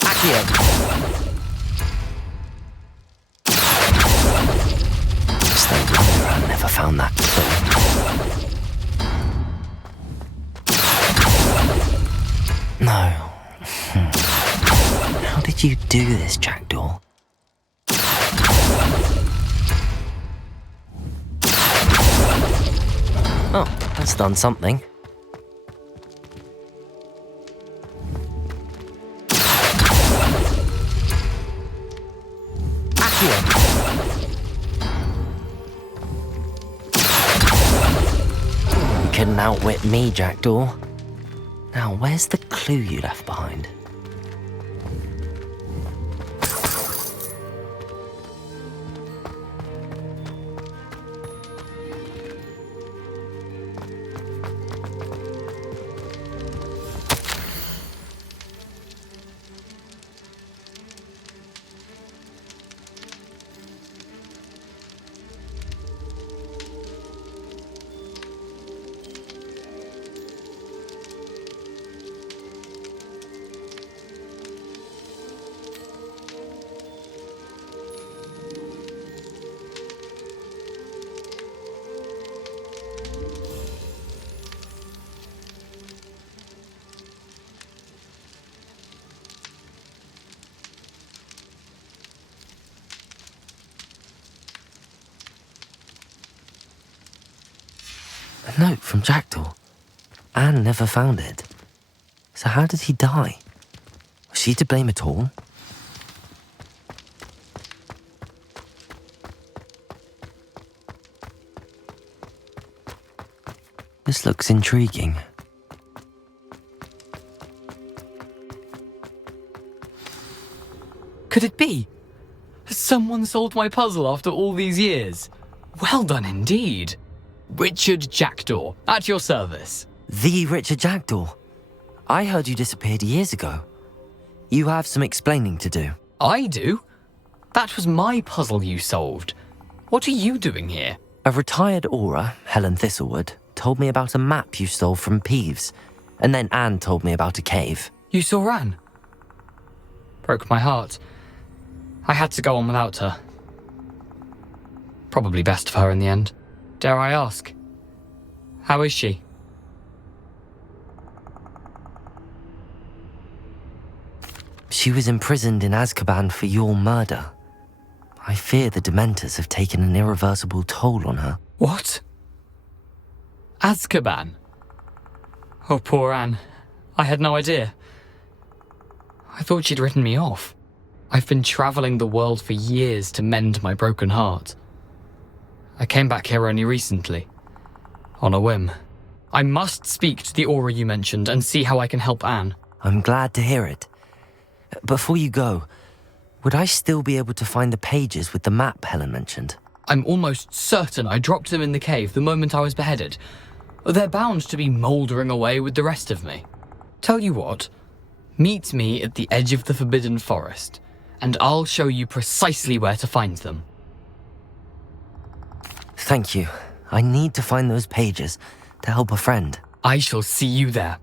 Accio! It's no wonder I never found that clue. No. How did you do this, Jackdaw? Oh, that's done something. You couldn't outwit me, Jackdaw. Now, where's the clue you left behind? A note from Jackdaw. Anne never found it. So how did he die? Was she to blame at all? This looks intriguing. Could it be? Has someone solved my puzzle after all these years? Well done indeed. Richard Jackdaw, at your service. The Richard Jackdaw. I heard you disappeared years ago. You have some explaining to do. I do? That was my puzzle you solved. What are you doing here? A retired aura, Helen Thistlewood, told me about a map you stole from Peeves, and then Anne told me about a cave. You saw Anne? Broke my heart. I had to go on without her. Probably best for her in the end. Dare I ask? How is she? She was imprisoned in Azkaban for your murder. I fear the Dementors have taken an irreversible toll on her. What? Azkaban? Oh, poor Anne. I had no idea. I thought she'd written me off. I've been traveling the world for years to mend my broken heart. I came back here only recently, on a whim. I must speak to the Aura you mentioned and see how I can help Anne. I'm glad to hear it. Before you go, would I still be able to find the pages with the map Helen mentioned? I'm almost certain I dropped them in the cave the moment I was beheaded. They're bound to be mouldering away with the rest of me. Tell you what, meet me at the edge of the Forbidden Forest, and I'll show you precisely where to find them. Thank you. I need to find those pages to help a friend. I shall see you there.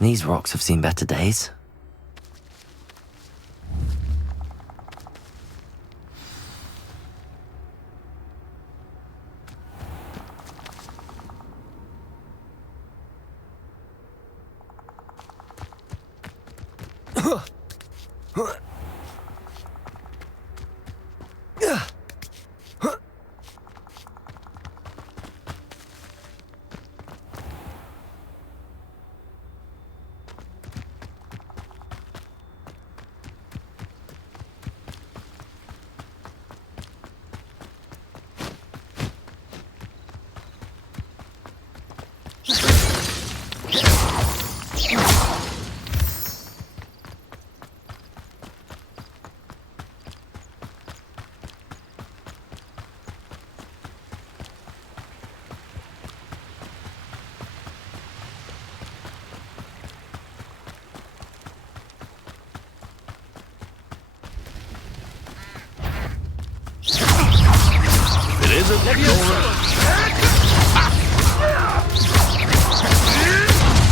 These rocks have seen better days.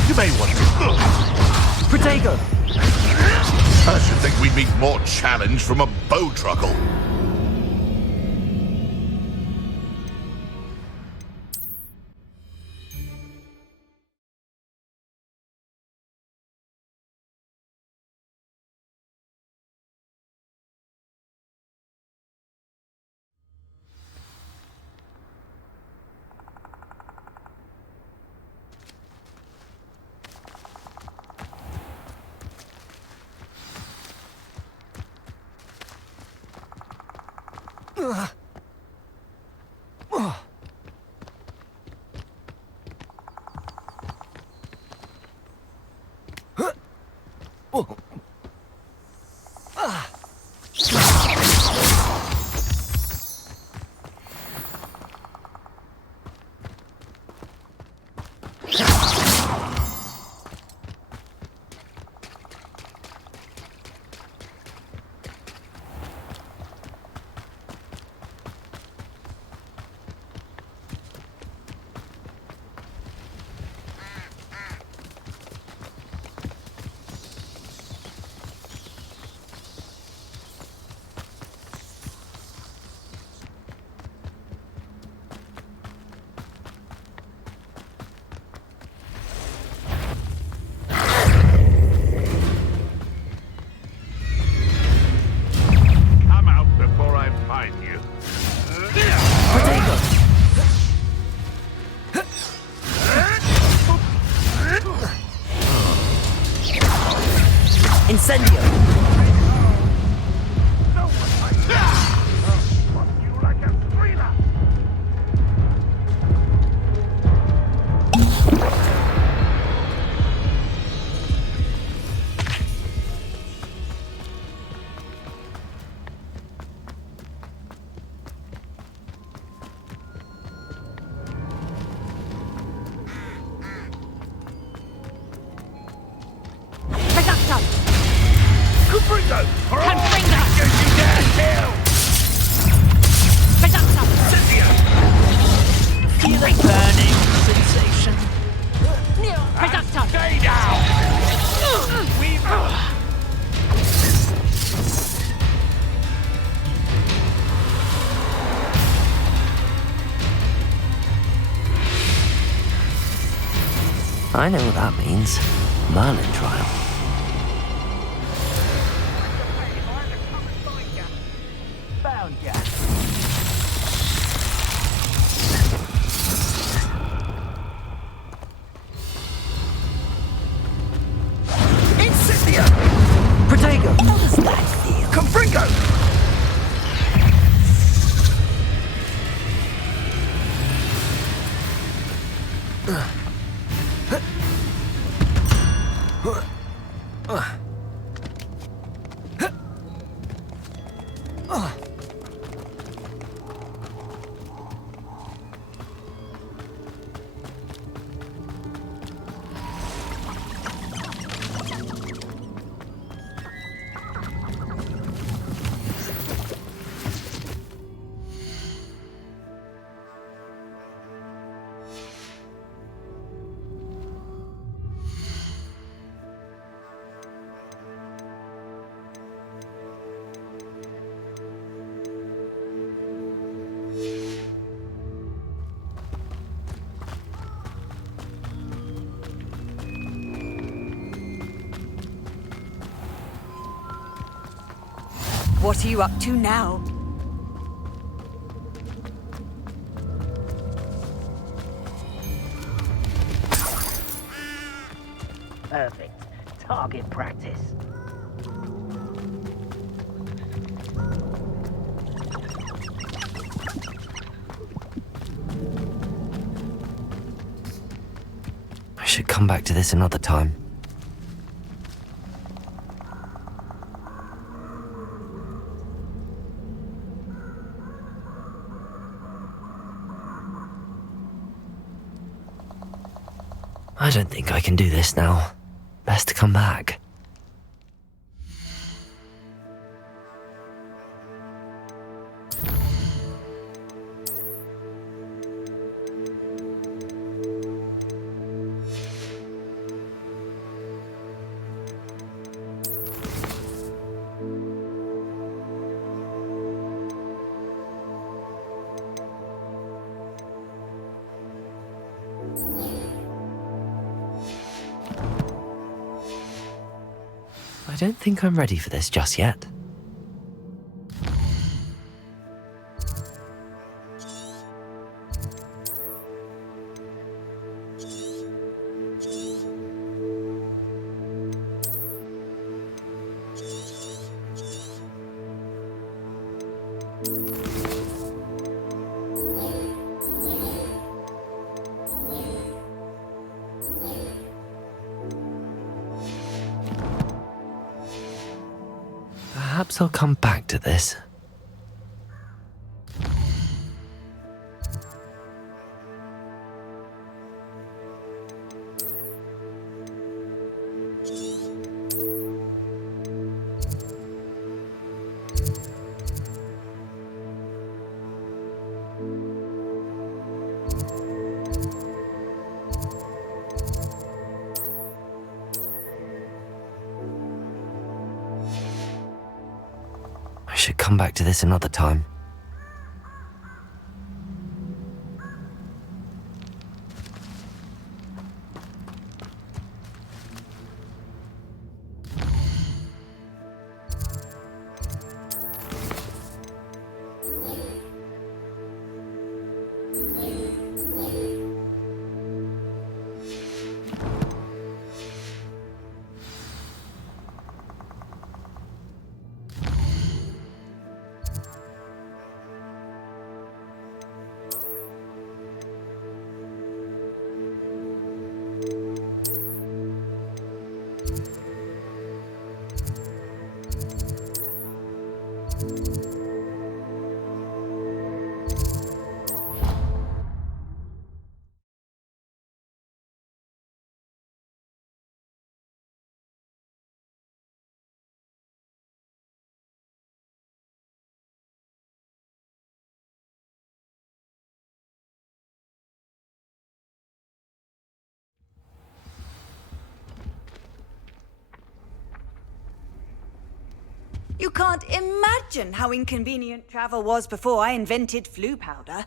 You may want to. Protego! I should think we'd meet more challenge from a bow truckle. Incendio! Stay down! We've I know what that means. Merlin trial. Found ya. Incendia! Protego! How does that feel? Confringo! What are you up to now? Perfect. Target practice. I should come back to this another time. I don't think I can do this now. Best to come back. I don't think I'm ready for this just yet. Perhaps I'll come back to this. I should come back to this another time. You can't imagine how inconvenient travel was before I invented flu powder.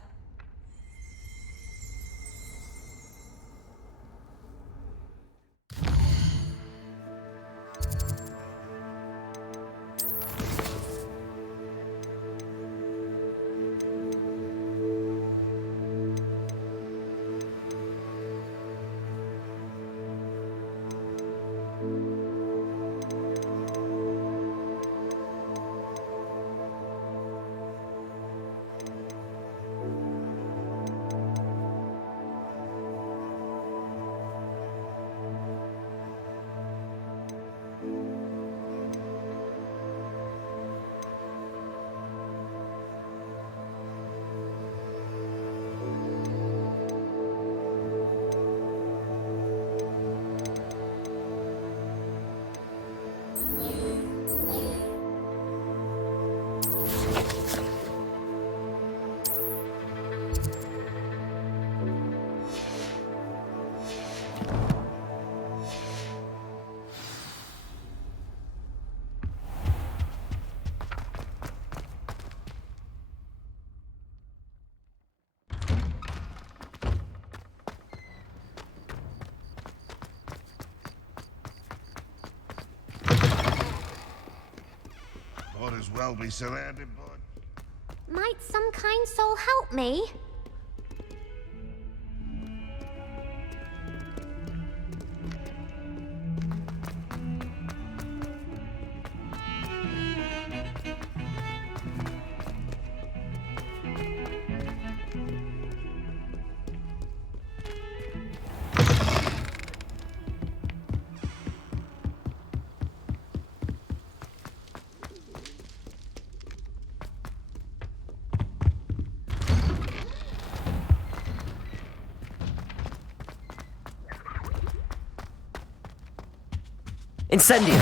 as well be surrounded by... Might some kind soul help me? Incendio!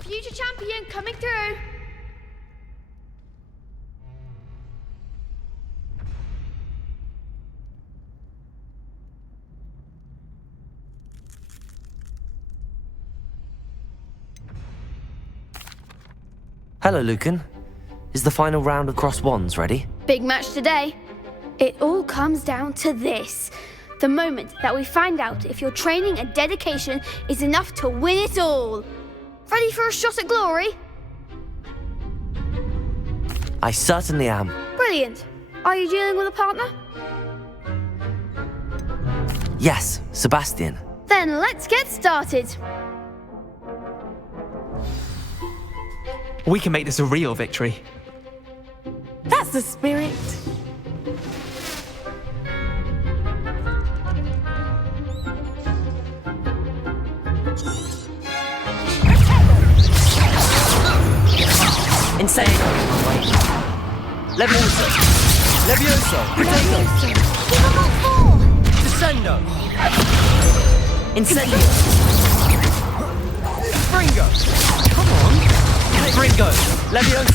Future champion coming through! Hello, Lucan. Is the final round of Cross Wands ready? Big match today. It all comes down to this. The moment that we find out if your training and dedication is enough to win it all. Ready for a shot at glory? I certainly am. Brilliant. Are you dealing with a partner? Yes, Sebastian. Then let's get started. We can make this a real victory. That's the spirit. Insane. Levioso. Levioso. Protego. Descendo. Incendio. Springo. Come on. Springo. Levioso.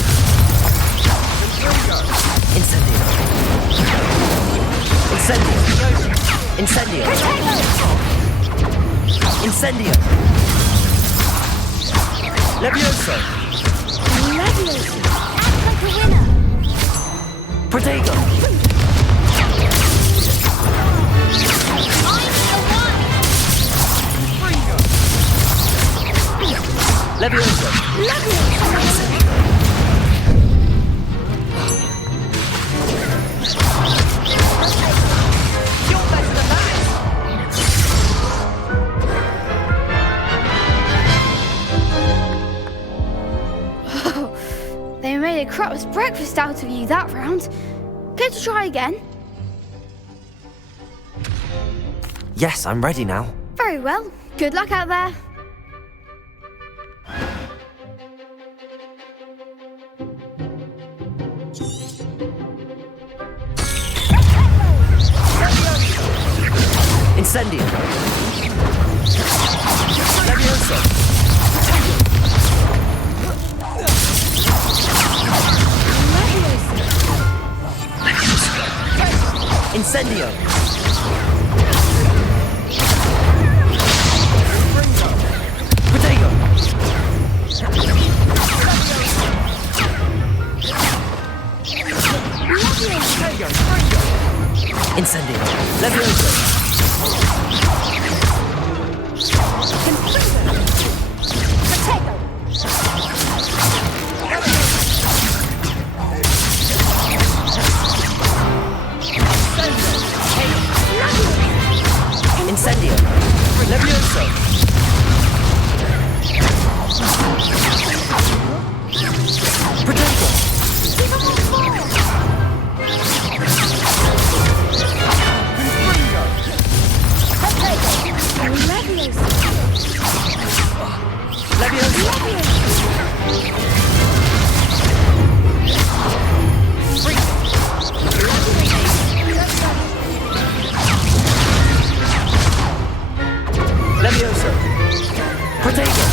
Incendio. Incendio. Incendio. Incendio. Levioso. Levioso. Act like a winner. Protego. Levioso. Levioso. They made a crap's breakfast out of you that round. Care to try again? Yes, I'm ready now. Very well. Good luck out there. Incendio. Levioso. Incendio. Protego. Incendio. Levioso. Incendio. Levioso. Protego. Levioso. Protego.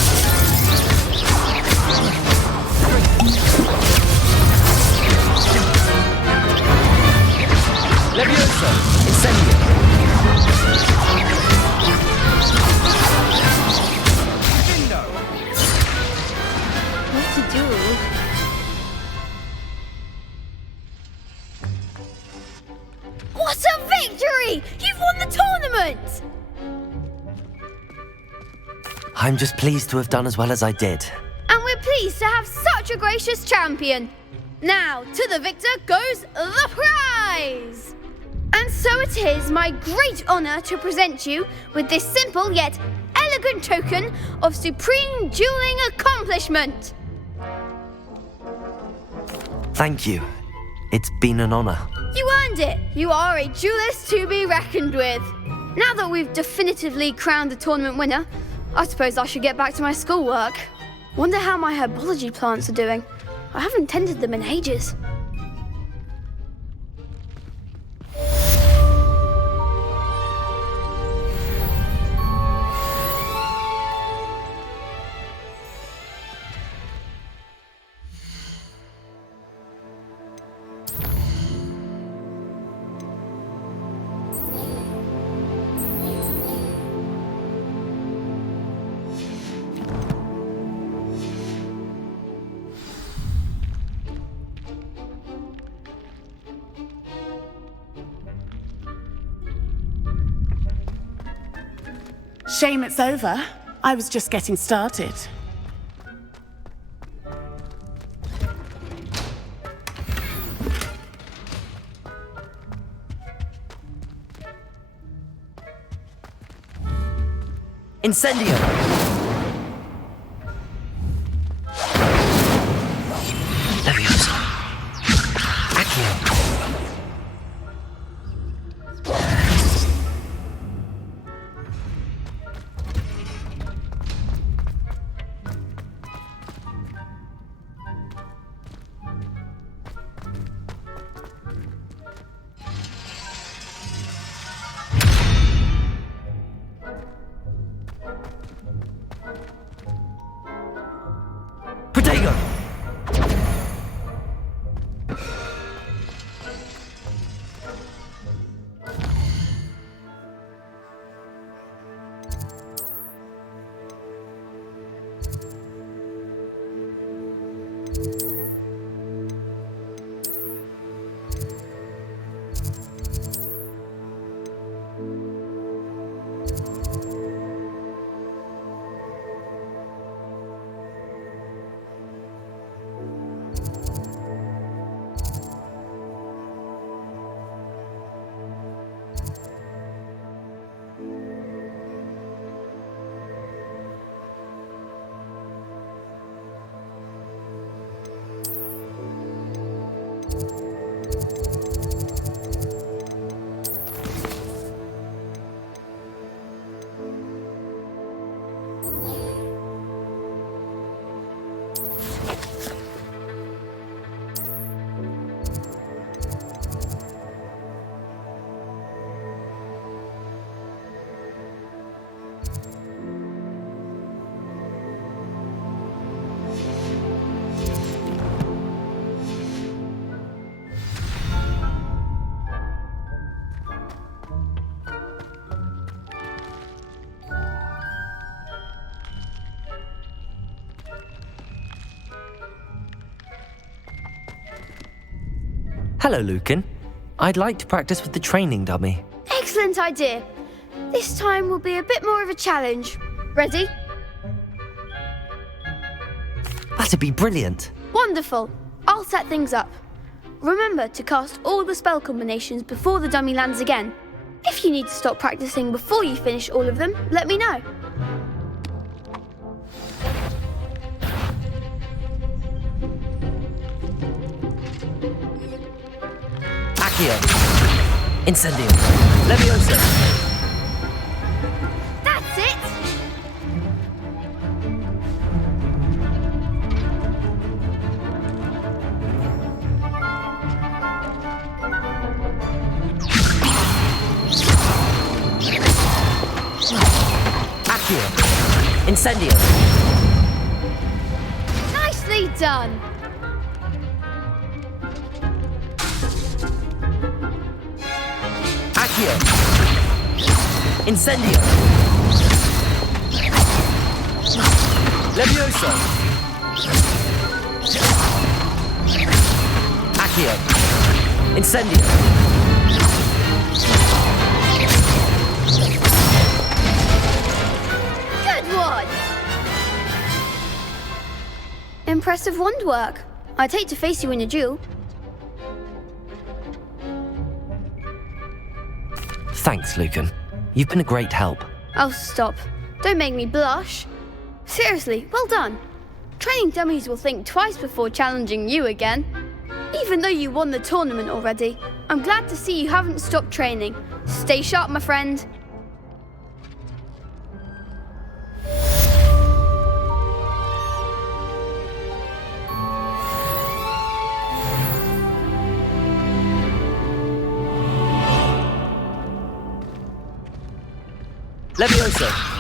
Levioso. Incendio. What a victory! You've won the tournament! I'm just pleased to have done as well as I did. And we're pleased to have such a gracious champion. Now, to the victor goes the prize! And so it is my great honour to present you with this simple yet elegant token of supreme dueling accomplishment. Thank you. It's been an honour. You earned it. You are a duelist to be reckoned with. Now that we've definitively crowned the tournament winner, I suppose I should get back to my schoolwork. Wonder how my herbology plants are doing. I haven't tended them in ages. Shame it's over. I was just getting started. Incendio! Leviosa. Accio. Protego! Hello, Lucan. I'd like to practice with the training dummy. Excellent idea. This time will be a bit more of a challenge. Ready? That'd be brilliant. Wonderful. I'll set things up. Remember to cast all the spell combinations before the dummy lands again. If you need to stop practicing before you finish all of them, let me know. Accio. Incendio. Leviosa. That's it! Accio. Incendio. Nicely done! Accio. Incendio. Leviosa. Accio. Incendio. Good one! Impressive wand work. I'd hate to face you in a duel. Thanks, Lucan. You've been a great help. Oh, stop. Don't make me blush. Seriously, well done. Training dummies will think twice before challenging you again. Even though you won the tournament already, I'm glad to see you haven't stopped training. Stay sharp, my friend. Levioso.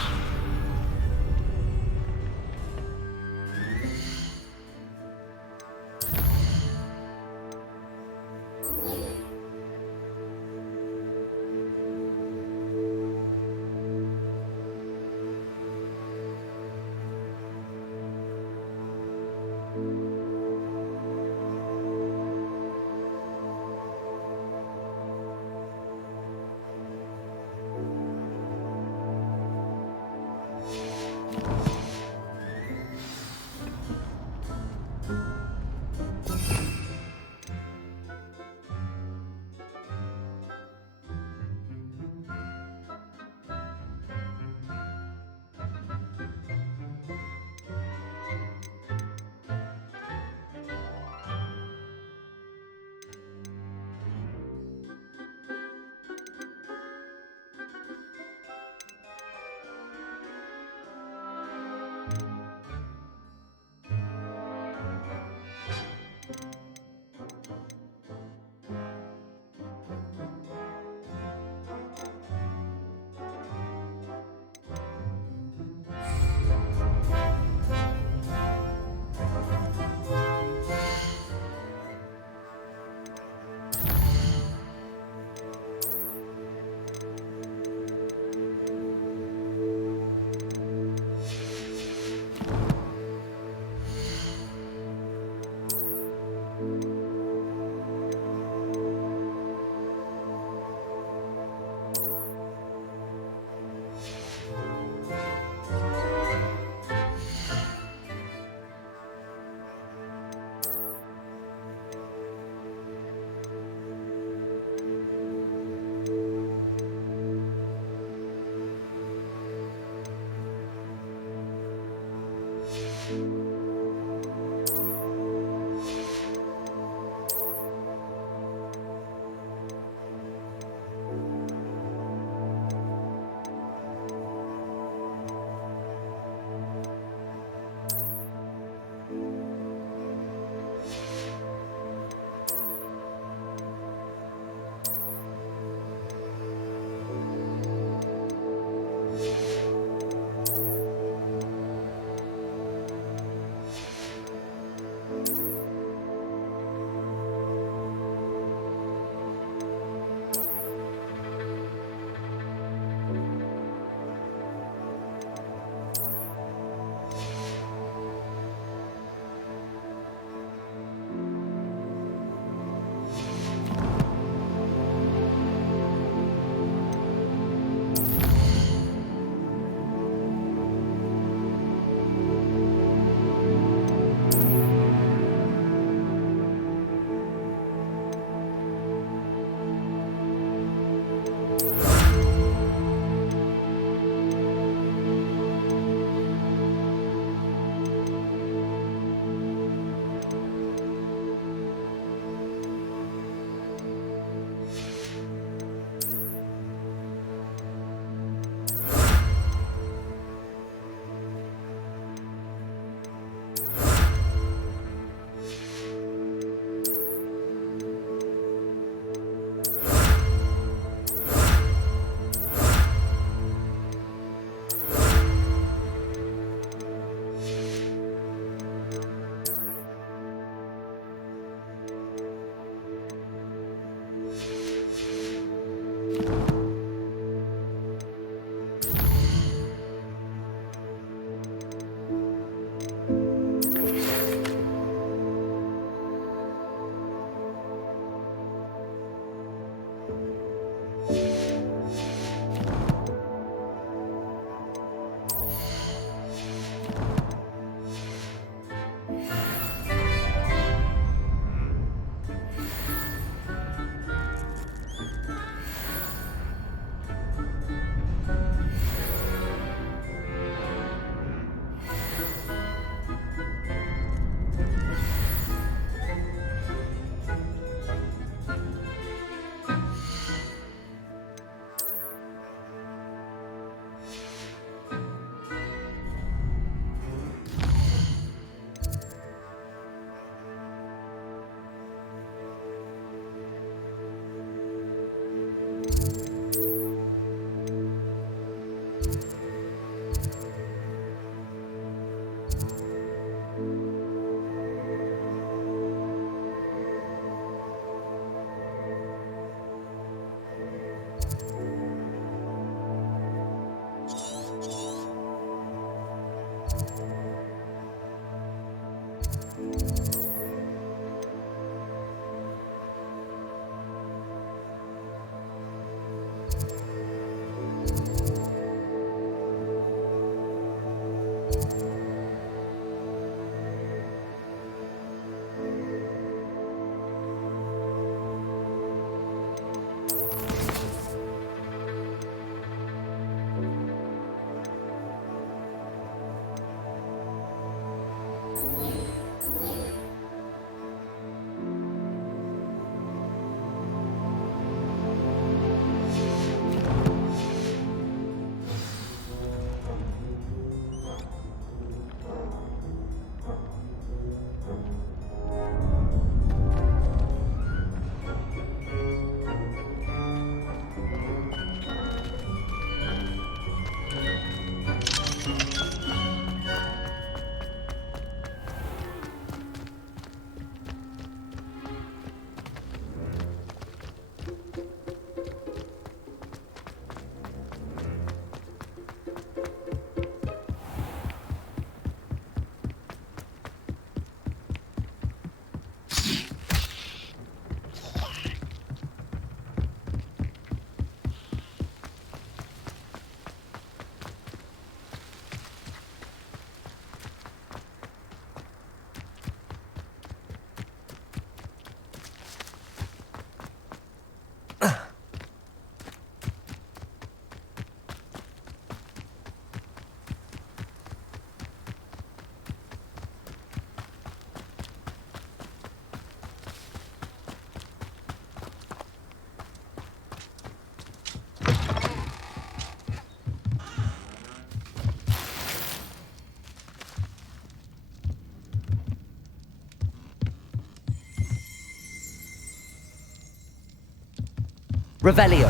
Revelio.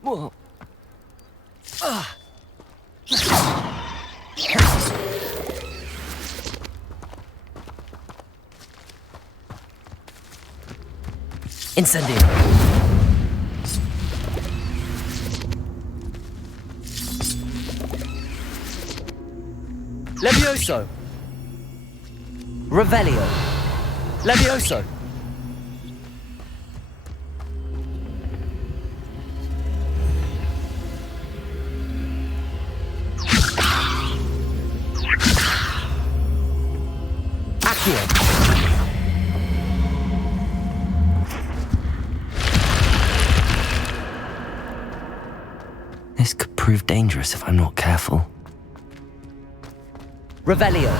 Whoa. Incendio. Levioso. Revelio. Levioso. Accio. This could prove dangerous if I'm not careful. Revelio.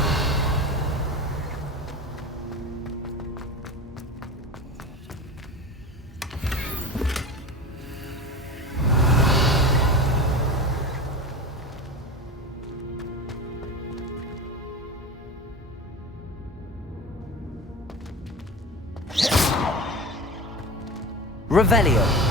Revelio.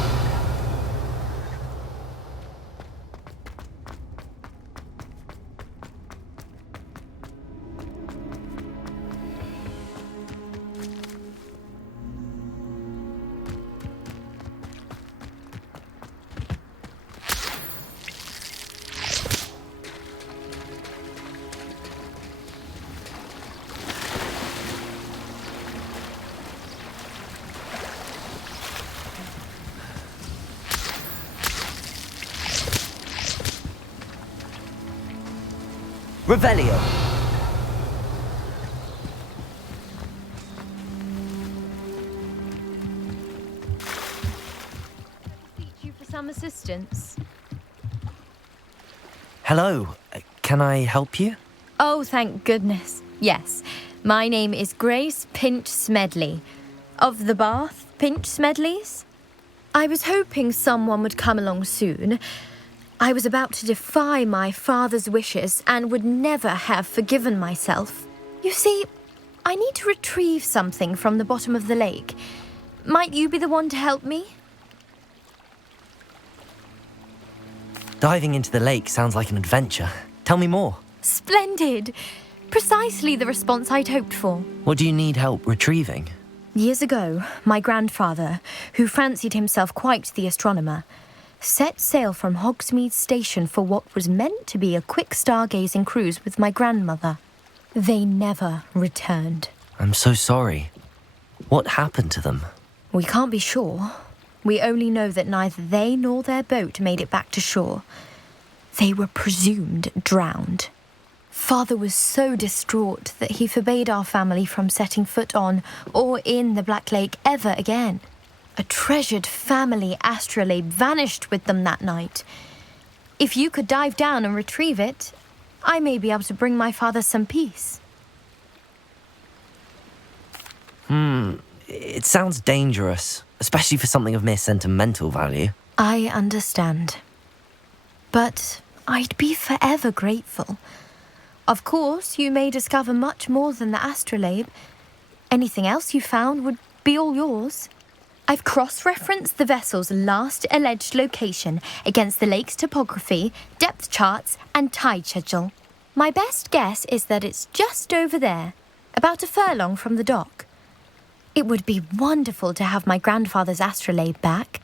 Revelio. You for some assistance. Hello. Can I help you? Oh, thank goodness. Yes. My name is Grace Pinch Smedley. Of the Bath Pinch Smedleys. I was hoping someone would come along soon. I was about to defy my father's wishes and would never have forgiven myself. You see, I need to retrieve something from the bottom of the lake. Might you be the one to help me? Diving into the lake sounds like an adventure. Tell me more. Splendid! Precisely the response I'd hoped for. What do you need help retrieving? Years ago, my grandfather, who fancied himself quite the astronomer, set sail from Hogsmeade Station for what was meant to be a quick stargazing cruise with my grandmother. They never returned. I'm so sorry. What happened to them? We can't be sure. We only know that neither they nor their boat made it back to shore. They were presumed drowned. Father was so distraught that he forbade our family from setting foot on or in the Black Lake ever again. A treasured family astrolabe vanished with them that night. If you could dive down and retrieve it, I may be able to bring my father some peace. It sounds dangerous, especially for something of mere sentimental value. I understand. But I'd be forever grateful. Of course, you may discover much more than the astrolabe. Anything else you found would be all yours. I've cross-referenced the vessel's last alleged location against the lake's topography, depth charts, and tide schedule. My best guess is that it's just over there, about a furlong from the dock. It would be wonderful to have my grandfather's astrolabe back.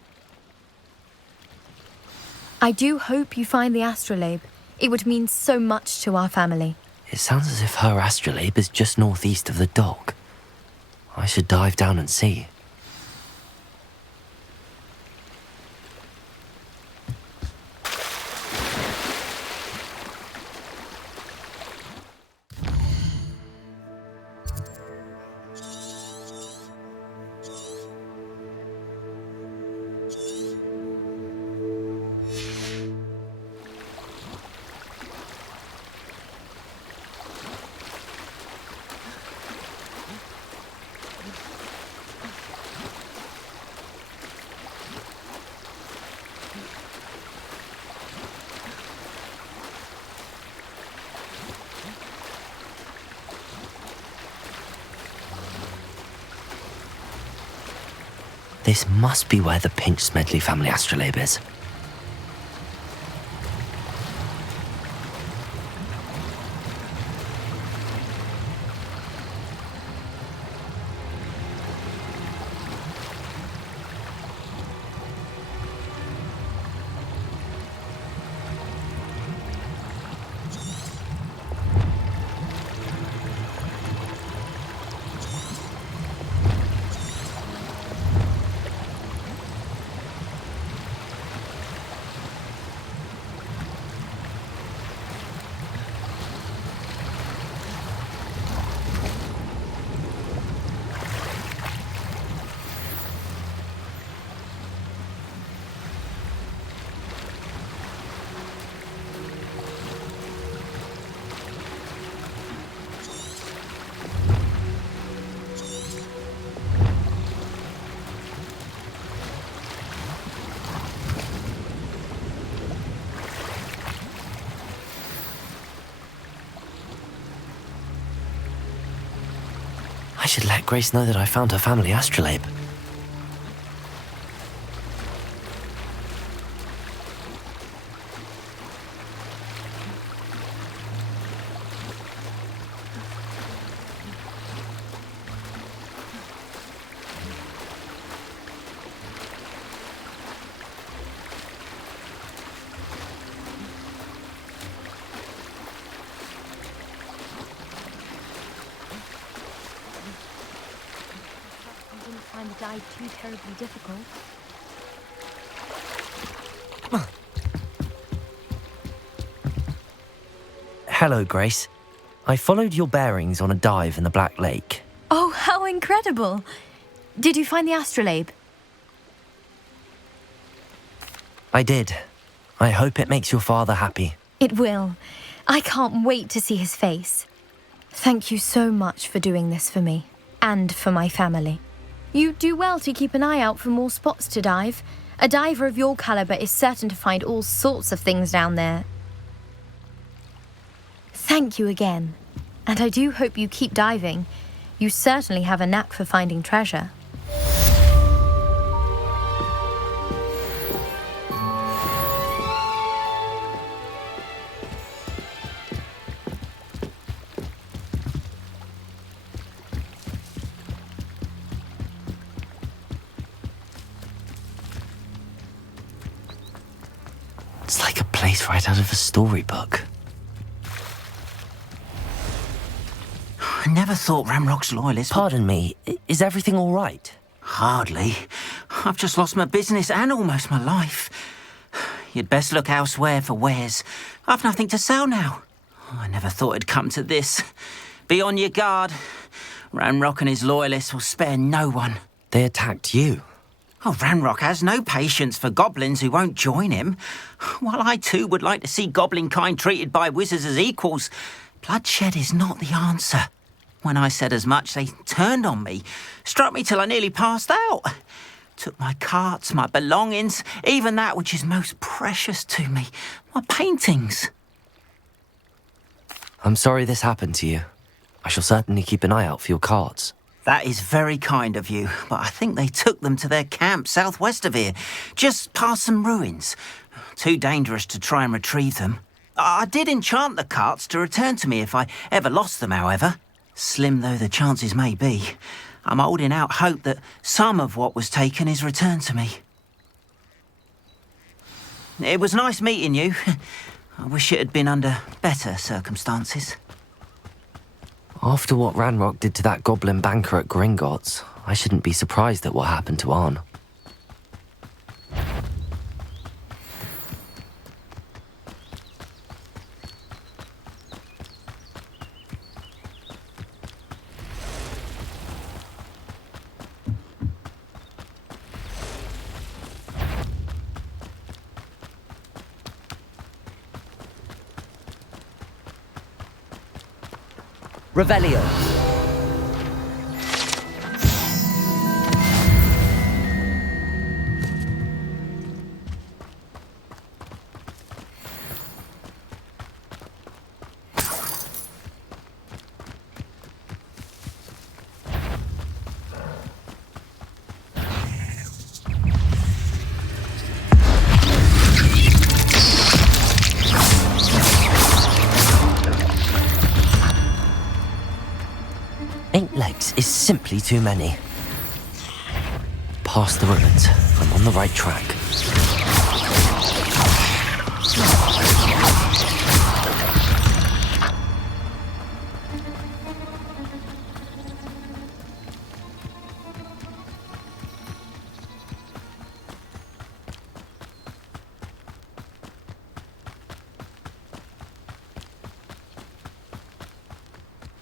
I do hope you find the astrolabe. It would mean so much to our family. It sounds as if her astrolabe is just northeast of the dock. I should dive down and see. This must be where the Pinch Smedley family astrolabe is. I should let Grace know that I found her family astrolabe. Find the dive too terribly difficult. Hello, Grace. I followed your bearings on a dive in the Black Lake. Oh, how incredible! Did you find the astrolabe? I did. I hope it makes your father happy. It will. I can't wait to see his face. Thank you so much for doing this for me, and for my family. You do well to keep an eye out for more spots to dive. A diver of your caliber is certain to find all sorts of things down there. Thank you again. And I do hope you keep diving. You certainly have a knack for finding treasure. It's like a place right out of a storybook. I never thought Ramrock's loyalists... Pardon me, is everything all right? Hardly. I've just lost my business and almost my life. You'd best look elsewhere for wares. I've nothing to sell now. I never thought it'd come to this. Be on your guard. Ramrock and his loyalists will spare no one. They attacked you. Oh, Ramrock has no patience for goblins who won't join him. While I too would like to see goblin kind treated by wizards as equals, bloodshed is not the answer. When I said as much, they turned on me, struck me till I nearly passed out. Took my carts, my belongings, even that which is most precious to me, my paintings. I'm sorry this happened to you. I shall certainly keep an eye out for your cards. That is very kind of you, but I think they took them to their camp southwest of here, just past some ruins. Too dangerous to try and retrieve them. I did enchant the carts to return to me if I ever lost them, however. Slim though the chances may be, I'm holding out hope that some of what was taken is returned to me. It was nice meeting you. I wish it had been under better circumstances. After what Ranrock did to that goblin banker at Gringotts, I shouldn't be surprised at what happened to Arn. Revelio. Simply too many. Past the ruins. I'm on the right track.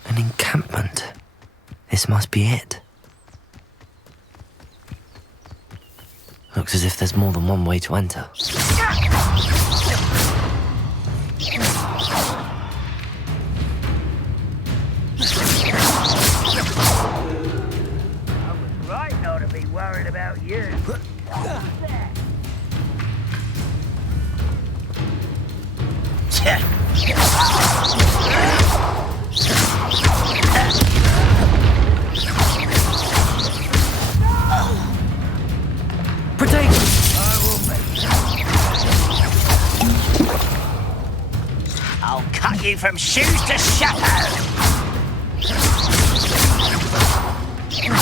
An encampment. This must be it. Looks as if there's more than one way to enter. Right not to be worried about you. Protect! I'll cut you from shoes to shadow.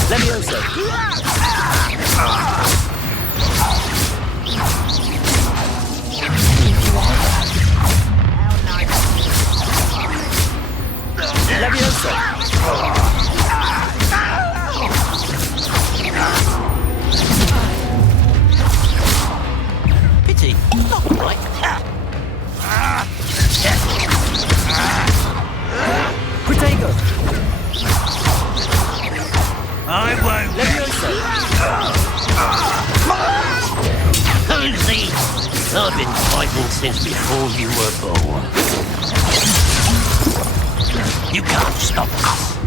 Levioso! Pity, not quite. Protego! I won't. Levioso! Who's he? I've been fighting since before you were born. You can't stop us.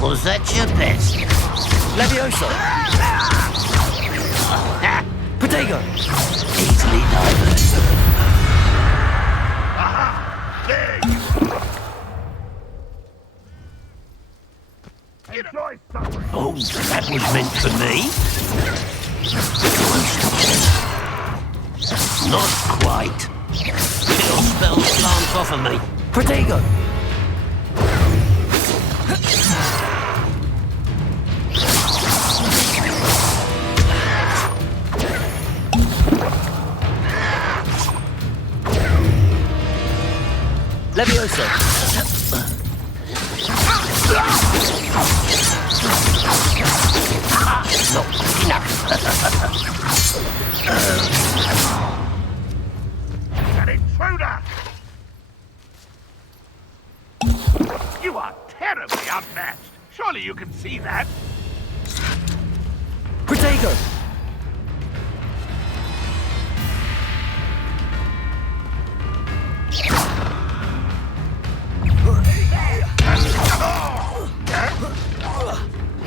Was that your best? Levioso! Protego! Easily diverted. Oh, that was meant for me? Not quite. Kill spells can't offer me. Protego! Levioso! Not enough. An intruder! You are terribly outmatched. Surely you can see that. Protego!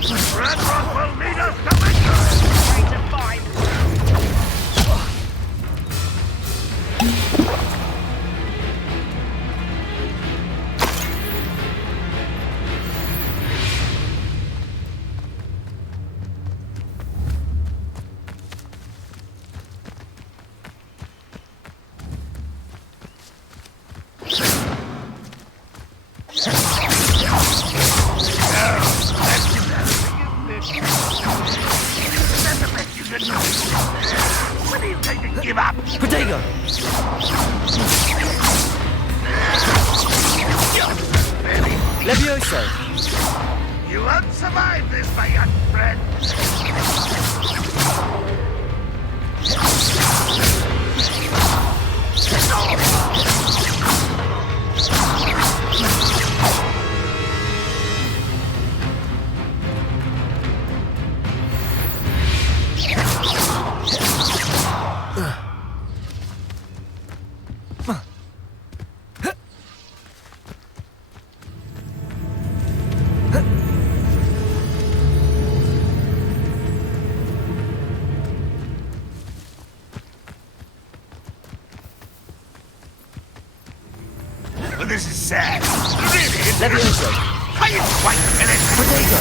Redrock will lead us to victory! Way to fight! When are you going to give up? Protego! Levioso! You won't survive this, my young friend. Well, this is sad. Really, Levioso! are you quite finished? Protego!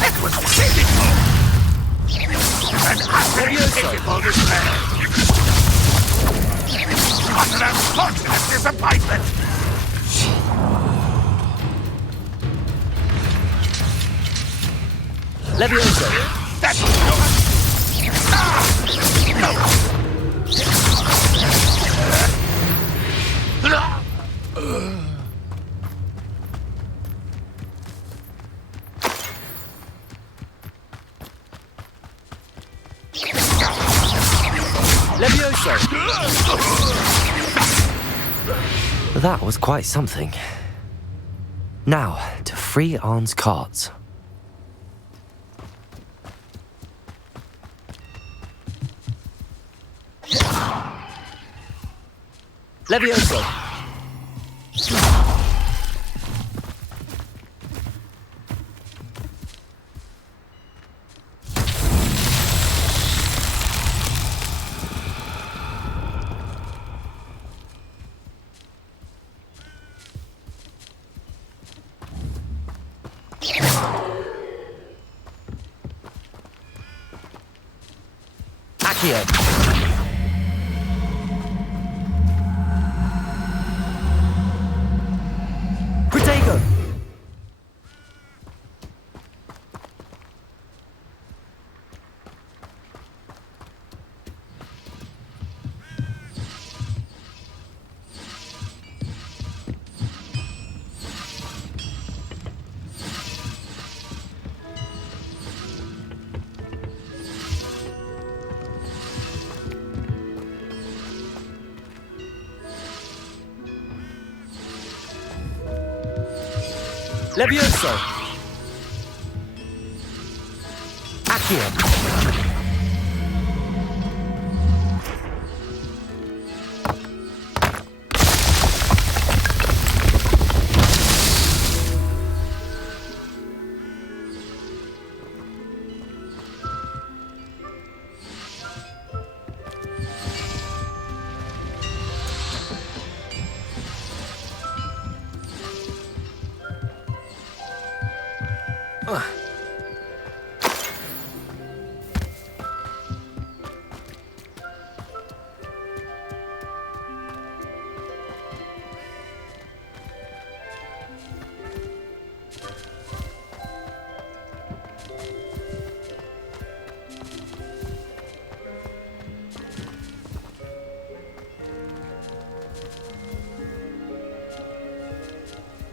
That was pitiful! An utterly pitiful despair! What an unfortunate disappointment! Levioso! Levioso! That was quite something. Now, to free Arn's carts. Levioso! Accio! Protego! Levioso! Accio!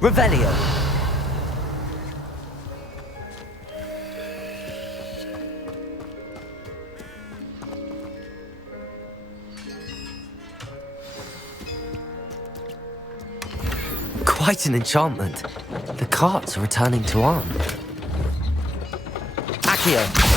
Revelio! Quite an enchantment. The carts are returning to Arn. Accio!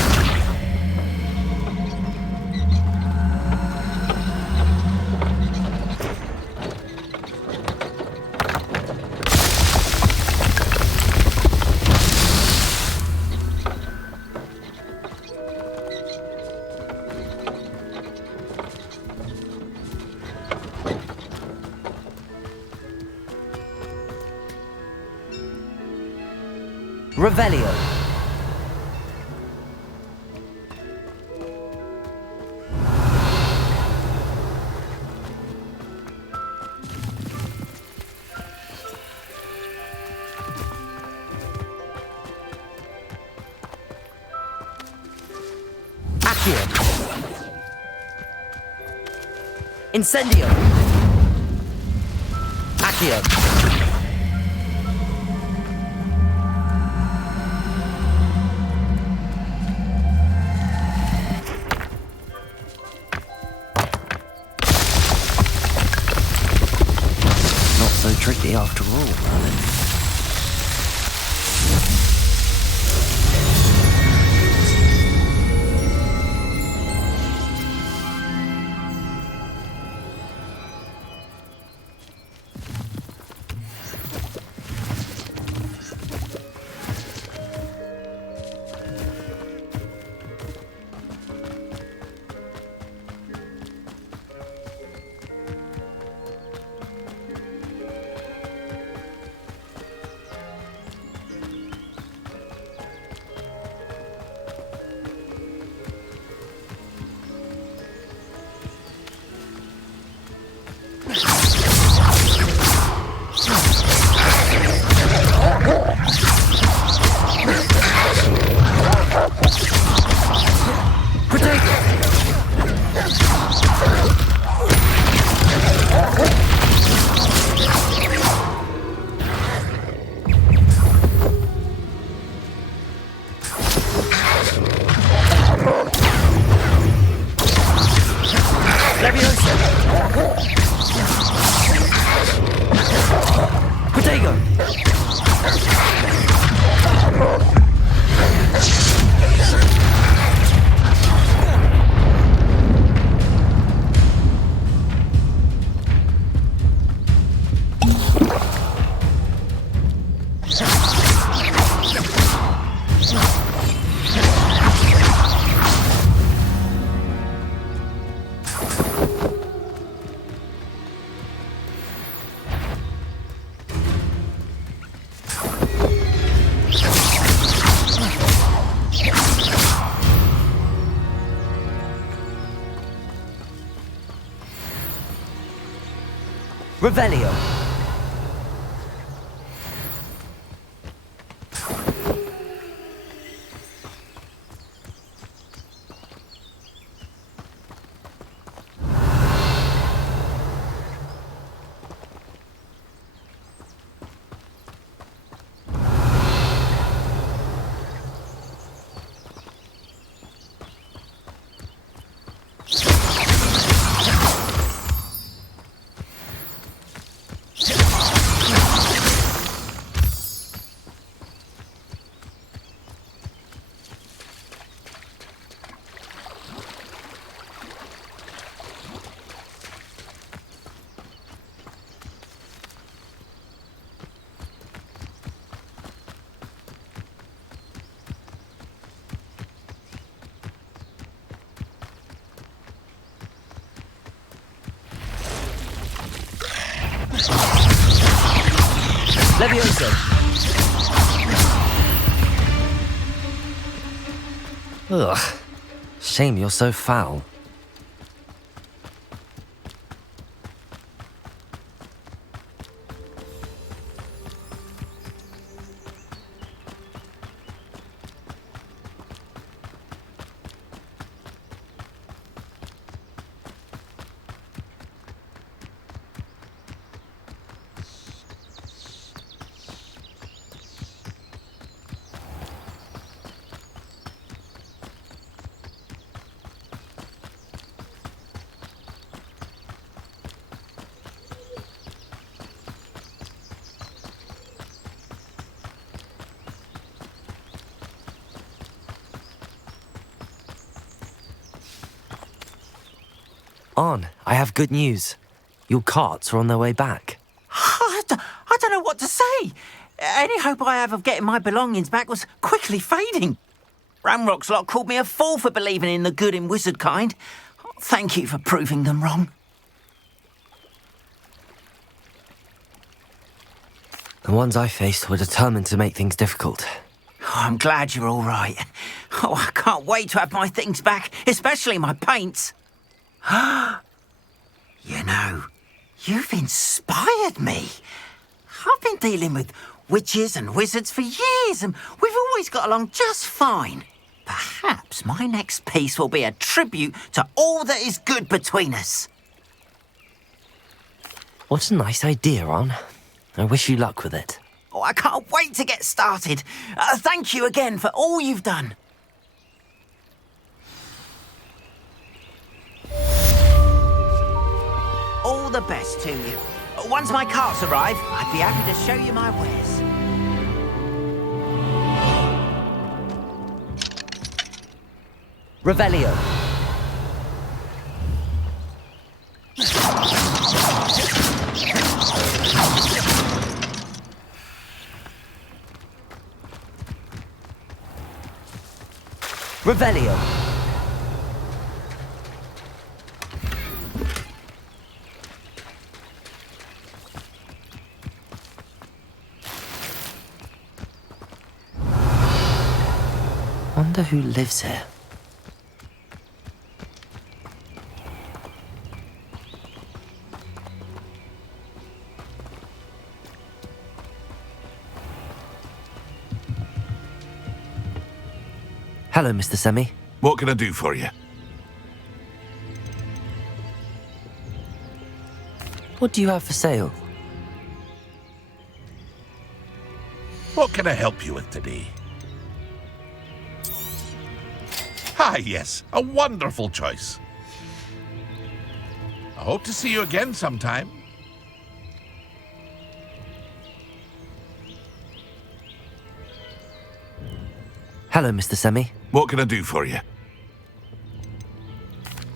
Revelio! Accio! Incendio! Accio! So tricky after all, Merlin. Leviosa! Protego! Revelio. Leviosa. Ugh. Shame you're so foul. On, I have good news. Your carts are on their way back. I don't know what to say. Any hope I have of getting my belongings back was quickly fading. Ramrock's lot called me a fool for believing in the good in wizard kind. Thank you for proving them wrong. The ones I faced were determined to make things difficult. Oh, I'm glad you're all right. Oh, I can't wait to have my things back, especially my paints. You know, you've inspired me. I've been dealing with witches and wizards for years, and we've always got along just fine. Perhaps my next piece will be a tribute to all that is good between us. What a nice idea, On. I wish you luck with it. Oh, I can't wait to get started. Thank you again for all you've done. All the best to you. Once my carts arrive, I'd be happy to show you my wares. Revelio. Revelio. Wonder who lives here. Hello, Mr. Semi. What can I do for you? What do you have for sale? What can I help you with today? Ah, yes, a wonderful choice. I hope to see you again sometime. Hello, Mr. Semi. What can I do for you?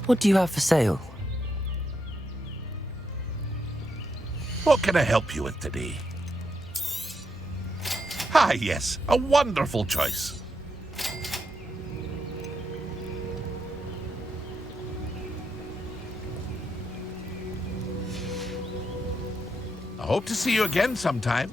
What do you have for sale? What can I help you with today? Ah, yes, a wonderful choice. I hope to see you again sometime.